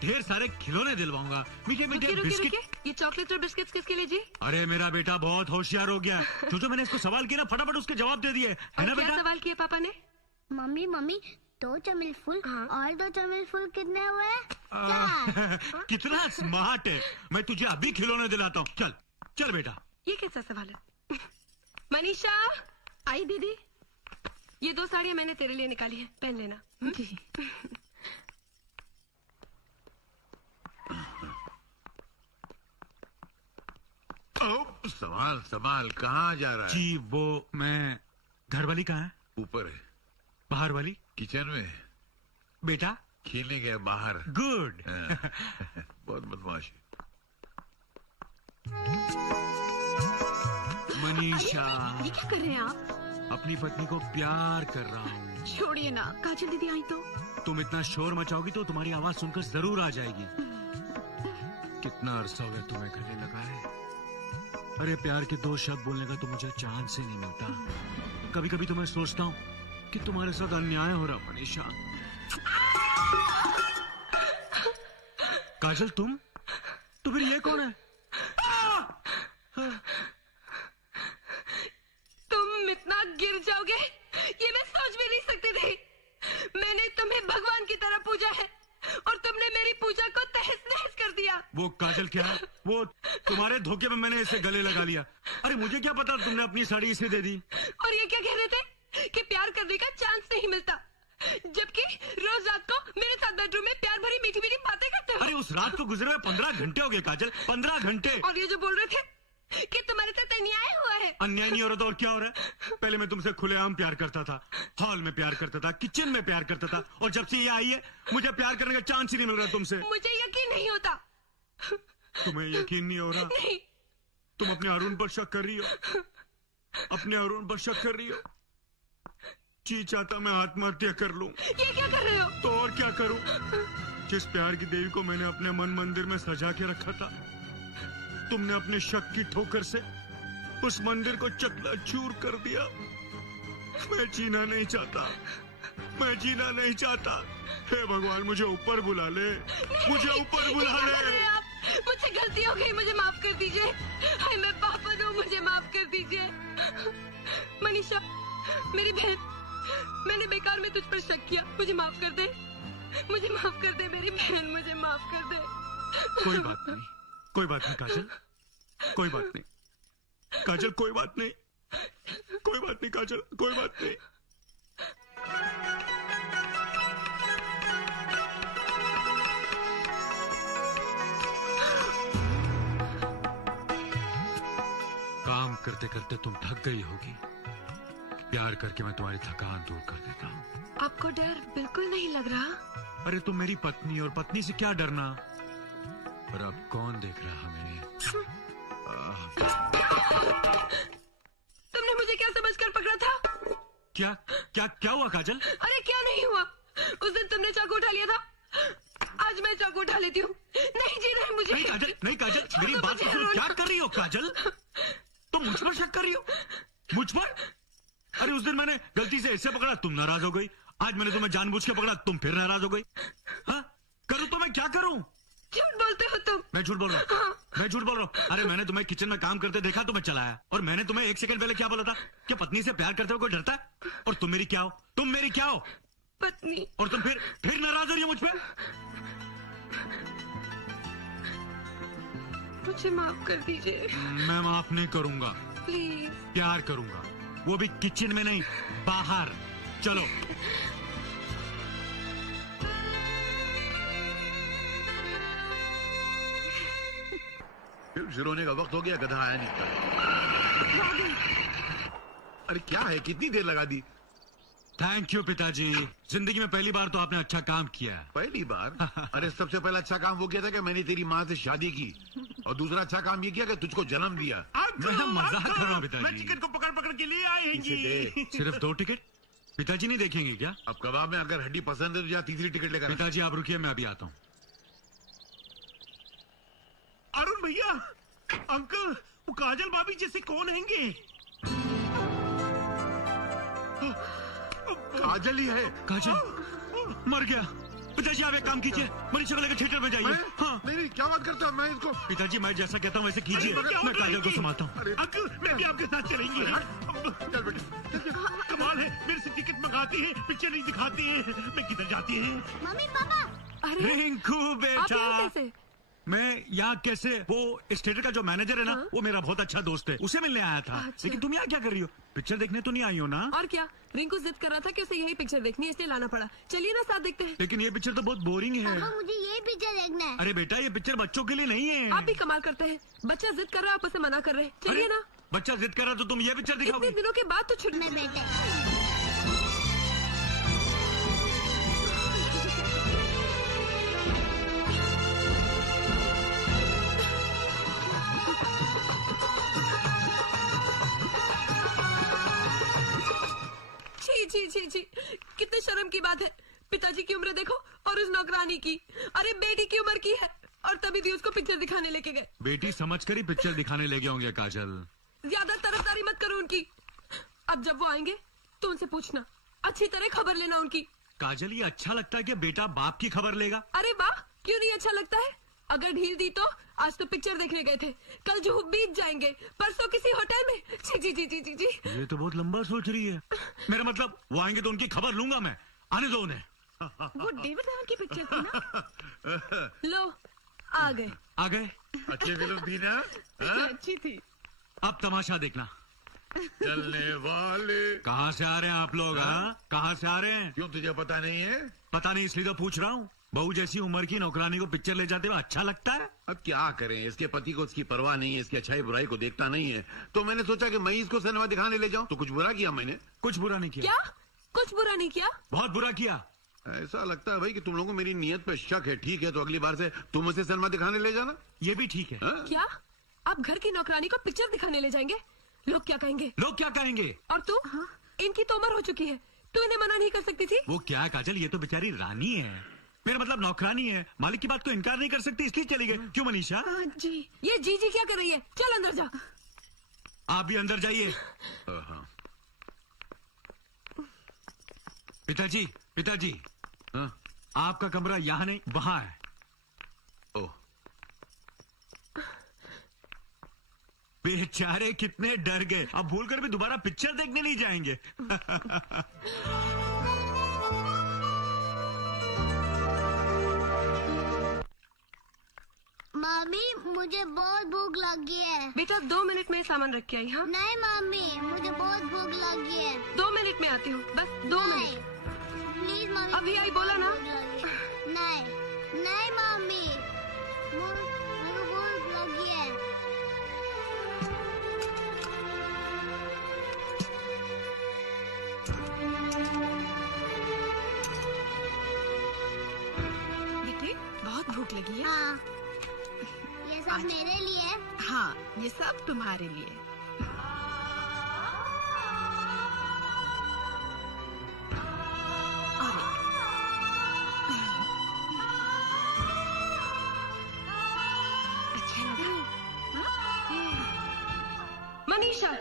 ढेर सारे खिलौने दिलवाऊंगा, मीठे मीठे बिस्किट। ये चॉकलेट और बिस्किट्स किसके लिए जी? अरे मेरा बेटा बहुत होशियार हो गया। जो मैंने इसको सवाल किया ना, फटाफट उसके जवाब दे दिए, है ना बेटा? क्या सवाल किया पापा ने? मम्मी 2 चमेली फूल और 2 चमेली फूल कितने हुए? कितना स्मार्ट है। मैं तुझे अभी खिलौने दिलाता हूँ। चल बेटा। ये कैसा सवाल है? मनीषा, आई दीदी, ये 2 साड़ियाँ मैंने तेरे लिए निकाली है, पहन लेना। जी। संभाल कहाँ जा रहा है? जी वो मैं, घर वाली कहाँ है? ऊपर है। बाहर वाली? किचन में। बेटा खेलने गया बाहर। गुड। बहुत बदमाश है। मनीषा, ये क्या कर रहे हैं आप? अपनी पत्नी को प्यार कर रहा हूँ। छोड़िए ना, काजल दीदी आई तो। तुम इतना शोर मचाओगी तो तुम्हारी आवाज सुनकर जरूर आ जाएगी। कितना अरसा हो गया तुम्हें गले लगाए। अरे प्यार के 2 शब्द बोलने का तो मुझे चांस ही नहीं मिलता। कभी कभी तो मैं सोचता हूँ कि तुम्हारे साथ अन्याय हो रहा। मनीषा, काजल तुम? तो फिर ये कौन है? तुम इतना गिर जाओगे ये मैं सोच भी नहीं सकती थी। मैंने तुम्हें भगवान की तरह पूजा है और तुमने मेरी पूजा को तहस नहस कर दिया। वो काजल क्या है? वो तुम्हारे धोखे में मैंने इसे गले लगा लिया। अरे मुझे क्या पता तुमने अपनी साड़ी इसे दे दी। और ये क्या कह रहे थे कि प्यार करने का चांस नहीं मिलता, जबकि रोज रात को मेरे साथ बेडरूम में प्यार भरी मीठी मीठी बातें करते हो। अरे उस रात को गुजरे हुए 15 घंटे हो गए काजल, 15 घंटे। और ये जो बोल रहे थे कि तुम्हारे साथ अन्याय हुआ है। अन्याय नहीं हो रहा था और क्या हो रहा है? पहले मैं तुमसे खुलेआम प्यार करता था, हॉल में प्यार करता था, किचन में प्यार करता था, और जब से ये आई है मुझे प्यार करने का चांस ही नहीं मिल रहा तुमसे। मुझे यकीन नहीं होता। तुम्हें यकीन नहीं हो रहा? नहीं। तुम अपने अरुण पर शक कर रही हो, अपने अरुण पर शक कर रही हो। जी चाहता मैं आत्महत्या कर लूं। ये क्या कर रहे हो? तो और क्या करूं? जिस प्यार की देवी को मैंने अपने मन मंदिर में सजा के रखा था, तुमने अपने शक की ठोकर से उस मंदिर को चकनाचूर कर दिया। मैं जीना नहीं चाहता, मैं जीना नहीं चाहता। हे भगवान मुझे ऊपर बुला ले, मुझे ऊपर बुला ले। मुझसे गलती हो गई, मुझे माफ कर दीजिए। हाय मैं पापा हूँ, मुझे माफ कर दीजिए। मनीषा मेरी बहन, मैंने बेकार में तुझ पर शक किया, मुझे माफ कर दे, मुझे माफ कर दे मेरी बहन, मुझे माफ कर दे। कोई बात नहीं, कोई बात नहीं काजल, कोई बात नहीं काजल, कोई बात नहीं, कोई बात नहीं काजल, कोई बात नहीं। काम करते करते तुम थक गई होगी, प्यार करके मैं तुम्हारी थकान दूर कर देता हूँ। आपको डर बिल्कुल नहीं लग रहा? अरे तुम मेरी पत्नी, और पत्नी से क्या डरना। पर अब कौन देख रहा मैंने? तुमने मुझे क्या समझकर पकड़ा था? क्या क्या क्या हुआ काजल? अरे क्या नहीं हुआ, उस दिन तुमने चाकू उठा लिया था, आज मैं चाकू उठा लेती हूँ। नहीं जी नहीं, मुझे नहीं काजल, नहीं काजल, मेरी बात सुनो। क्या कर रही हो काजल? तुम मुझ पर शक कर रही हो? मुझ पर? अरे उस दिन मैंने गलती से ऐसे पकड़ा, तुम नाराज हो गई। आज मैंने तुम्हें जानबूझ के पकड़ा, तुम फिर नाराज हो गई। हाँ करूँ तो मैं क्या करूँ? झूठ बोलते हो तुम। मैं झूठ बोल रहा हूँ? हाँ। मैं झूठ बोल रहा हूँ? अरे मैंने तुम्हें किचन में काम करते देखा तो मैं चला आया, और मैंने तुम्हें 1 सेकंड पहले क्या बोला था कि पत्नी से प्यार करते हुए कोई डरता है? और तुम मेरी क्या हो? तुम मेरी क्या हो? पत्नी। और तुम फिर नाराज हो रही हो मुझ पे? मुझे माफ कर दीजिए। मैं माफ नहीं करूंगा। प्लीज। प्यार करूंगा, वो भी किचन में नहीं, बाहर। चलो। फिर रोने का वक्त हो गया, गधा आया नहीं। अरे क्या है, कितनी देर लगा दी? थैंक यू पिताजी, जिंदगी में पहली बार तो आपने अच्छा काम किया। पहली बार? अरे सबसे पहला अच्छा काम वो किया था कि मैंने तेरी माँ से शादी की, और दूसरा अच्छा काम ये किया कि तुझको जन्म दिया। मैं मजाक कर रहा हूँ मैं पिताजी। टिकट को पकड़ पकड़ के लिए इसे दे। आएंगी। सिर्फ 2 टिकट? पिताजी नहीं देखेंगे क्या? अब कबाब में अगर हड्डी पसंद है तो या तीसरी टिकट लेकर। पिताजी आप रुकिए, मैं अभी आता हूँ। अरुण भैया, अंकल, वो काजल भाभी जैसे कौन हैंगे? काजल ही है। काजल मर गया। पिताजी आप एक काम कीजिए, मनीषा को लेकर थिएटर में जाइए। हाँ नहीं, क्या बात करते हो? मैं इसको। पिताजी मैं जैसा कहता हूँ वैसे कीजिए, मैं काजल को संभालता हूँ। अंकल, मैं भी आपके साथ चलेंगे। चल बेटा। कमाल है, मेरे से टिकट मंगाती है, पिक्चर नहीं दिखाती है। मैं किधर जाती है? Mummy papa. रिंकू बेटा, मैं यहाँ कैसे? वो इस थिएटर का जो मैनेजर है ना, वो मेरा बहुत अच्छा दोस्त है, उसे मिलने आया था। लेकिन तुम यहाँ क्या कर रही हो? पिक्चर देखने तो नहीं आई हो ना? और क्या, रिंकू जिद कर रहा था कि उसे यही पिक्चर देखनी है, इसलिए लाना पड़ा। चलिए ना साथ देखते हैं। लेकिन ये पिक्चर तो बहुत बोरिंग है। पापा मुझे ये पिक्चर देखना है। अरे बेटा, ये पिक्चर बच्चों के लिए नहीं है। आप भी कमाल करते हैं, बच्चा जिद कर रहा है, आप उसे मना कर रहे हैं। चलिए ना। बच्चा जिद कर रहा तो तुम ये पिक्चर इतने दिखाओगे? दिनों के बाद तो छुट्टी मैं बेटे। छी छी छी छी, कितने शर्म की बात है। पिताजी की उम्र देखो और उस नौकरानी की। अरे बेटी की उम्र की है और तभी भी उसको पिक्चर दिखाने लेके गए। बेटी समझकर ही पिक्चर दिखाने ले गए होंगे काजल। ज्यादा तरफदारी मत करो उनकी। अब जब वो आएंगे तो उनसे पूछना, अच्छी तरह खबर लेना उनकी। काजल, ये अच्छा लगता है कि बेटा बाप की खबर लेगा? अरे वाह, क्यों नहीं अच्छा लगता है? अगर ढील दी तो आज तो पिक्चर देखने गए थे, कल जो बीत जाएंगे, परसों किसी होटल में। जी जी जी जी जी जी। ये तो बहुत लंबा सोच रही है। मेरा मतलब वो आएंगे तो उनकी खबर लूंगा मैं। आने दो उन्हें। वो डेविड धवन की पिक्चर थी ना। लो आ गए। आ गए? अच्छी फिल्म थी ना? अच्छी थी। अब तमाशा देखना। चलने वाले। कहाँ से आ रहे हैं आप लोग? हाँ, कहाँ से आ रहे हैं? क्यों तुझे पता नहीं है? पता नहीं इसलिए तो पूछ रहा हूँ। बहू जैसी उम्र की नौकरानी को पिक्चर ले जाते हुए अच्छा लगता है? अब क्या करें, इसके पति को उसकी परवाह नहीं है, इसकी अच्छाई बुराई को देखता नहीं है, तो मैंने सोचा कि मैं इसको सिनेमा दिखाने ले जाऊं। तो कुछ बुरा किया मैंने? कुछ बुरा नहीं किया। क्या? कुछ बुरा नहीं किया? बहुत बुरा किया। ऐसा लगता है भाई कि तुम लोगों को मेरी नीयत पे शक है। ठीक है, तो अगली बार से तुम उसे सिनेमा दिखाने ले जाना। ये भी ठीक है। क्या आप घर की नौकरानी को पिक्चर दिखाने ले जाएंगे? लोग क्या कहेंगे? लोग क्या कहेंगे? और तू? इनकी तो उम्र हो चुकी है, तू इन्हें मना नहीं कर सकती थी? वो क्या काजल, ये तो बेचारी रानी है। मेरा मतलब नौकरानी है, मालिक की बात को इनकार नहीं कर सकती, इसलिए चली गई। क्यों मनीषा? जी। ये जी क्या कर रही है? चल अंदर जा। आप भी अंदर जाइए। पिताजी, पिताजी, आपका कमरा यहाँ नहीं वहाँ है। ओह, बेचारे कितने डर गए, अब भूलकर भी दोबारा पिक्चर देखने नहीं जाएंगे। मम्मी मुझे बहुत भूख लगी है। बेटा 2 मिनट में सामान रख के आई। हाँ नहीं मम्मी, मुझे बहुत भूख लगी है। 2 मिनट में आती हूँ, बस 2 मिनट। Please mummy. अभी आई बोला ना। नहीं नहीं मम्मी, मुझे भूख लगी है। बेटे बहुत भूख लगी है? हाँ, ये सब मेरे लिए। हाँ, ये सब तुम्हारे लिए। और एक। अच्छा लगा? मनीषा,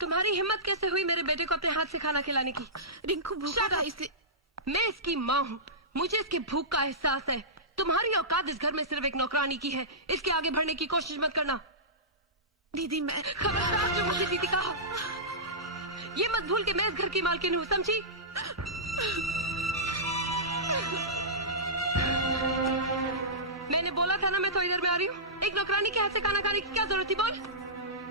तुम्हारी हिम्मत कैसे हुई मेरे बेटे को अपने हाथ से खाना खिलाने की? रिंकू भूखा था इसलिए। मैं इसकी माँ हूँ, मुझे इसकी भूख का एहसास है। तुम्हारी औकात इस घर में सिर्फ एक नौकरानी की है, इसके आगे बढ़ने की कोशिश मत करना। दीदी मैं खबरदार जो मुझे दीदी कहा। ये मत भूल के मैं इस घर की मालकिन हूँ, समझी? मैंने बोला था ना मैं थोड़ी देर में आ रही हूँ। एक नौकरानी के हाथ से खाना खाने की क्या जरूरत थी? बोल।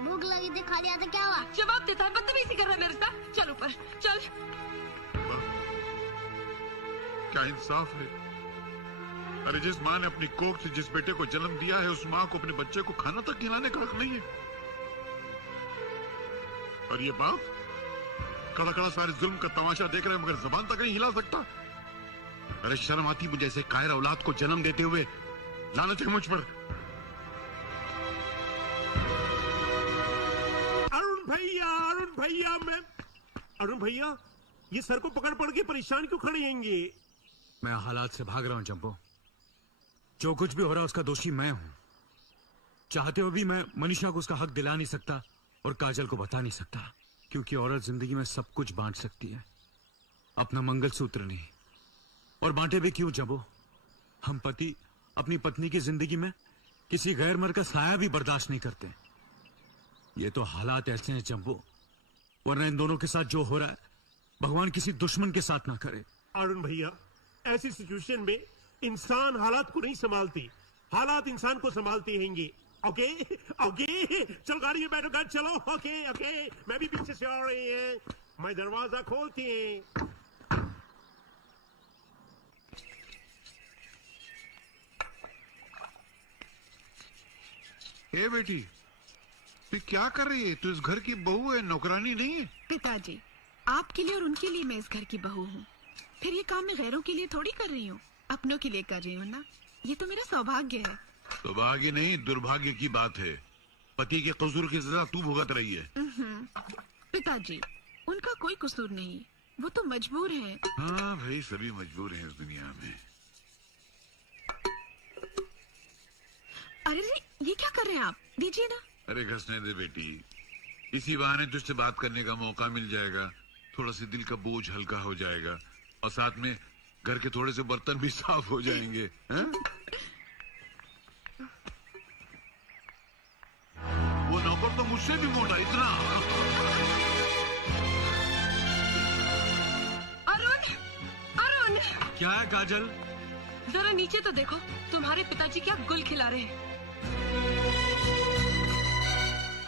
भूख लगी थी, खा लिया तो क्या हुआ? जवाब देता है, बदतमीजी कर रहा है मेरे साथ। चल ऊपर चल। क्या इंसाफ है। अरे जिस माँ ने अपनी कोख से जिस बेटे को जन्म दिया है, उस माँ को अपने बच्चे को खाना तक खिलाने का हक नहीं है। और ये बाप खड़ा खड़ा सारे जुल्म का तमाशा देख रहे हैं मगर जबान तक नहीं हिला सकता। अरे शर्म आती मुझे ऐसे कायर औलाद को जन्म देते हुए। लानत है मुझ पर। अरुण भैया ये सर को पकड़ पड़ के परेशान क्यों खड़े हैंगे? मैं हालात से भाग रहा हूं जंबो। जो कुछ भी हो रहा है उसका दोषी मैं हूं। चाहते हुए भी मैं मनीषा को उसका हक दिला नहीं सकता और काजल को बता नहीं सकता, क्योंकि औरत जिंदगी में सब कुछ बांट सकती है, अपना मंगलसूत्र नहीं। और बांटे भी क्यों जंबो? हम पति अपनी पत्नी की जिंदगी में किसी गैर मर्द का साया भी बर्दाश्त नहीं करते। ये तो हालात ऐसे हैं जंबो, वरना इन दोनों के साथ जो हो रहा है भगवान किसी दुश्मन के साथ ना करे। अरुण भैया ऐसी सिचुएशन में इंसान हालात को नहीं संभालती, हालात इंसान को संभालते हैंगे। ओके ओके चल गाड़ी में बैठो, गाड़ी चलो। ओके ओके मैं भी पीछे से आ रही है, मैं दरवाजा खोलती है। ए बेटी तू क्या कर रही है? तू इस घर की बहू है, नौकरानी नहीं है। पिताजी आपके लिए और उनके लिए मैं इस घर की बहू हूँ, फिर ये काम मैं गैरों के लिए थोड़ी कर रही हूँ, अपनों के लिए कर रही हूँ ना। ये तो मेरा सौभाग्य है। सौभाग्य नहीं दुर्भाग्य की बात है। पति के कसूर की सजा तू भुगत रही है। पिताजी उनका कोई कसूर नहीं, वो तो मजबूर है। हाँ भाई सभी मजबूर हैं इस दुनिया में। अरे ये क्या कर रहे हैं आप? दीजिए ना। अरे घसने दे बेटी, इसी बहाने तुझसे बात करने का मौका मिल जाएगा, थोड़ा सा दिल का बोझ हल्का हो जाएगा और साथ में घर के थोड़े से बर्तन भी साफ हो जाएंगे। हैं? वो नौकर तो मुझसे भी मोटा इतना। अरुण अरुण क्या है काजल? जरा नीचे तो देखो, तुम्हारे पिताजी क्या गुल खिला रहे हैं।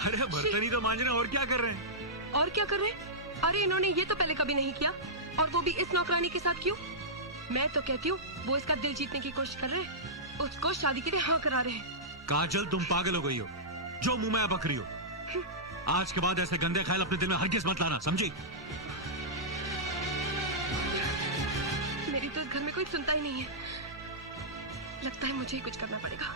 अरे बर्तन ही तो मांज रहे हैं, और क्या कर रहे हैं? और क्या कर रहे हैं? अरे इन्होंने ये तो पहले कभी नहीं किया, और वो भी इस नौकरानी के साथ क्यों? मैं तो कहती हूँ वो इसका दिल जीतने की कोशिश कर रहे हैं, उसको शादी के लिए हाँ करा रहे हैं। काजल तुम पागल हो गई हो, जो मुंह में बक रही हो। आज के बाद ऐसे गंदे ख्याल अपने दिल में हरगिज़ मत लाना, समझी? मेरी तो इस घर में कोई सुनता ही नहीं है, लगता है मुझे ही कुछ करना पड़ेगा।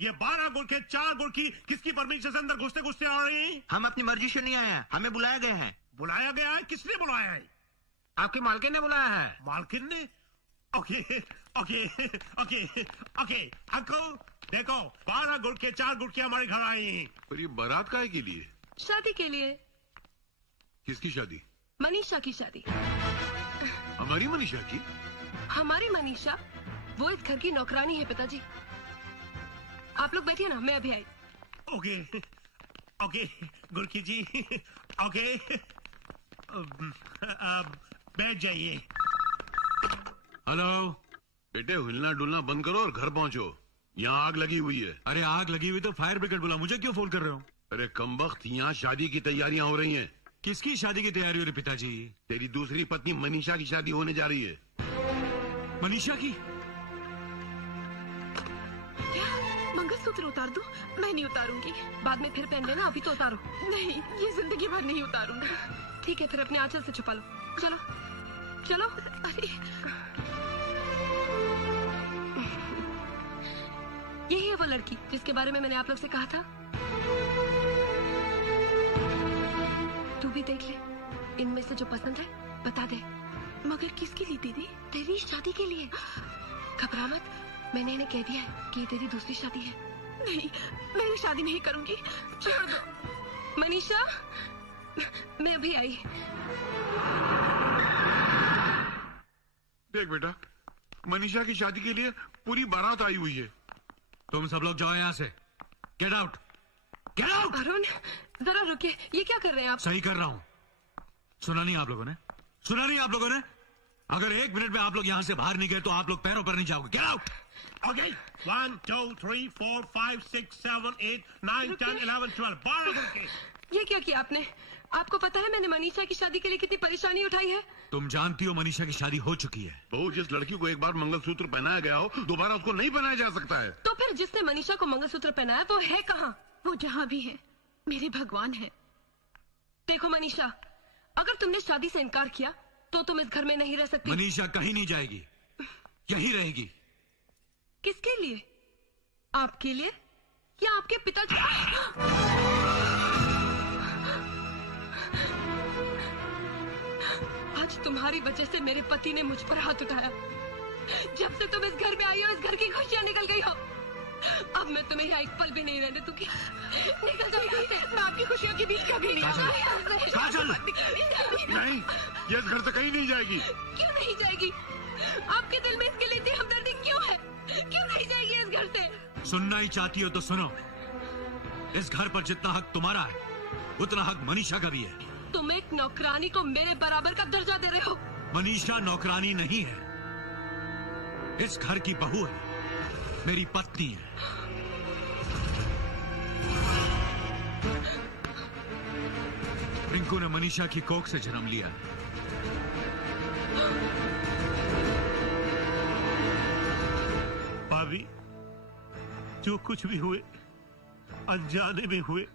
ये 12 गुड़ के 4 गुड़ की किसकी परमिशन से अंदर घुसते घुसते आ रहे हैं? हम अपनी मर्जी से नहीं आए हैं, हमें बुलाया गया है। बुलाया गया है? किसने बुलाया है? आपकी मालकिन ने बुलाया है। मालकिन ने? Okay okay okay okay uncle देखो, 12 गुड़ के 4 गुड़ के हमारे घर आए हैं। पर ये बारात काहे के लिए? शादी के लिए। किसकी शादी? मनीषा की शादी। हमारी मनीषा की? हमारी मनीषा, वो इस घर की नौकरानी है पिताजी। आप लोग बैठिए ना, मैं अभी आई। ओके ओके गुरकी जी ओके बैठ जाइए। हेलो बेटे, हिलना डुलना बंद करो और घर पहुंचो, यहाँ आग लगी हुई है। अरे आग लगी हुई तो फायर ब्रिगेड बुला, मुझे क्यों फोन कर रहे हो? अरे कमबख्त, यहाँ शादी की तैयारियां हो रही हैं। किसकी शादी की तैयारी हो रही पिताजी? तेरी दूसरी पत्नी मनीषा की शादी होने जा रही है। मनीषा की? मंगलसूत्र उतार दूं? मैं नहीं उतारूंगी। बाद में फिर पहन लेना, अभी तो उतारो। नहीं, ये जिंदगी भर नहीं उतारूंगी। ठीक है, फिर अपने आंचल से छुपा लो। चलो चलो। अरे यही है वो लड़की जिसके बारे में मैंने आप लोग से कहा था। तू भी देख ले, इनमें से जो पसंद है बता दे। मगर किसके लिए दीदी? तेरी शादी के लिए। घबरा मत, मैंने इन्हें कह दिया है कि ये तेरी दूसरी शादी है। नहीं, मैं ये शादी नहीं करूंगी, छोड़ दो। मनीषा, मैं अभी आई। देख बेटा, मनीषा की शादी के लिए पूरी बारात आई हुई है। तुम सब लोग जाओ यहाँ से। Get out, get out. Arun जरा रुकिए, ये क्या कर रहे हैं आप? सही कर रहा हूँ। सुना नहीं आप लोगों ने? सुना नहीं आप लोगों ने? अगर 1 मिनट में आप लोग यहाँ से बाहर नहीं गए तो आप लोग पैरों पर नहीं जाओगे। Get out. ओके 1 2 3 4 5 6 7 8 9 10 11 12 12 लड़के। ये क्या किया आपने? आपको पता है मैंने मनीषा की शादी के लिए कितनी परेशानी उठाई है? तुम जानती हो मनीषा की शादी हो चुकी है। बहू, जिस लड़की को एक बार मंगलसूत्र पहनाया गया हो दोबारा उसको नहीं पहनाया जा सकता है। तो फिर जिसने मनीषा को मंगलसूत्र पहनाया वो है कहाँ? वो जहाँ भी है मेरे भगवान है। देखो मनीषा, अगर तुमने शादी से इनकार किया तो तुम इस घर में नहीं रह सकती। मनीषा कहीं नहीं जाएगी, यहीं रहेगी। किसके लिए? आपके लिए या आपके पिताजी? आज तुम्हारी वजह से मेरे पति ने मुझ पर हाथ उठाया। जब से तुम इस घर में आई हो इस घर की खुशियां निकल गई हो। अब मैं तुम्हें यहाँ एक पल भी नहीं रहने दूंगी। निकल जाओ यहाँ से। मैं आपकी खुशियों के बीच कभी नहीं आऊंगी। काजल, नहीं, ये इस घर से कहीं नहीं जाएगी। क्यों नहीं जाएगी? आपके दिल में इसके लिए इतनी हमदर्दी क्यों है? क्यों नहीं जाएगी इस घर से? सुनना ही चाहती हो तो सुनो। इस घर पर जितना हक तुम्हारा है उतना हक मनीषा का भी है। तुम एक नौकरानी को मेरे बराबर का दर्जा दे रहे हो। मनीषा नौकरानी नहीं है, इस घर की बहू है, मेरी पत्नी है। रिंकू ने मनीषा की कोख से जन्म लिया है। भाभी, जो कुछ भी हुए अनजाने में हुए,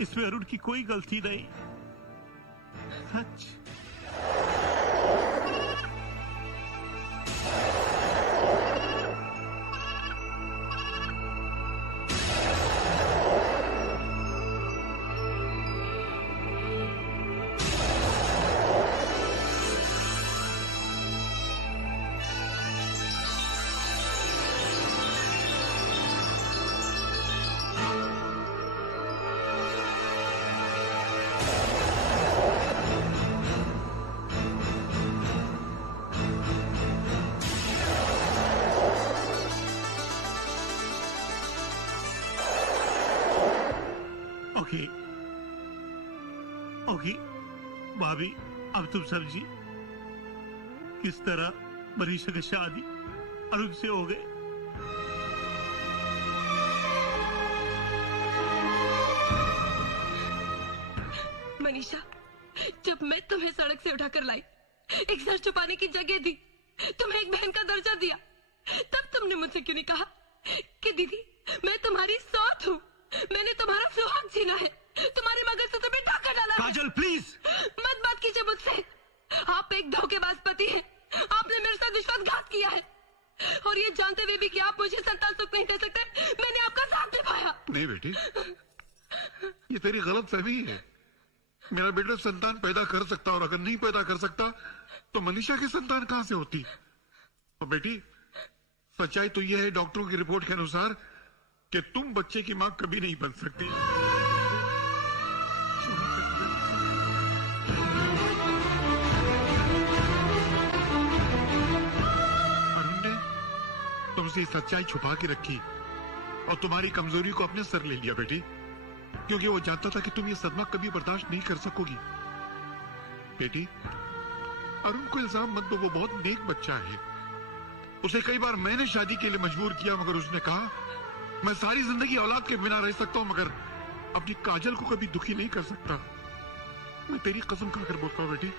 इसमें अरुण की कोई गलती नहीं। सच। ओके भाभी, अब तुम समझी किस तरह मनीषा की शादी अरुण से हो गई। मनीषा, जब मैं तुम्हें सड़क से उठाकर लाई, एक सर छुपाने की जगह दी, तुम्हें एक बहन का दर्जा दिया, तब तुमने मुझसे क्यों नहीं कहा कि दीदी मैं तुम्हारी सौत हूँ, मैंने तुम्हारा सुहाग छीना है, तुम्हारे मंगलसूत्र में टाका डाला है। काजल प्लीज मत बात कीजिए मुझसे। आप एक धोखेबाज पति हैं। आपने मेरे साथ विश्वासघात किया है और ये जानते हुए भी कि आप मुझे संतान सुख नहीं दे सकते, मैंने आपका साथ निभाया। नहीं बेटी, ये तेरी गलत फहमी है। मेरा बेटा संतान पैदा कर सकता और अगर नहीं पैदा कर सकता तो मनीषा की संतान कहां से होती। और बेटी, सच्चाई तो यह है डॉक्टरों की रिपोर्ट के अनुसार कि तुम बच्चे की मां कभी नहीं बन सकती। अरुण ने तुमसे सच्चाई छुपा के रखी और तुम्हारी कमजोरी को अपने सर ले लिया बेटी, क्योंकि वो जानता था कि तुम ये सदमा कभी बर्दाश्त नहीं कर सकोगी। बेटी, अरुण को इल्जाम मत दो, वो बहुत नेक बच्चा है। उसे कई बार मैंने शादी के लिए मजबूर किया मगर उसने कहा मैं सारी जिंदगी औलाद के बिना रह सकता हूं मगर अपनी काजल को कभी दुखी नहीं कर सकता। मैं तेरी कसम खाकर बोलता हूं बेटी,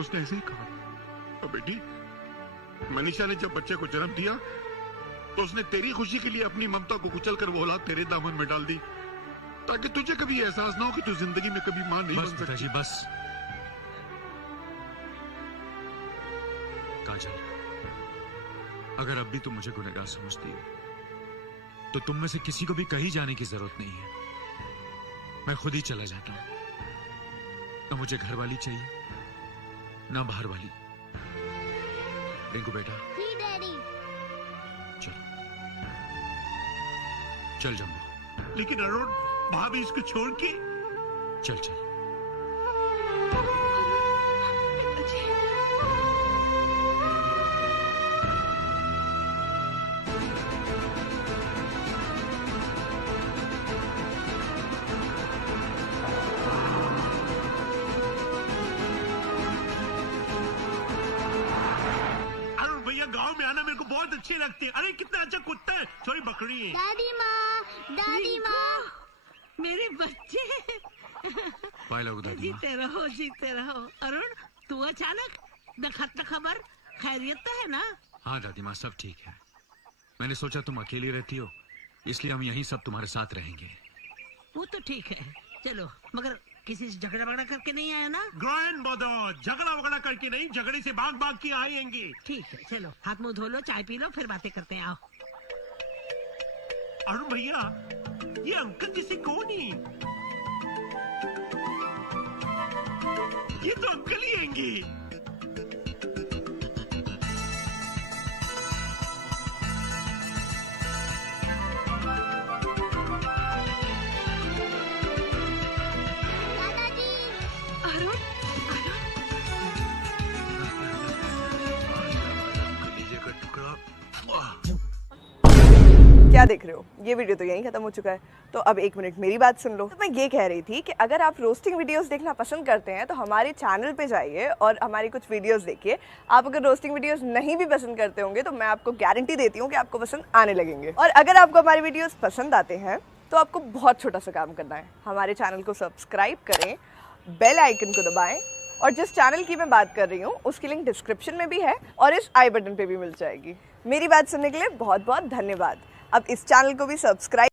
उसने ऐसे ही कहा। और बेटी, मनीषा ने जब बच्चे को जन्म दिया तो उसने तेरी खुशी के लिए अपनी ममता को कुचलकर वो औलाद तेरे दामन में डाल दी ताकि तुझे कभी एहसास ना हो कि तू जिंदगी में कभी मां नहीं बन सकती। पिताजी बस। काजल, अगर अब भी तुम मुझे गुनहगार समझती हो तो तुम में से किसी को भी कहीं जाने की जरूरत नहीं है। मैं खुद ही चला जाता हूं। न मुझे घर वाली चाहिए न बाहर वाली। रिंकू बेटा, जी डैडी। चल चल जम्बो। लेकिन अरुण, भाभी इसको छोड़ के। चल चल। गांव में आना मेरे को बहुत अच्छे लगते हैं। अरे कितना अच्छा कुत्ता है, सॉरी बकरी है। दादी माँ मेरे बच्चे बाय लोग दादी माँ। जीते रहो। अरुण, तू अचानक दखत खबर, खैरियत तो है ना? हाँ दादी माँ, सब ठीक है। मैंने सोचा तुम अकेली रहती हो, इसलिए हम यहीं सब तुम्हारे साथ रहेंगे। वो तो ठीक है, चलो, मगर किसी से झगड़ा वगड़ा करके नहीं आया ना? ग्रैंडमदर, झगड़ा वगड़ा करके नहीं, झगड़े से भाग भाग के आएंगे। ठीक है, चलो हाथ मुंह धो लो, चाय पी लो, फिर बातें करते हैं। आओ। अरुण भैया, ये अंकल जैसे कौन है? ये तो अंकल ही हैंगे। क्या देख रहे हो? ये वीडियो तो यहीं खत्म हो चुका है, तो अब 1 मिनट मेरी बात सुन लो। तो मैं ये कह रही थी कि अगर आप रोस्टिंग वीडियोस देखना पसंद करते हैं तो हमारे चैनल पे जाइए और हमारी कुछ वीडियोस देखिए। आप अगर रोस्टिंग वीडियोस नहीं भी पसंद करते होंगे तो मैं आपको गारंटी देती हूँ कि आपको पसंद आने लगेंगे। और अगर आपको हमारी वीडियोस पसंद आते हैं तो आपको बहुत छोटा सा काम करना है, हमारे चैनल को सब्सक्राइब करें, बेल आइकन को दबाएं, और जिस चैनल की मैं बात कर रही हूँ उसकी लिंक डिस्क्रिप्शन में भी है और इस आई बटन पे भी मिल जाएगी। मेरी बात सुनने के लिए बहुत बहुत धन्यवाद। अब इस चैनल को भी सब्सक्राइब